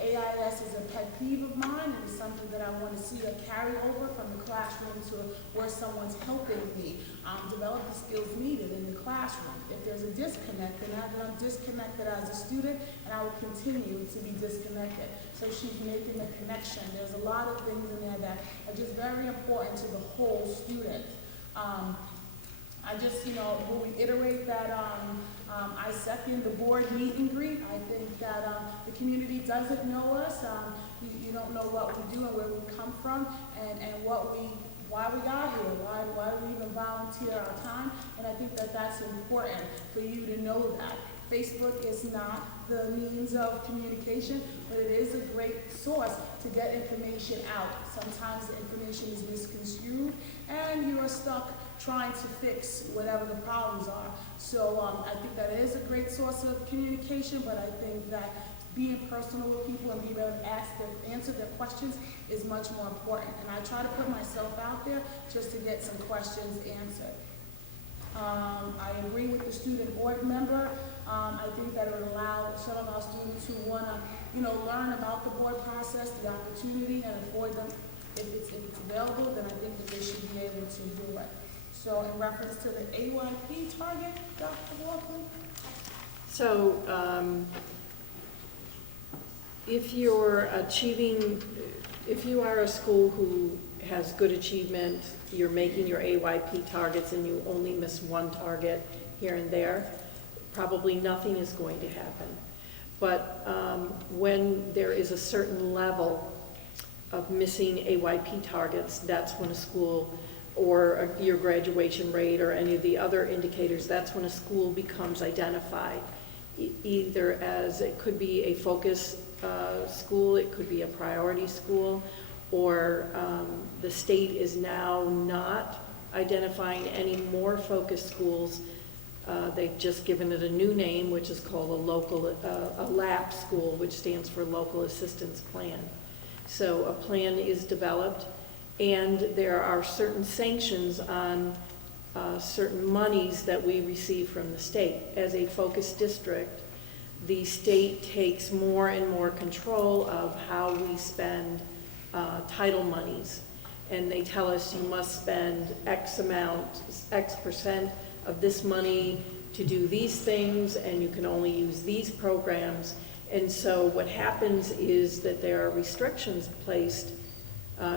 AIS is a pet peeve of mine, and it's something that I want to see a carryover from the classroom to where someone's helping me develop the skills needed in the classroom. If there's a disconnect, then I'm disconnected as a student, and I will continue to be disconnected. So she's making a connection. There's a lot of things in there that are just very important to the whole student. I just, will reiterate that I second the board meet and greet. I think that the community doesn't know us. You don't know what we do and where we come from and why we got here, why we even volunteer our time. And I think that that's important for you to know that. Facebook is not the means of communication, but it is a great source to get information out. Sometimes the information is misconstrued and you are stuck trying to fix whatever the problems are. So I think that is a great source of communication, but I think that being personal with people and being able to answer their questions is much more important. And I try to put myself out there just to get some questions answered. I agree with the student board member. I think that it would allow some of our students who want to, learn about the board process, the opportunity, and afford them, if it's available, then I think that they should be able to do it. So in reference to the AYP target, Dr. Walkley? So if you are a school who has good achievement, you're making your AYP targets and you only miss one target here and there, probably nothing is going to happen. But when there is a certain level of missing AYP targets, that's when a school, or your graduation rate or any of the other indicators, that's when a school becomes identified. Either as, it could be a focus school, it could be a priority school, or the state is now not identifying any more focus schools. They've just given it a new name, which is called a LAP school, which stands for Local Assistance Plan. So a plan is developed, and there are certain sanctions on certain monies that we receive from the state. As a focus district, the state takes more and more control of how we spend title monies. And they tell us you must spend X percent of this money to do these things, and you can only use these programs. And so what happens is that there are restrictions placed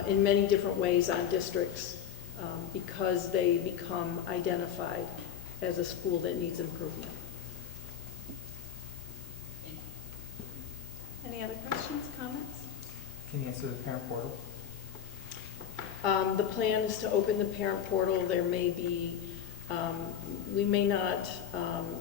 in many different ways on districts because they become identified as a school that needs improvement. Any other questions, comments? Can you answer the parent portal? The plan is to open the parent portal. There may be, we may not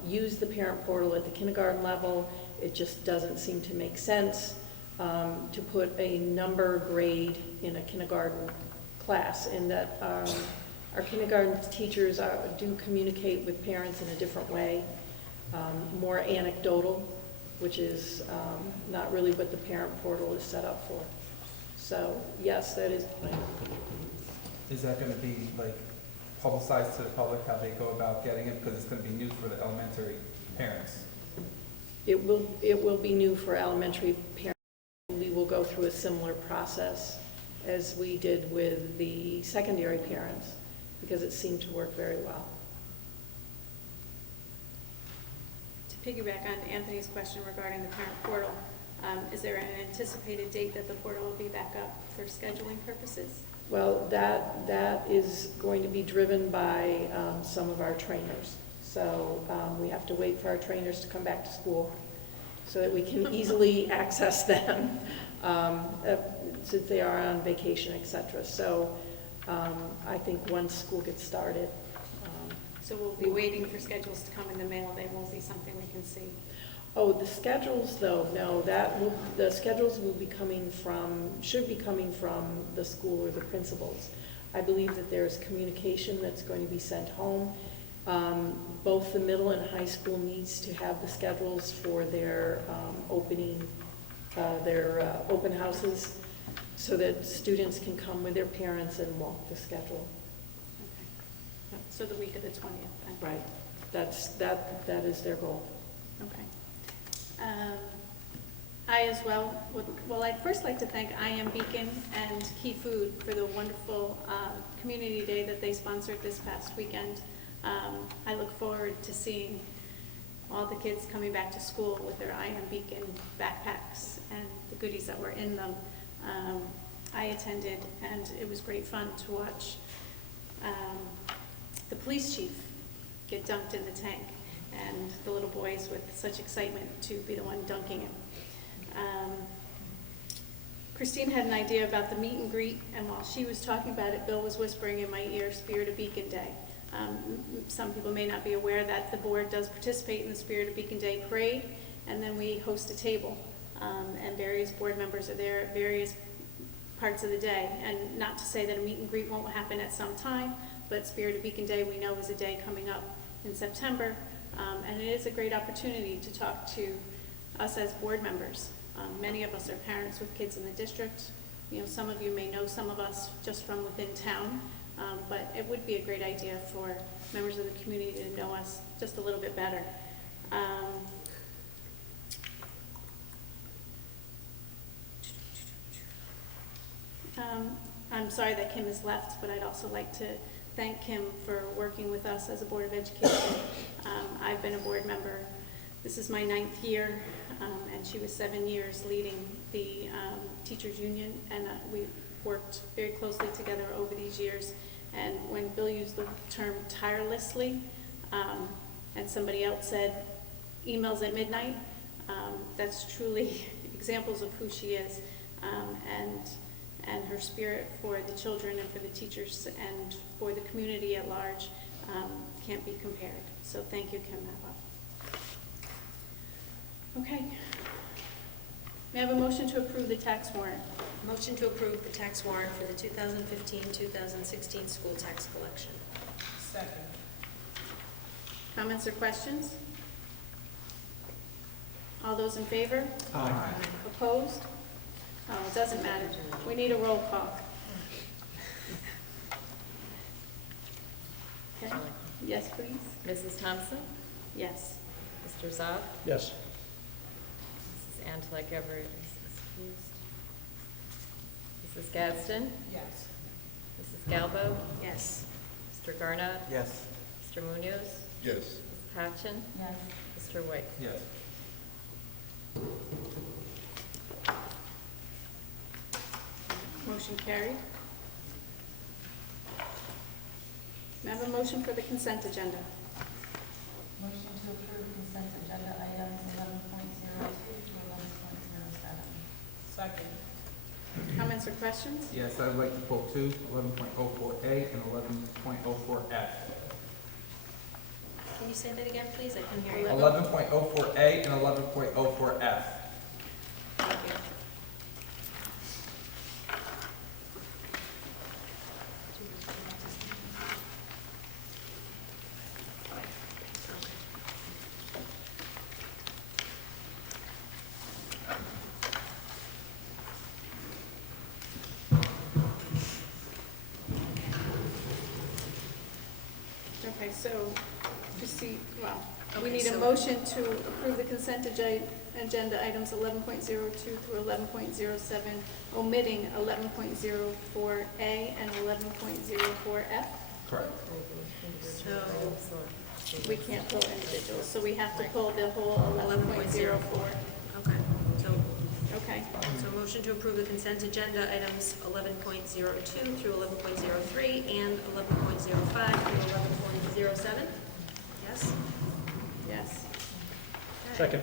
use the parent portal at the kindergarten level. It just doesn't seem to make sense to put a number grade in a kindergarten class, and that our kindergarten teachers do communicate with parents in a different way, more anecdotal, which is not really what the parent portal is set up for. So yes, that is the plan. Is that going to be publicized to the public how they go about getting it? Because it's going to be new for the elementary parents. It will be new for elementary parents. We will go through a similar process as we did with the secondary parents, because it seemed to work very well. To piggyback on Anthony's question regarding the parent portal, is there an anticipated date that the portal will be back up for scheduling purposes? Well, that is going to be driven by some of our trainers. So we have to wait for our trainers to come back to school so that we can easily access them since they are on vacation, et cetera. So I think once school gets started. So we'll be waiting for schedules to come in the mail. They won't be something we can see. Oh, the schedules though, no, the schedules will be coming from, should be coming from the school or the principals. I believe that there's communication that's going to be sent home. Both the middle and high school needs to have the schedules for their open houses so that students can come with their parents and walk the schedule. Okay. So the week of the 20th. Then. Right. That is their goal. Okay. I as well I'd first like to thank I Am Beacon and Key Food for the wonderful community day that they sponsored this past weekend. I look forward to seeing all the kids coming back to school with their I Am Beacon backpacks and the goodies that were in them. I attended, and it was great fun to watch the police chief get dunked in the tank, and the little boys with such excitement to be the one dunking him. Christine had an idea about the meet and greet, and while she was talking about it, Bill was whispering in my ear, Spirit of Beacon Day. Some people may not be aware that the board does participate in the Spirit of Beacon Day parade, and then we host a table, and various board members are there at various parts of the day. And not to say that a meet and greet won't happen at some time, but Spirit of Beacon Day we know is a day coming up in September, and it is a great opportunity to talk to us as board members. Many of us are parents with kids in the district. You know, some of you may know some of us just from within town, but it would be a great idea for members of the community to know us just a little bit better. I'm sorry that Kim has left, but I'd also like to thank Kim for working with us as a Board of Education. I've been a board member. This is my 9th year, and she was 7 years leading the teachers union, and we worked very closely together over these years. And when Bill used the term tirelessly, and somebody else said emails at midnight, that's truly examples of who she is, and her spirit for the children and for the teachers and for the community at large can't be compared. So thank you, Kim Matlock. Okay. May I have a motion to approve the tax warrant? Motion to approve the tax warrant for the 2015-2016 school tax collection. Second. Comments or questions? All those in favor? Aye. Opposed? Oh, it doesn't matter. We need a roll call. Okay. Yes, please. Mrs. Thompson? Yes. Mr. Zob? Yes. Mrs. Antolek Everett is excused. Mrs. Gadsden? Yes. Mrs. Galbo? Yes. Mr. Garnott? Yes. Mr. Munoz? Yes. Ms. Patchen? Yes. Mr. White? Yes. Motion carried. May I have a motion for the consent agenda? Motion to approve consent agenda items 11.02 to 11.07. Second. Comments or questions? Yes, I'd like to pull two, 11.04A and 11.04F. Can you say that again, please? I couldn't hear you. 11.04A and 11.04F. Thank you. Okay, so, we need a motion to approve the consent agenda items 11.02 through 11.07, omitting 11.04A and 11.04F. Correct. So, we can't pull individuals, so we have to pull the whole 11.04. Okay, so Okay. So motion to approve the consent agenda items 11.02 through 11.03 and 11.05 through 11.07? Yes? Yes. Second.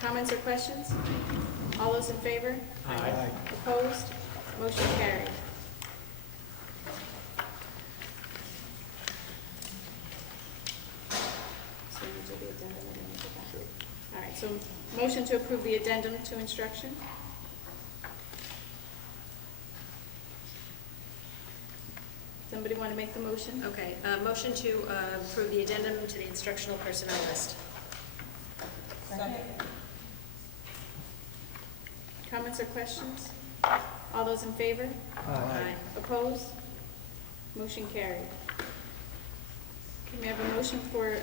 Comments or questions? All those in favor? Aye. Opposed? Motion carried. So you do the addendum and then you go back. All right, so motion to approve the addendum to instruction? Somebody want to make the motion? Okay, motion to approve the addendum to the instructional personnel list. Comments or questions? All those in favor? Aye. Opposed? Motion carried. Can we have a motion for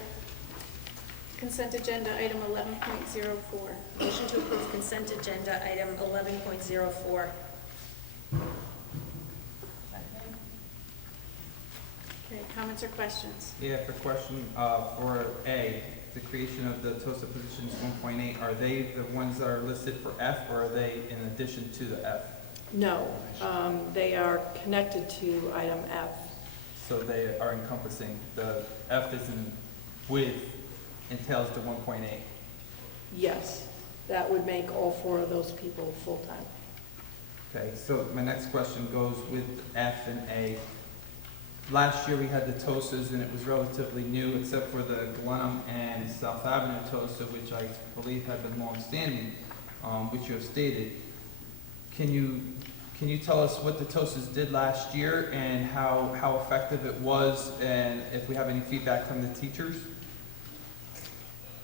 consent agenda item 11.04? Motion to approve consent agenda item 11.04. Okay, comments or questions? Yeah, for question, for A, the creation of the TOSA positions 1.8, are they the ones that are listed for F, or are they in addition to the F? No, they are connected to item F. So they are encompassing, the F is in with, entails the 1.8. Yes, that would make all 4 of those people full-time. Okay, so my next question goes with F and A. Last year we had the TOSAs and it was relatively new except for the Glenham and South Avenue TOSA, which I believe have been long-standing, which you have stated. Can you tell us what the TOSAs did last year and how effective it was, and if we have any feedback from the teachers?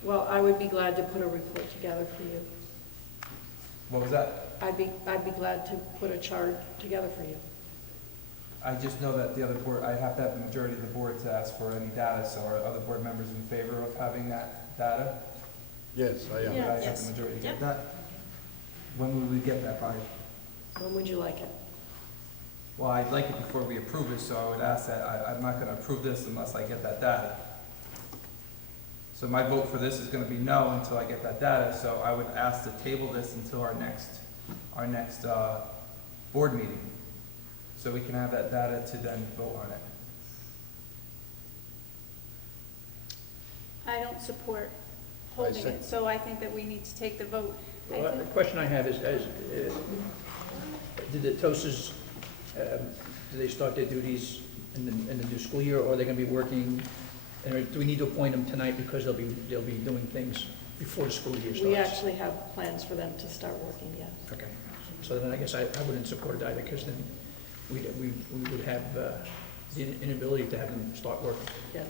Well, I would be glad to put a report together for you. What was that? I'd be glad to put a chart together for you. I just know that the other board, I have to have the majority of the board to ask for any data, so are other board members in favor of having that data? Yes, I am. Yeah. I have the majority to get that? When will we get that by? When would you like it? Well, I'd like it before we approve it, so I would ask that, I'm not gonna approve this unless I get that data. So my vote for this is gonna be no until I get that data, so I would ask to table this until our next board meeting, so we can have that data to then vote on it. I don't support holding it, so I think that we need to take the vote. I Well, the think- question I have is, did the TOSAs, do they start their duties in the new school year, or are they going to be working, and do we need to appoint them tonight because they'll be doing things before the school year starts? We actually have plans for them to start working, yes. Okay, so then I guess I wouldn't support it either, because then we would have the inability to have them start working. Yes.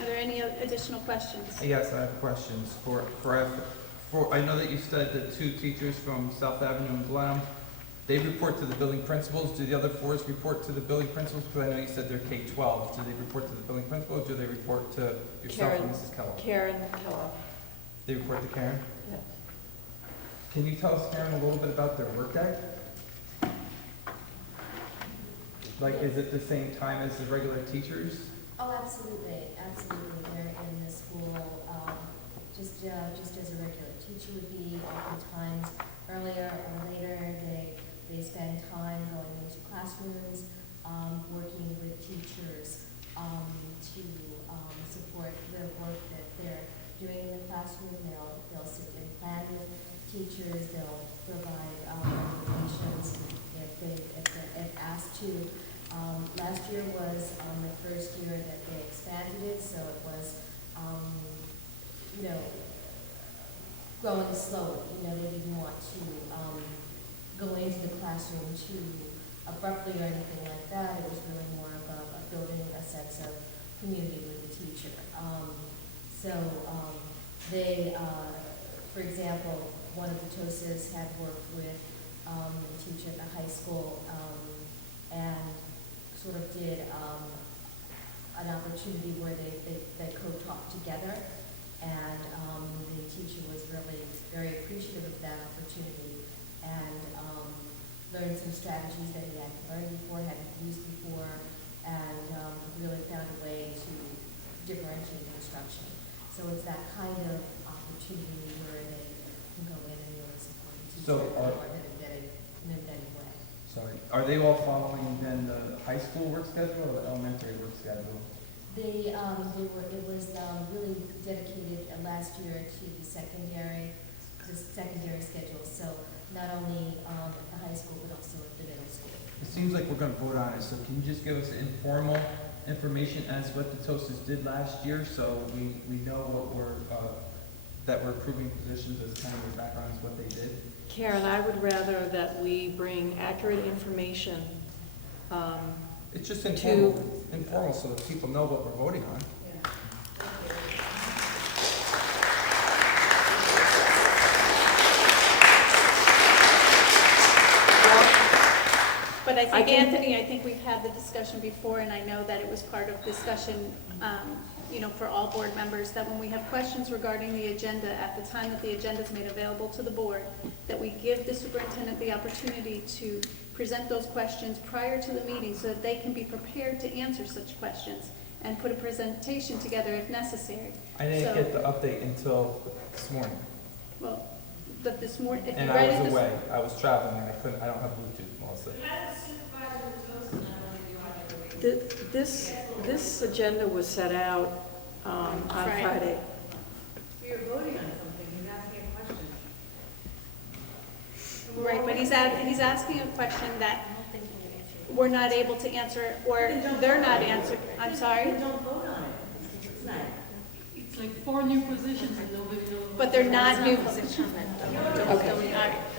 Are there any additional questions? Yes, I have questions for I know that you said the 2 teachers from South Avenue and Glenham, they report to the building principals. Do the other 4s report to the building principals? Because I know you said they're K-12. Do they report to the building principal, or do they report to yourself and Mrs. Kellogg? Karen Kellogg. They report to Karen? Yes. Can you tell us, Karen, a little bit about their workday? Like, is it the same time as the regular teachers? Oh, absolutely, absolutely. They're in the school, just as a regular teacher would be. Oftentimes, earlier or later, they spend time going into classrooms, working with teachers to support the work that they're doing in the classroom. They'll sit and plan with teachers. They'll provide recommendations if asked to. Last year was the first year that they expanded it, so it was, growing slowly. They didn't want to go into the classroom too abruptly or anything like that. It was really more about building a sense of community with the teacher. They, for example, one of the TOSAs had worked with a teacher at the high school and sort of did an opportunity where they co-taught together, and the teacher was really very appreciative of that opportunity and learned some strategies that he hadn't learned before, hadn't used before, and really found a way to differentiate instruction. So it's that kind of opportunity where they can go in and really support the teacher So are- in a vetted way. Sorry, are they all following then the high school work schedule or the elementary work schedule? They were, it was really dedicated last year to the secondary schedule, so not only at the high school, but also at the middle school. It seems like we're gonna vote on it, so can you just give us informal information as what the TOSAs did last year, so we know what that we're approving positions as kind of their background is what they did? Karen, I would rather that we bring accurate information It's just informal, so that people know what we're voting on. But I think, Anthony, I think we've had the discussion before, and I know that it was part of discussion, for all board members, that when we have questions regarding the agenda, at the time that the agenda is made available to the board, that we give the superintendent the opportunity to present those questions prior to the meeting so that they can be prepared to answer such questions and put a presentation together if necessary. I didn't get the update until this morning. Well, but this morning, if you And read I it was this... away, I was traveling, and I don't have Bluetooth, Melissa. This agenda was set out on Friday. You're voting on something, he's asking a question. Right, but he's asking a question that we're not able to answer, or they're not answering. I'm sorry? Don't vote on it tonight. It's like 4 new positions and nobody knows. But they're not new positions. Okay.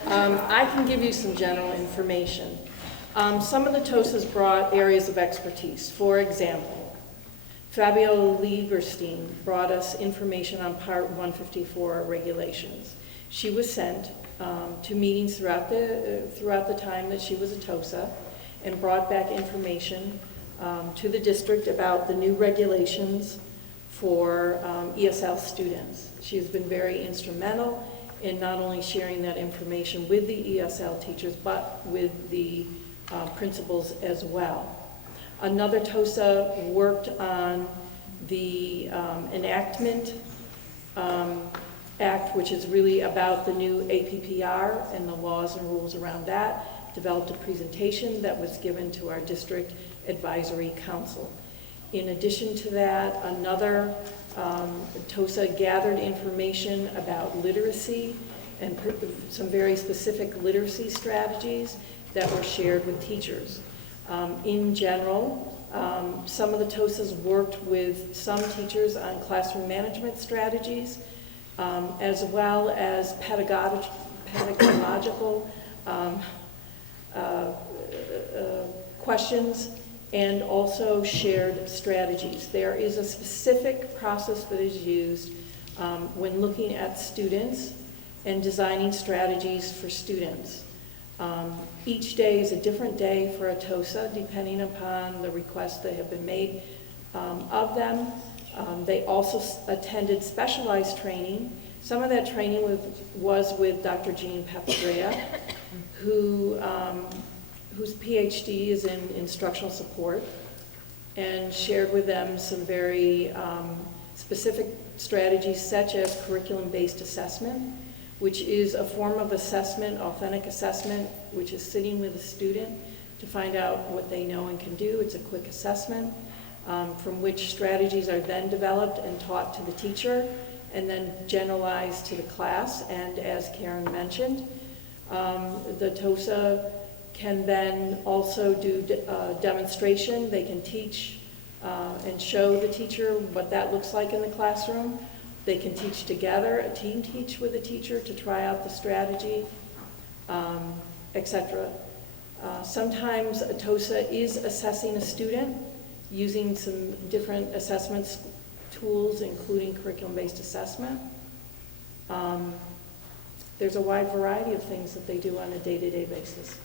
I can give you some general information. Some of the TOSAs brought areas of expertise. For example, Fabiola Lieberstein brought us information on Part 154 regulations. She was sent to meetings throughout the time that she was a TOSA and brought back information to the district about the new regulations for ESL students. She has been very instrumental in not only sharing that information with the ESL teachers, but with the principals as well. Another TOSA worked on the enactment act, which is really about the new APPR and the laws and rules around that, developed a presentation that was given to our district advisory council. In addition to that, another TOSA gathered information about literacy and some very specific literacy strategies that were shared with teachers. In general, some of the TOSAs worked with some teachers on classroom management strategies, as well as pedagogical questions, and also shared strategies. There is a specific process that is used when looking at students and designing strategies for students. Each day is a different day for a TOSA, depending upon the requests that have been made of them. They also attended specialized training. Some of that training was with Dr. Jean Papandrea, whose PhD is in instructional support, and shared with them some very specific strategies such as curriculum-based assessment, which is a form of assessment, authentic assessment, which is sitting with a student to find out what they know and can do. It's a quick assessment from which strategies are then developed and taught to the teacher and then generalized to the class. And as Karen mentioned, the TOSA can then also do demonstration. They can teach and show the teacher what that looks like in the classroom. They can teach together, a team teach with a teacher to try out the strategy, etc. Sometimes a TOSA is assessing a student using some different assessment tools, including curriculum-based assessment. There's a wide variety of things that they do on a day-to-day basis.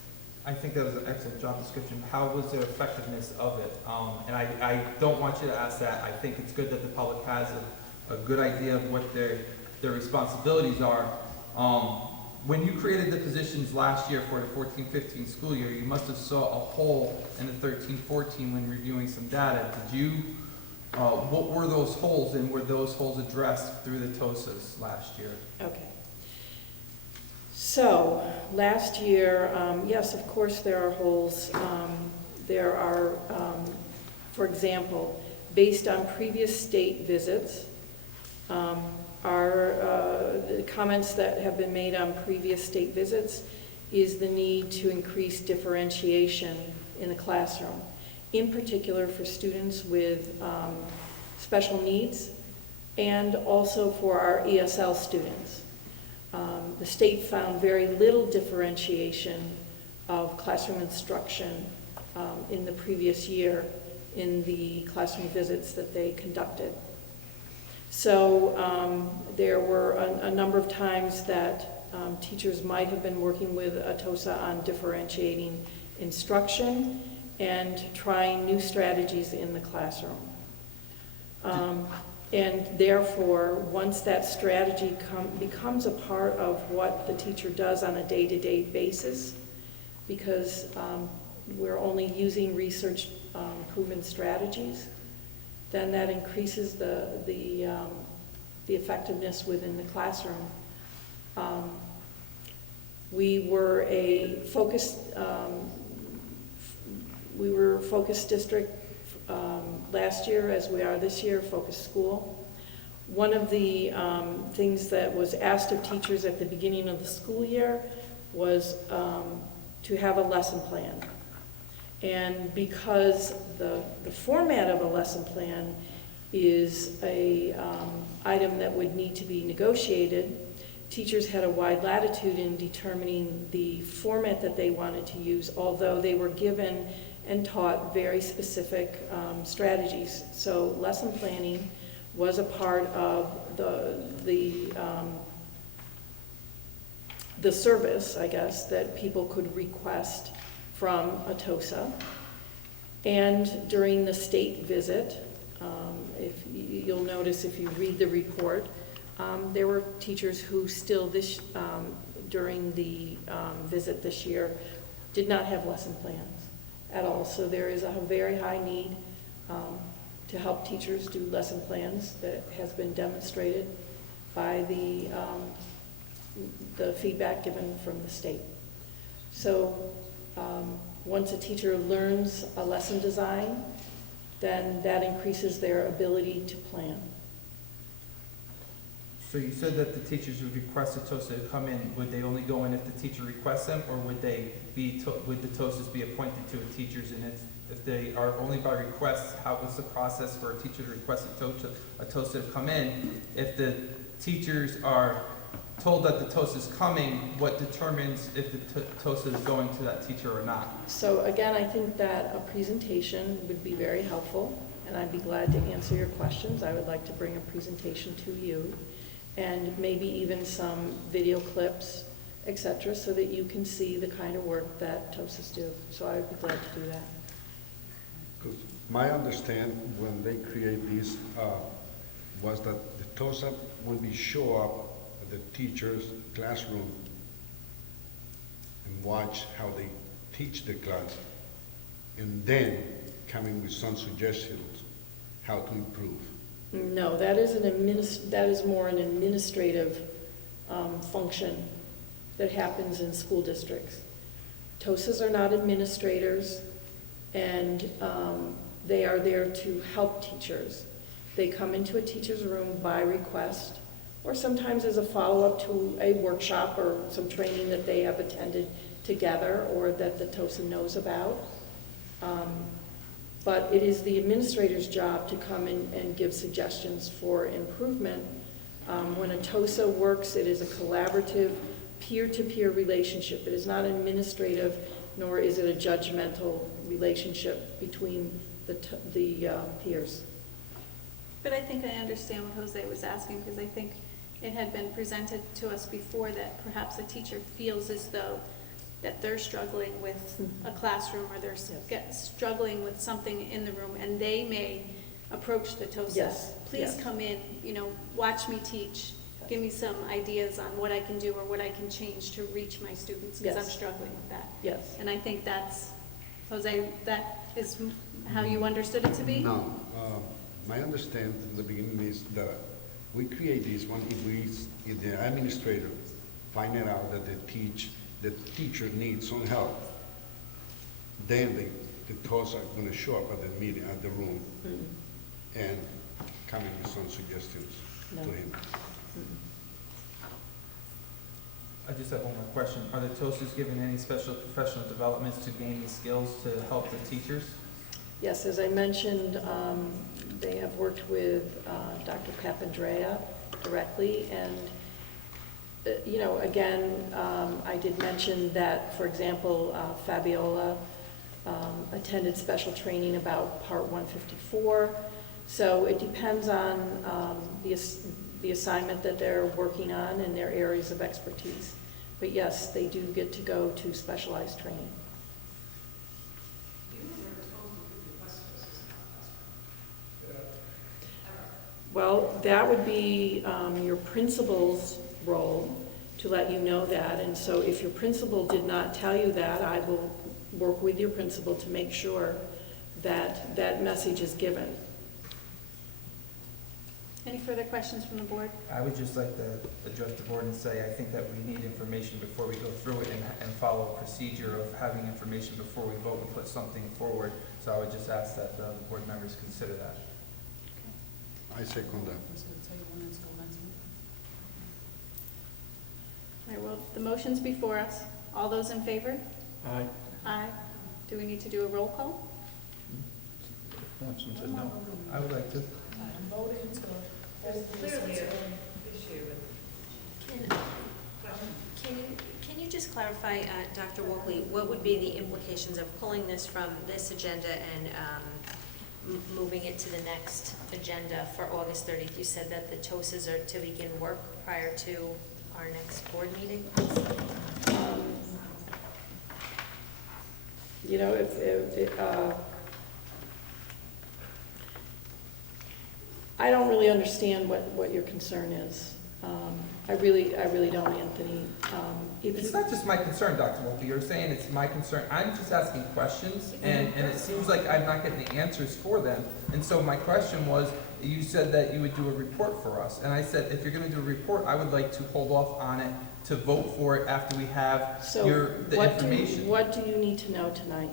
I think that was an excellent job description. How was the effectiveness of it? And I don't want you to ask that. I think it's good that the public has a good idea of what their responsibilities are. When you created the positions last year for the 14-15 school year, you must have saw a hole in the 13-14 when reviewing some data. Did you what were those holes, and were those holes addressed through the TOSAs last year? Okay. So, last year, yes, of course there are holes. There are, for example, based on previous state visits, the comments that have been made on previous state visits is the need to increase differentiation in the classroom, in particular for students with special needs and also for our ESL students. The state found very little differentiation of classroom instruction in the previous year in the classroom visits that they conducted. So there were a number of times that teachers might have been working with a TOSA on differentiating instruction and trying new strategies in the classroom. And therefore, once that strategy becomes a part of what the teacher does on a day-to-day basis, because we're only using research-proven strategies, then that increases the effectiveness within the classroom. We were a focused district last year, as we are this year, focused school. One of the things that was asked of teachers at the beginning of the school year was to have a lesson plan. And because the format of a lesson plan is a item that would need to be negotiated, teachers had a wide latitude in determining the format that they wanted to use, although they were given and taught very specific strategies. So lesson planning was a part of the service, I guess, that people could request from a TOSA. And during the state visit, if you'll notice if you read the report, there were teachers who still during the visit this year did not have lesson plans at all. So there is a very high need to help teachers do lesson plans that has been demonstrated by the feedback given from the state. So once a teacher learns a lesson design, then that increases their ability to plan. So you said that the teachers would request a TOSA to come in. Would they only go in if the teacher requests them, or would the TOSAs be appointed to the teachers? And if they are only by request, how was the process for a teacher to request a TOSA to come in? If the teachers are told that the TOSA is coming, what determines if the TOSA is going to that teacher or not? So again, I think that a presentation would be very helpful, and I'd be glad to answer your questions. I would like to bring a presentation to you, and maybe even some video clips, etc., so that you can see the kind of work that TOSAs do. So I would be glad to do that. Because my understanding when they create these was that the TOSA will be show up at the teacher's classroom and watch how they teach the class, and then coming with some suggestions how to improve. No, that is more an administrative function that happens in school districts. TOSAs are not administrators, and they are there to help teachers. They come into a teacher's room by request, or sometimes as a follow-up to a workshop or some training that they have attended together or that the TOSA knows about. But it is the administrator's job to come in and give suggestions for improvement. When a TOSA works, it is a collaborative, peer-to-peer relationship. It is not administrative, nor is it a judgmental relationship between the peers. But I think I understand what Jose was asking, because I think it had been presented to us before that perhaps a teacher feels as though that they're struggling with a classroom, or they're struggling with something in the room, and they may approach the TOSA. Yes. Please Yes. come in, watch me teach, give me some ideas on what I can do or what I can change to reach my students, because I'm Yes. struggling with that. Yes. And I think that's, Jose, that is how you understood it to be? No, my understanding in the beginning is that we create this one if the administrator find it out that the teacher needs some help, then the TOS are going to show up at the meeting, at the room, and come in with some suggestions to him. I just have one more question. Are the TOSAs given any special professional developments to gain these skills to help the teachers? Yes, as I mentioned, they have worked with Dr. Papandrea directly, and, you know, again, I did mention that, for example, Fabiola attended special training about Part 154, so it depends on the assignment that they're working on and their areas of expertise. But yes, they do get to go to specialized training. Well, that would be your principal's role to let you know that. And so if your principal did not tell you that, I will work with your principal to make sure that that message is given. Any further questions from the board? I would just like to address the board and say I think that we need information before we go through it and follow a procedure of having information before we vote and put something forward. So I would just ask that the board members consider that. I second that. All right, well, the motion's before us. All those in favor? Aye. Aye. Do we need to do a roll call? Watson said no. I would like to. There's clearly an issue with Can you just clarify, Dr. Walkley, what would be the implications of pulling this from this agenda and moving it to the next agenda for August 30th? You said that the TOSAs are to begin work prior to our next board meeting? You know, I don't really understand what your concern is. I really don't, Anthony. It's not just my concern, Dr. Wolke. You're saying it's my concern. I'm just asking questions, and it seems like I'm not getting the answers for them. And so my question was, you said that you would do a report for us. And I said, if you're going to do a report, I would like to hold off on it to vote for it after we have the information. What do you need to know tonight?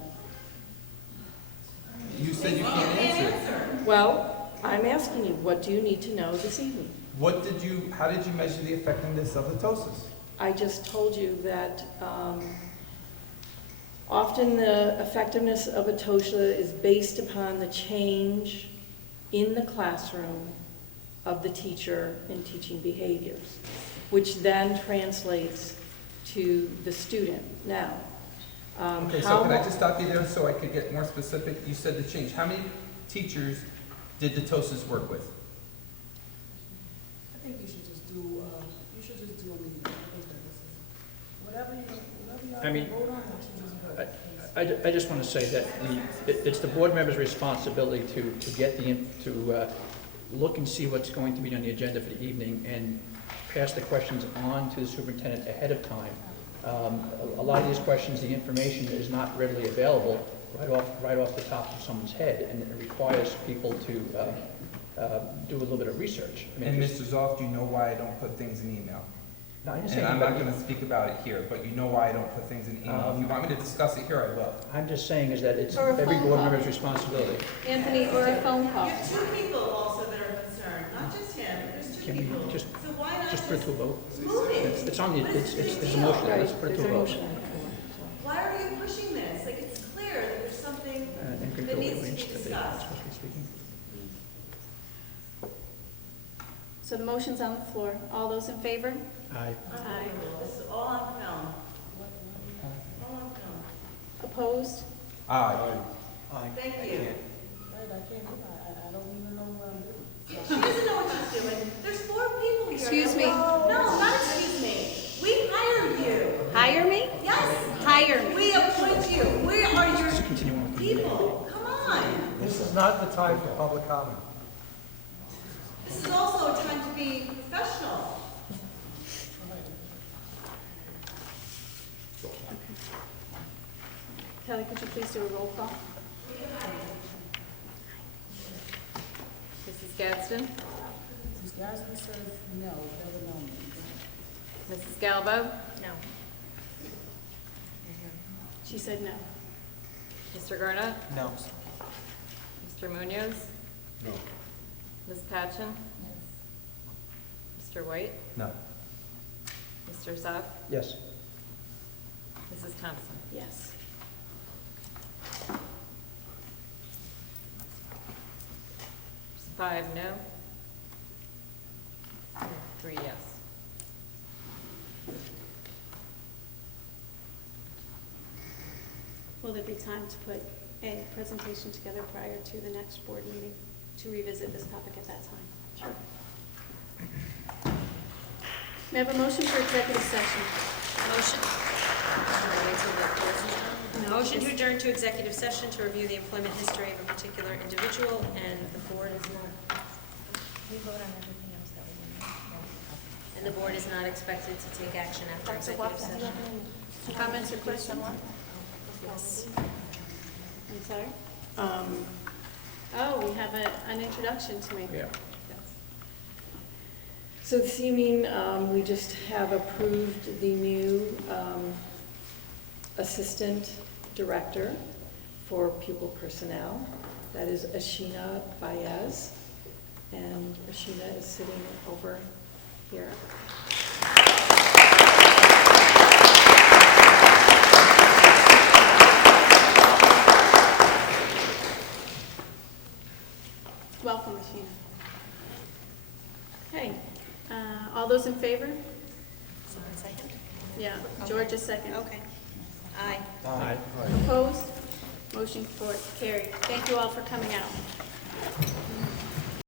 You said you can't answer. Well, I'm asking you, what do you need to know this evening? How did you measure the effectiveness of the TOSAs? I just told you that often the effectiveness of a TOSA is based upon the change in the classroom of the teacher in teaching behaviors, which then translates to the student. Now, okay, so can I just stop you there so I could get more specific? You said the change. How many teachers did the TOSAs work with? I think you should just do a meeting. Whatever you vote on, you should just vote. I just want to say that it's the board member's responsibility to get to look and see what's going to be on the agenda for the evening and pass the questions on to the superintendent ahead of time. A lot of these questions, the information is not readily available right off the top of someone's head, and it requires people to do a little bit of research. I mean, and Mr. Zoff, do you know why I don't put things in email? No, and I'm not going to speak about it here, but you know why I don't put things in email. If you want me to discuss it here, I will. I'm just saying is that it's Or a every phone board call. member's responsibility. Anthony, or a phone call? You have two people also that are concerned, not just him, there's two Can we people. just So why not just put it to a vote? move it? It's on the, It's it's a motion, let's put it to a vote. Why are you pushing this? Like, it's clear that there's something And that control needs to arranged be that they are discussed. supposed to be speaking. So the motion's on the floor. All those in favor? Aye. Aye. This is all on film. All on film. Opposed? Aye. Thank you. I don't even know what I'm doing. She doesn't know what she's doing. There's four people here. Excuse me. No, not excuse me. We hired you. Hire me? Yes. Hire me. We appoint you. We are your Just continue on with the meeting. people. Come on. This is not the time for public comment. This is also a time to be professional. Kelly, could you please do a roll call? Gadsden? Mrs. Gadsden says no, doesn't know me. Mrs. Galbo? No. She said no. Mr. Garna? No. Mr. Munoz? No. Ms. Patchen? Mr. White? No. Mr. Zoff? Yes. Mrs. Thompson? Yes. Five no. 3 yes. Will there be time to put a presentation together prior to the next board meeting to revisit this topic at that time? Sure. May I have a motion for executive session? Motion. No, Motion to it's- adjourn to executive session to review the employment history of a particular individual, and the board is not. We vote on everything else that we want. And the board is not expected to take action after executive session. Comments or questions? Yes. I'm sorry? Oh, we have an introduction to make. Yeah. So this evening, we just have approved the new assistant director for pupil personnel. That is Ashina Baez, and Ashina is sitting over here. Welcome, Ashina. Okay, all those in favor? Someone second? Yeah, George is second. Okay. Aye. Aye. Opposed? Motion carried. Thank you all for coming out.